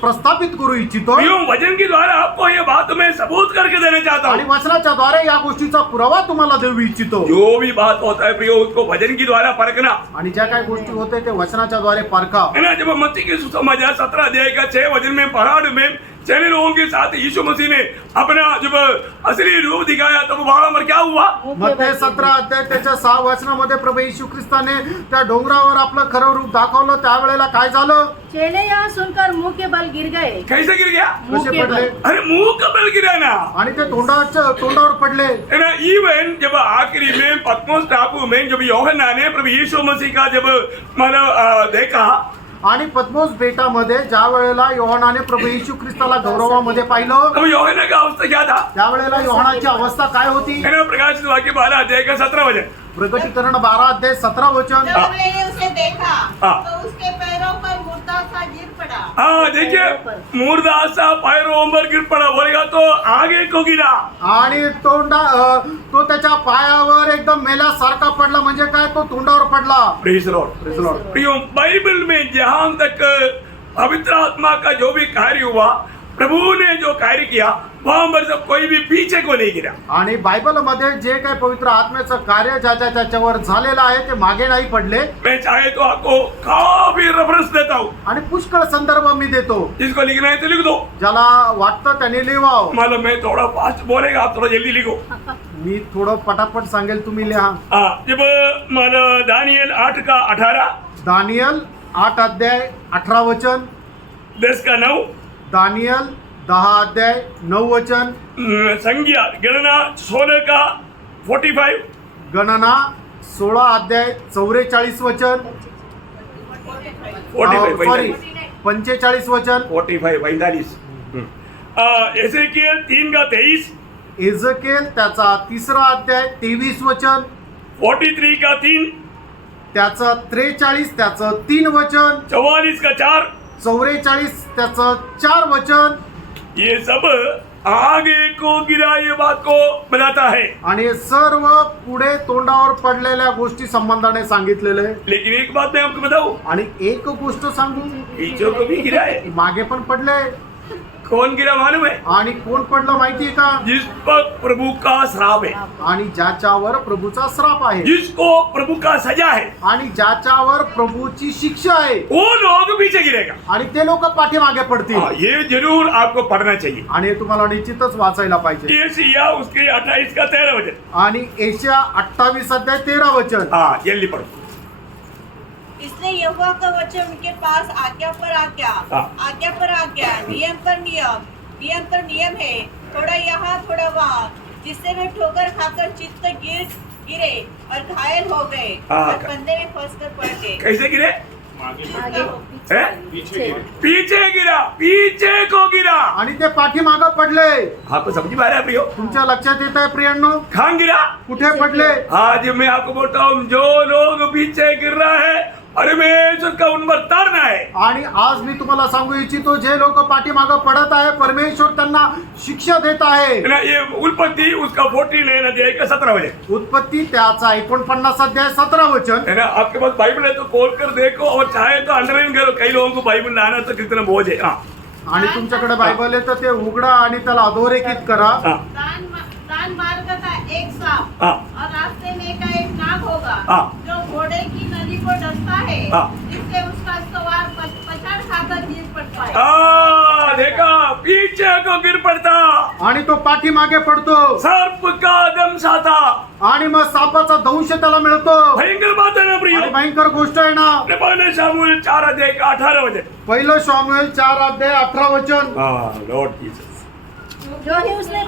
प्रस्थापित करू इच्छितो यूं वचन के द्वारा आपको ये बात मैं सबूत करके देना चाहता आणि हूँ। वचनाच्या द्वारे या गोष्टीचा पुरावा तुम्हाला देऊ इच्छितो जो भी बात होता है प्रियो उसको वचन के द्वारा परखना आणि ज्या काही गोष्टी होते ते वचनाच्या द्वारे परखा है ना। जब मत्ती की सुसमाचार 17 अध्याय का 6 वचन में पहाड़ में चले लोगों के साथ यीशु मसीह ने अपना जब असली रूप दिखाया तब वहां पर क्या हुआ? मत्ती 17 अध्याय त्याच्या 6 वचनामध्ये प्रभू येशू ख्रिस्ताने त्या डोंगरावर आपलं खरं रूप दाखवलं त्यावेळेला काय झालं? चेले यह सुनकर मुंह के बल गिर गए। कैसे गिर गया? मुंह कसे के पडले? बल। अरे मुंह कबल गिरा ना, आणि ते तोंडावर पडले है ना। इवन जब आखिरी में पत्मोस टापू में जब यूहन्ना ने प्रभू यीशु मसीह का जब मतलब देखा, आणि पद्मोस बेटामध्ये ज्या वेळेला योहानाने प्रभू येशू ख्रिस्ताला गौरवामध्ये पाहिलं तब यूहन्ना का अवस्था क्या था? त्यावेळेला योहानाची अवस्था काय होती? है ना। प्रकाशित वाक्य 12 अध्याय का 17 वचन, प्रकटीकरण 12 अध्याय 17 वचन जब मैंने उसे देखा हाँ। तो उसके पैरों पर मुर्दा सा गिर पड़ा। हाँ देखिए मुर्दा सा पैरों पर गिर पड़ा, बोलेगा तो आगे को गिरा। आणि तो त्याच्या पायावर एकदम मेल्यासारखा पडला म्हणजे काय? तो तोंडावर पडला। Praise Lord. प्रियो, बाइबल में जहां तक पवित्र आत्मा का जो भी कार्य हुआ, प्रभु ने जो कार्य किया वहां पर सब कोई भी पीछे को नहीं गिरा। आणि बायबल मध्ये जे काही पवित्र आत्म्याचं कार्य ज्याच्यावर झालेलं आहे ते मागे नाही पडले। मैं चाहे तो आपको काफी रेफरेंस देता हूँ, आणि पुष्कळ संदर्भ मी देतो, जिसको लिखना है तो लिख दो। ज्याला वाटतं त्याने लिहावं। मतलब मैं थोड़ा फास्ट बोलेगा, आप थोड़ा जल्दी लिखो। मी थोडं पटापट सांगेल, तुम्ही लिहा। हाँ, जब मतलब दानियल 8 का 18, दानियल 8 अध्याय 18 वचन, 10 का 9, दानियल 10 अध्याय 9 वचन, संज्ञा गणना 16 का 45, गणना 16 अध्याय 44 वचन, 45 45 वचन, 45 एसेकियल 3 का 23, एझेकिएल त्याचा 3रा अध्याय 23 वचन, 43 का 3, त्याचं 43 त्याचं 3 वचन, 44 का 4, 44 त्याचं 4 वचन, ये सब आगे को गिरा ये बात को बताता है। आणि हे सर्व पुढे तोंडावर पडलेल्या गोष्टी संबंधाने सांगितलेले आहे। लेकिन एक बात मैं आपको बताऊं, आणि एक गोष्ट सांगू, पीछे को भी गिरा है। मागे पण पडले। कौन गिरा मालूम है? आणि कोण पडलं माहितीये का? जिस पर प्रभु का श्राप है, आणि ज्याच्यावर प्रभूचा श्राप आहे, जिसको प्रभु का सजा है, आणि ज्याच्यावर प्रभूची शिक्षा आहे, वो लोग पीछे गिरेगा। आणि ते लोक पाठीमागे पडतील। हाँ, ये जरूर आपको पढ़ना चाहिए। आणि हे तुम्हाला निश्चितच वाचायला पाहिजे। एशिया उसके 28 का 13 वचन, आणि एशिया 28 अध्याय 13 वचन, हाँ जल्दी पढ़ो। इसलिए यहोवा का वचन उनके पास आज्ञा पर आज्ञा, हाँ। आज्ञा पर आज्ञा, नियम पर नियम, नियम पर नियम है, थोड़ा यहाँ थोड़ा वहाँ, जिससे वे ठोकर खाकर चित्त गिरे और घायल हो गए हाँ। और फंदे में फंसकर पड़ गए। कैसे गिरे? मागे आगे है? पीछे गिरे। पीछे गिरा, पीछे को गिरा। आणि ते पाठीमागे पडले। आपको समझ में आ रहा है प्रियो? तुमच्या लक्षात येत आहे प्रियांनो? कहाँ गिरा? कुठे पडले? आज मैं आपको बोलता हूँ, जो लोग पीछे गिर रहा है परमेश्वर का उन पर ताड़ना है। आणि आज मी तुम्हाला सांगू इच्छितो, जे लोक पाठीमागे पडत आहे परमेश्वर त्यांना शिक्षा देत आहे। है ना। ये उत्पत्ति उसका 49 अध्याय का 17 वचन, उत्पत्ती त्याचा 49 अध्याय 17 वचन। है ना। आपके पास बाइबल है तो खोल कर देखो, और चाहे तो अंडरलाइन करो। कई लोगों को बाइबल लाना तो कितना बोझ है। हाँ आणि तुमच्याकडे बायबल आहे तर ते उघडा आणि त्याला अधोरेखित करा। हाँ दान मार्ग का एक सांप हाँ और रास्ते में का एक नाग होगा, हाँ। जो घोड़े की नली को डसता है, हाँ। जिससे उसका सवार पछाड़ खाकर गिर पड़ता है। देखा, पीछे को गिर पड़ता, आणि तो पाठीमागे पडतो, सर्प का दंश आता। आणि मग सापाचा दंश त्याला मिळतो। भयंकर बात है ना प्रियो। आणि भयंकर गोष्ट आहे ना। पहले शमूएल 4 अध्याय का 18 वचन, पहिलं शमूएल 4 अध्याय 18 वचन। लॉर्ड जीसस, जो ही उसने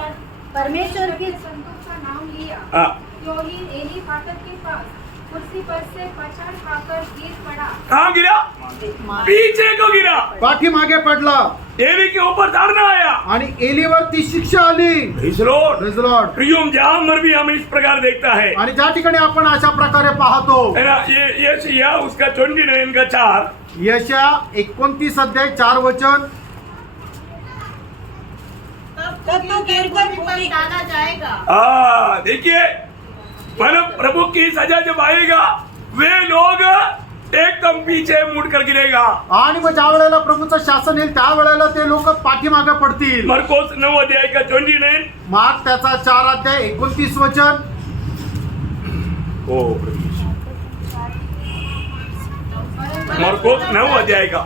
परमेश्वर की संतों का नाम लिया, हाँ जो ही एली फाटक के पास कुर्सी पर से पछाड़ खाकर गिर पड़ा। कहाँ गिरा? पीछे को गिरा, पाठीमागे पडला एली के ऊपर ताड़ना आया आणि एलीवर ती शिक्षा आली. Praise the Lord. Praise the Lord. प्रियम जहाँ मर भी हम इस प्रकार देखता है आणि ज्या ठिकाणी आपण अशा प्रकारे पाहतो, है ना, ये यशाया उसका 29 का 4 यशा 29 अध्याय 4 वचन. तब तो गिरकर भूमि पर डाला जाएगा। देखिए, मतलब प्रभु की सजा जब आएगा वे लोग एकदम पीछे मुड़कर गिरेगा. आणि मग ज्या वेळेला प्रभूचं शासन येईल त्या वेळेला ते लोक पाठीमागे पडतील. मरकोस 9 अध्याय का 29. मार्क त्याचा 4 अध्याय 29 वचन. मरकोस 9 अध्याय का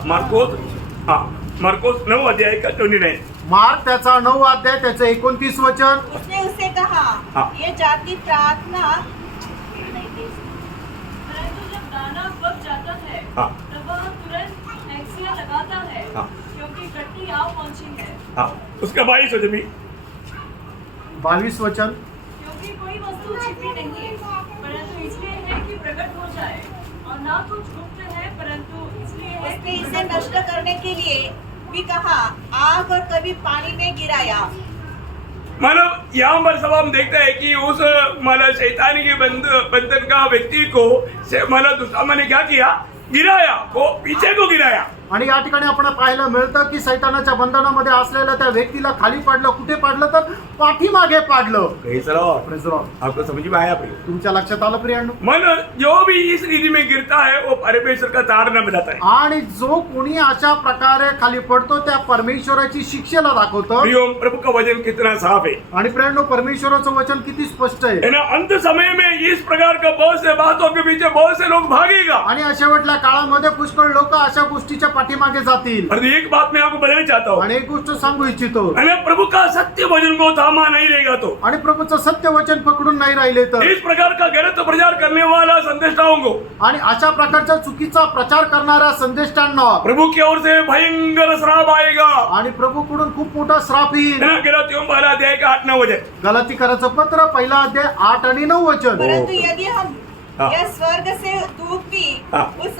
मरकोस 9 अध्याय का 29. मार्क त्याचा 9 अध्याय त्याचं 29 वचन. उसने उससे कहा, हाँ। ये जाति प्रार्थना परंतु जब दाना पक जाता है हाँ। तब वह तुरंत एक्सिया लगाता है हाँ। क्योंकि कट्टी आ पहुंची है। उसका 22 वचन भी 22 वचन. क्योंकि कोई वस्तु छिपी नहीं है परंतु इसलिए है कि प्रकट हो जाए और ना कुछ गुप्त है परंतु इसलिए है उसने कि इसे प्रकट हो नष्ट जाए। करने के लिए भी कहा, आग और कभी पानी में गिराया। मतलब यहाँ पर सब हम देखते हैं कि उस मतलब शैतानी के बंधन का व्यक्ति को मतलब दुश्मन ने क्या किया? गिराया, वो पीछे को गिराया. आणि या ठिकाणी आपण पाहायला मिळतं की सैतानाच्या बंधनामध्ये असलेल्या त्या व्यक्तीला खाली पाडलं. कुठे पाडलं तर पाठीमागे पाडलं. Praise the Lord. Praise the Lord. आपको समझ में आया प्रिय? तुमच्या लक्षात आलं प्रियांनो? मन जो भी इस रीति में गिरता है वो परमेश्वर का ताड़ना बताता है. आणि जो कोणी अशा प्रकारे खाली पडतो त्या परमेश्वराची शिक्षेला दाखवतो. प्रियो, प्रभु का वचन कितना साफ है, आणि प्रियांनो, परमेश्वराचं वचन किती स्पष्ट आहे. है ना. अंत समय में इस प्रकार का बहुत से बातों के पीछे बहुत से लोग भागेगा. आणि शेवटल्या काळामध्ये पुष्कळ लोक अशा गोष्टीच्या पाठीमागे जातील. और एक बात मैं आपको बताना चाहता हूँ, आणि एक गोष्ट सांगू इच्छितो. है ना, प्रभु का सत्य वचन को थामा नहीं रहेगा तो आणि प्रभूचं सत्य वचन पकडून नाही राहिले तर, इस प्रकार का गलत प्रचार करने वाला संदेष्टाओं को आणि अशा प्रकारच्या चुकीचा प्रचार करणाऱ्या संदेष्टांना प्रभु की ओर से भयंकर श्राप आएगा. आणि प्रभूकडून खूप मोठा श्राप येईल. है ना, गलातियों 12 अध्याय का 8-9 वचन. गलातीकराचं पत्र 1 अध्याय 8 आणि 9 वचन. परंतु यदि हम हाँ। यह स्वर्ग से दूत भी हाँ। उस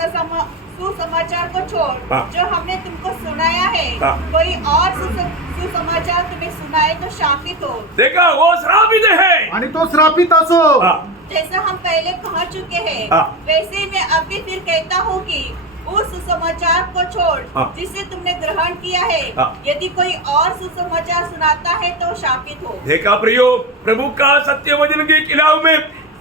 सुसमाचार को छोड़ हाँ। जो हमने तुमको सुनाया है, हाँ। कोई और सुसमाचार तुम्हें सुनाए तो शापित हो। देखा, वो श्रापित है. आणि तो श्रापित असो. जैसा हम पहले कह चुके हैं, हाँ। वैसे मैं अभी फिर कहता हूँ कि उस सुसमाचार को छोड़ हाँ। जिसे तुमने ग्रहण किया है, हाँ। यदि कोई और सुसमाचार सुनाता है तो शापित हो। देखा प्रियो, प्रभु का सत्य वचन के खिलाफ में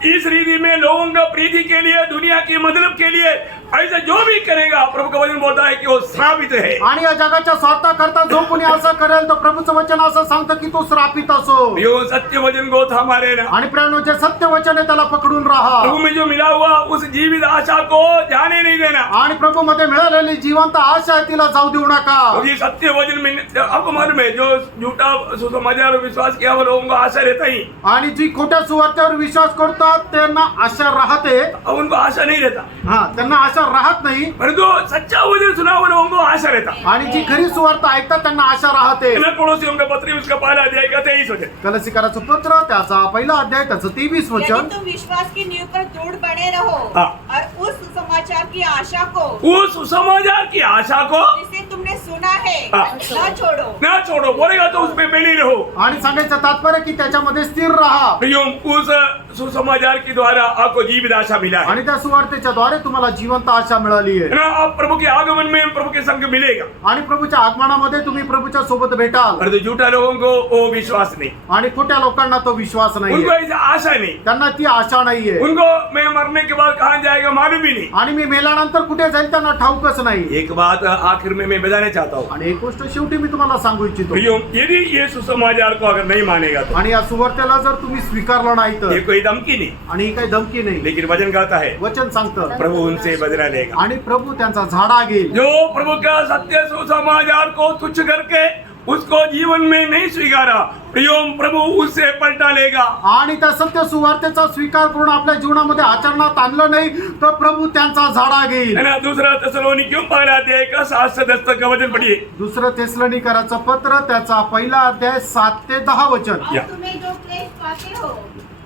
इस रीति में लोगों का प्रीति के लिए, दुनिया की मतलब के लिए ऐसा जो भी करेगा, प्रभु का वचन बोलता है कि वो श्रापित है. आणि या जगाच्या स्वार्थाकरता जो कोणी असं करेल तर प्रभूचं वचन असं सांगतं की तो श्रापित असो. यो सत्य वचन को थामा रहना. आणि प्रियांनो, जे सत्य वचन आहे त्याला पकडून राहा. प्रभु में जो मिला हुआ उस जीवित आशा को जाने नहीं देना. आणि प्रभू मध्ये मिळालेली जिवंत आशा आहे तिला जाऊ देऊ नका. क्योंकि सत्य वचन में आपको मालूम है, जो झूठा सुसमाचार और विश्वास किया हुआ लोगों को आशा रहता ही, आणि जी खोट्या सुवार्तेवर विश्वास करतात त्यांना आशा राहते. अब उनको आशा नहीं रहता. हा, त्यांना आशा राहत नाही. परंतु सच्चा वचन सुना हुआ लोगों को आशा रहता. आणि जी खरी सुवार्त ऐकतात त्यांना आशा राहते. कोलोसियों का पत्र उसका 1 अध्याय का 23 वचन. कलसीकराचं पत्र त्याचा 1 अध्याय त्याचं 23 वचन. यदि तुम विश्वास की नींव पर दृढ़ बने रहो हाँ। और उस समाचार की आशा को उस सुसमाचार की आशा को जिसे तुमने सुना है हाँ। न छोड़ो। ना छोड़ो, बोलेगा तो उस पे बने रहो. आणि सांगायचं तात्पर्य की त्याच्यामध्ये स्थिर राहा. प्रियो, उस सुसमाचार के द्वारा आपको जीवित आशा मिला है. आणि त्या सुवार्तेच्या द्वारे तुम्हाला जिवंत आशा मिळाली आहे. है ना, आप प्रभु के आगमन में प्रभु के संग मिलेगा. आणि प्रभूच्या आगमनामध्ये तुम्ही प्रभूच्या सोबत भेटाल. परंतु झूठा लोगों को वो विश्वास नहीं, आणि खोट्या लोकांना तो विश्वास उनको नाहीये. ऐसा आशा नहीं, त्यांना ती आशा नाहीये. उनको मैं मरने के बाद कहाँ जाएगा मालूम ही नहीं. आणि मी मेल्यानंतर कुठे जाईल त्यांना ठाऊकच नाही. एक बात आखिर में मैं बताना चाहता हूँ, आणि एक गोष्ट शेवटी मी तुम्हाला सांगू इच्छितो. प्रियो, यदि ये सुसमाचार को अगर नहीं मानेगा तो आणि या सुवार्तेला जर तुम्ही स्वीकारलं नाही ये तर, कोई धमकी नहीं, आणि ही काही धमकी नाही, लेकिन वचन कहता है वचन सांगतं प्रभु उनसे बदला लेगा. आणि प्रभू त्यांचा झाडा घेईल. जो प्रभु का सत्य सुसमाचार को तुच्छ करके उसको जीवन में नहीं स्वीकारा, प्रियो, प्रभु उससे पलटा लेगा. आणि त्या सत्य सुवार्तेचा स्वीकार करून आपल्या जीवनामध्ये आचरणात आणलं नाही तर प्रभू त्यांचा झाडा घेईल. है ना. दूसरा थिस्सलुनीकियों 1 अध्याय का 7 से 10 तक का वचन पढ़िए. दुसरं थिस्सलुनीकराचं पत्र त्याचा 1 अध्याय 7 ते 10 वचन. या. अब तुम्हें जो क्लेश पाते हो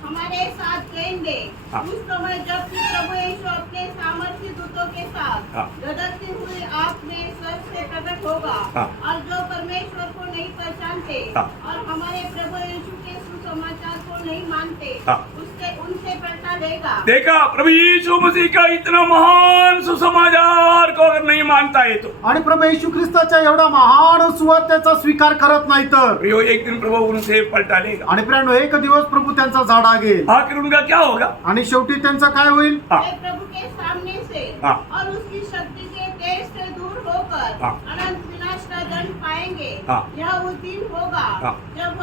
हमारे साथ चैन दे। हाँ। उस समय जब कि प्रभु यीशु अपने सामर्थ्य दूतों के साथ हाँ। गदरती हुई आग में स्वर्ग से प्रकट होगा हाँ। और जो परमेश्वर को नहीं पहचानते हाँ। और हमारे प्रभु यीशु के सुसमाचार को नहीं मानते हाँ। उससे उनसे पलटा लेगा। देखा प्रभु यीशु मसीह का इतना महान सुसमाचार को अगर नहीं मानता है तो आणि प्रभू येशू ख्रिस्ताच्या एवढा महान सुवार्तेचा स्वीकार करत नाही तर प्रियो एक दिन प्रभु उनसे पलटा लेगा। आणि प्रियानो एक दिवस प्रभु त्यांचा झाडा घेईल आखिर उनका क्या होगा? आणि शेवटी त्यांचं काय होईल? हाँ। वे प्रभु के सामने से हाँ। और उसकी शक्ति के तेज से दूर होकर हाँ। अनंत विनाश का दंड पाएंगे। हाँ। यह वो दिन होगा हाँ। जब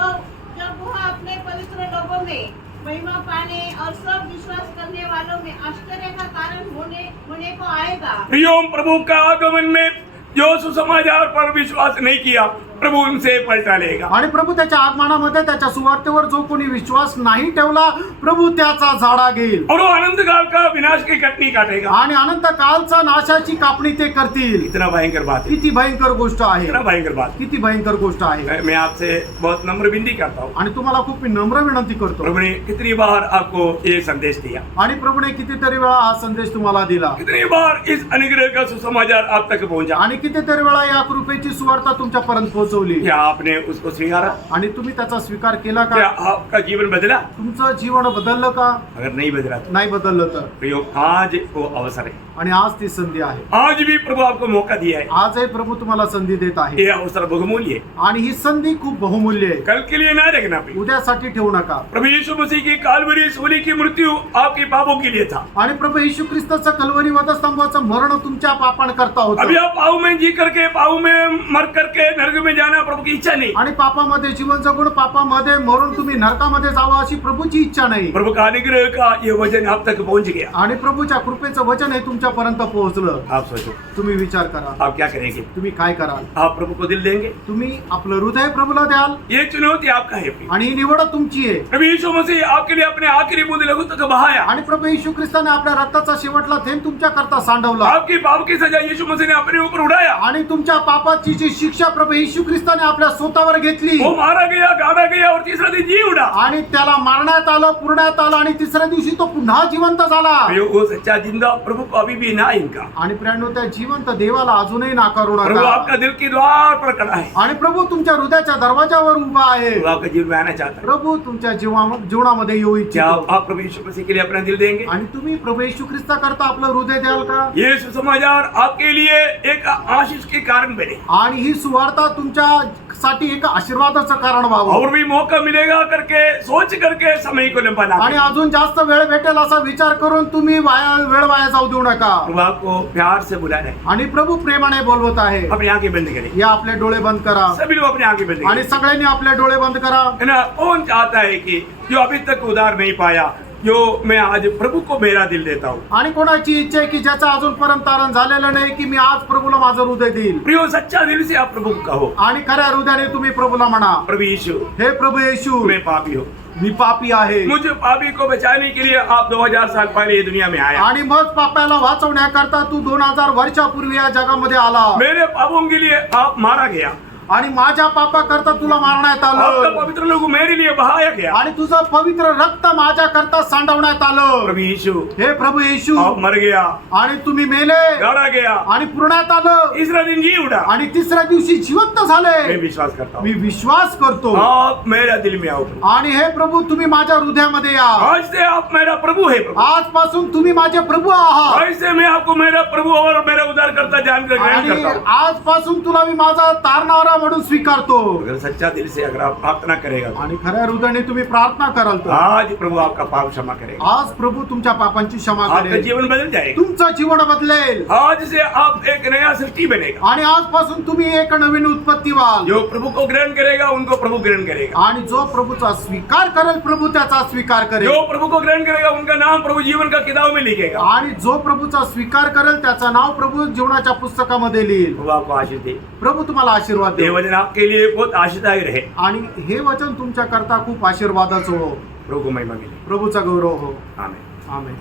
वह अपने पवित्र लोगों में महिमा पाने और सब विश्वास करने वालों में आश्चर्य का कारण होने को आएगा। प्रियो प्रभु का आगमन में जो सुसमाचार पर विश्वास नहीं किया प्रभु उनसे पलटा लेगा। आणि प्रभू त्याच्या आगमनामध्ये त्याच्या सुवार्तेवर जो कोणी विश्वास नाही ठेवला प्रभू त्याचा झाडा घेईल और वो अनंत काल का विनाश की कटनी काटेगा। आणि अनंत कालचा नाशाची कापणी ते करतील। इतना भयंकर बात है, किती भयंकर गोष्ट आहे, इतना भयंकर बात। किती भयंकर गोष्ट आहे। मैं आपसे बहुत नम्र विनती करता हूँ, आणि तुम्हाला खूप मी नम्र विनंती करतो। प्रभु ने कितनी बार आपको ये संदेश दिया, आणि प्रभूने कितीतरी वेळा हा संदेश तुम्हाला दिला, कितनी बार इस अनुग्रह का सुसमाचार आप तक पहुंचा, आणि कितीतरी वेळा या कृपेची सुवार्ता तुमच्यापर्यंत पोहोचवली। क्या आपने उसको स्वीकारा? आणि तुम्ही त्याचा स्वीकार केला क्या का? आपका जीवन बदला? तुमचं जीवन बदललं का? अगर नहीं बदला तो नाही बदललं तर प्रियो आज वो अवसर है, आणि आज ती संधी आहे। आज भी प्रभु आपको मौका दिया है। आजही प्रभू तुम्हाला संधी देत आहे ये अवसर बहुमूल्य है, आणि ही संधी खूप बहुमूल्य आहे। कल के लिए ना रखना प्रियो। उद्यासाठी ठेवू नका। प्रभु यीशु मसीह की कालवरी सूली की मृत्यु आपके पापों के लिए था। आणि प्रभू येशू ख्रिस्ताचं कल्वरी वधस्तंभाचं मरण तुमच्या पापांकरता अभी होतं, आप पाव में जी करके पाव में मर करके नरक में जाना प्रभु की इच्छा नहीं। आणि पापामध्ये जीवन जगून पापामध्ये मरून तुम्ही नरकामध्ये जावं अशी प्रभूची इच्छा नाही। प्रभु का अनुग्रह का ये वचन आप तक पहुंच गया। आणि प्रभूच्या कृपेचं वचन हे तुमच्यापर्यंत पोहोचलं। आप सोचो तुम्ही विचार करा, आप क्या करेंगे? तुम्ही काय कराल? आप प्रभु को दिल देंगे? तुम्ही आपलं हृदय प्रभूला द्याल, ये चुनौती आपका है प्रिय। आणि ही निवड तुमची आहे। प्रभु यीशु मसीह आपके लिए अपने आखिरी बूंद लहू तक बहाया। आणि प्रभू येशू ख्रिस्ताने आपल्या रक्ताचा शेवटला थेंब तुमच्या करता सांडवला, आपकी पाप की सजा यीशु मसीह ने अपने ऊपर उड़ाया। आणि तुमच्या पापाची जी शिक्षा प्रभू येशू ख्रिस्ताने आपल्या स्वतःवर घेतली, वो मारा गया, गाड़ा गया और तीसरा दिन जी उड़ा। आणि त्याला मारण्यात आलं, पुरण्यात आलं, आणि तिसऱ्या दिवशी तो पुन्हा जिवंत झाला। प्रियो, वो सच्चा जिंदा प्रभु को अभी भी ना इनका। आणि प्रियांनो, त्या जिवंत देवाला अजूनही नाकारू प्रभु नका। आपका दिल के द्वार पर खड़ा है। आणि प्रभू तुमच्या हृदयाच्या दरवाजावर उभा आहे। प्रभु आपका जीवन में आना चाहता है। प्रभू तुमच्या जीवनामध्ये येऊ क्या इच्छितो, आप प्रभु यीशु मसीह के लिए अपना दिल देंगे? आणि तुम्ही प्रभू येशू ख्रिस्ता करता आपलं हृदय द्याल का? ये सुसमाचार आपके लिए एक आशीष के कारण बने आणि ही सुवार्ता तुमच्यासाठी एक आशीर्वादाचं कारण व्हावं, और भी मौका मिलेगा करके सोच करके समय को लंबा ना आणि करें। अजून जास्त वेळ भेटेल असा विचार करून तुम्ही वेळ वाया जाऊ देऊ नका। प्रभु आपको प्यार से बुला रहे हैं। आणि प्रभू प्रेमाने बोलवत आहे। अपनी आंखें बंद करें, या आपले डोळे बंद करा, सभी लोग अपनी आंखें बंद आणि करें। सगळ्यांनी आपले डोळे बंद करा। है ना? कौन चाहता है कि जो अभी तक उधार नहीं पाया, जो मैं आज प्रभु को मेरा दिल देता हूँ। आणि कोणाची इच्छा आहे की ज्याचं अजूनपर्यंत तारण झालेलं नाही की मी आज प्रभूला माझं हृदय देईल, प्रियो, सच्चा दिल से आप प्रभु को कहो, आणि खऱ्या हृदयाने तुम्ही प्रभूला म्हणा, प्रभु यीशु, हे प्रभू येशू, मैं पापी हूँ, मी पापी आहे, मुझे पापी को बचाने के लिए आप 2000 साल पहले ये दुनिया में आया। आणि मग पापाला वाचवण्याकरता तू 2000 वर्षापूर्वी या जगामध्ये आला, मेरे पापों के लिए आप मारा गया, आणि माझ्या पापाकरता तुला मारण्यात आपका आलं, पवित्र लोग मेरे लिए बहाया गया। आणि तुझं पवित्र रक्त माझ्याकरता सांडवण्यात आलं। प्रभु यीशु, हे प्रभू येशू, आप मर गया, आणि तुम्ही मेले, गाड़ा गया, आणि पुरण्यात आलं, तीसरा दिन जी उड़ा। आणि तिसऱ्या दिवशी जिवंत मैं झाले। विश्वास करता मी हूँ, विश्वास करतो, आप मेरा दिल में आओ प्रभु। आणि हे प्रभू तुम्ही माझ्या हृदयामध्ये या। आज से आप मेरा प्रभु है प्रभु। आजपासून तुम्ही माझे प्रभू आहात, आज से मैं आपको मेरा प्रभु और मेरा उद्धार करता जानकर ग्रहण आणि करता हूँ। आजपासून तुला मी माझा तारणारा म्हणून स्वीकारतो। अगर सच्चा दिल से अगर आप प्रार्थना करेगा तो आणि खऱ्या हृदयाने तुम्ही प्रार्थना कराल तर आज प्रभु आपका पाप क्षमा करेगा, आज प्रभू तुमच्या पापांची क्षमा आपका करेल, जीवन बदल जाएगा। तुमचं जीवन बदलेल, आज से आप एक नया सृष्टि बनेगा। आणि आजपासून तुम्ही एक नवीन उत्पत्ती व्हाल। जो प्रभु को ग्रहण करेगा उनको प्रभु ग्रहण करेगा, आणि जो प्रभूचा स्वीकार करेल प्रभू त्याचा स्वीकार करेल, जो प्रभु को ग्रहण करेगा उनका नाम प्रभु जीवन का किताब में लिखेगा। आणि जो प्रभूचा स्वीकार करेल त्याचं नाव प्रभू जीवनाच्या पुस्तकामध्ये लिहिल। प्रभु आपको आशीष दे, प्रभू तुम्हाला आशीर्वाद ये दे, वचन आपके लिए बहुत आशीषदायक रहे। आणि हे वचन तुमच्या करता खूप आशीर्वादाचं हो। प्रभु को महिमा मिले। प्रभूचा गौरव हो। आमेन। आमेन।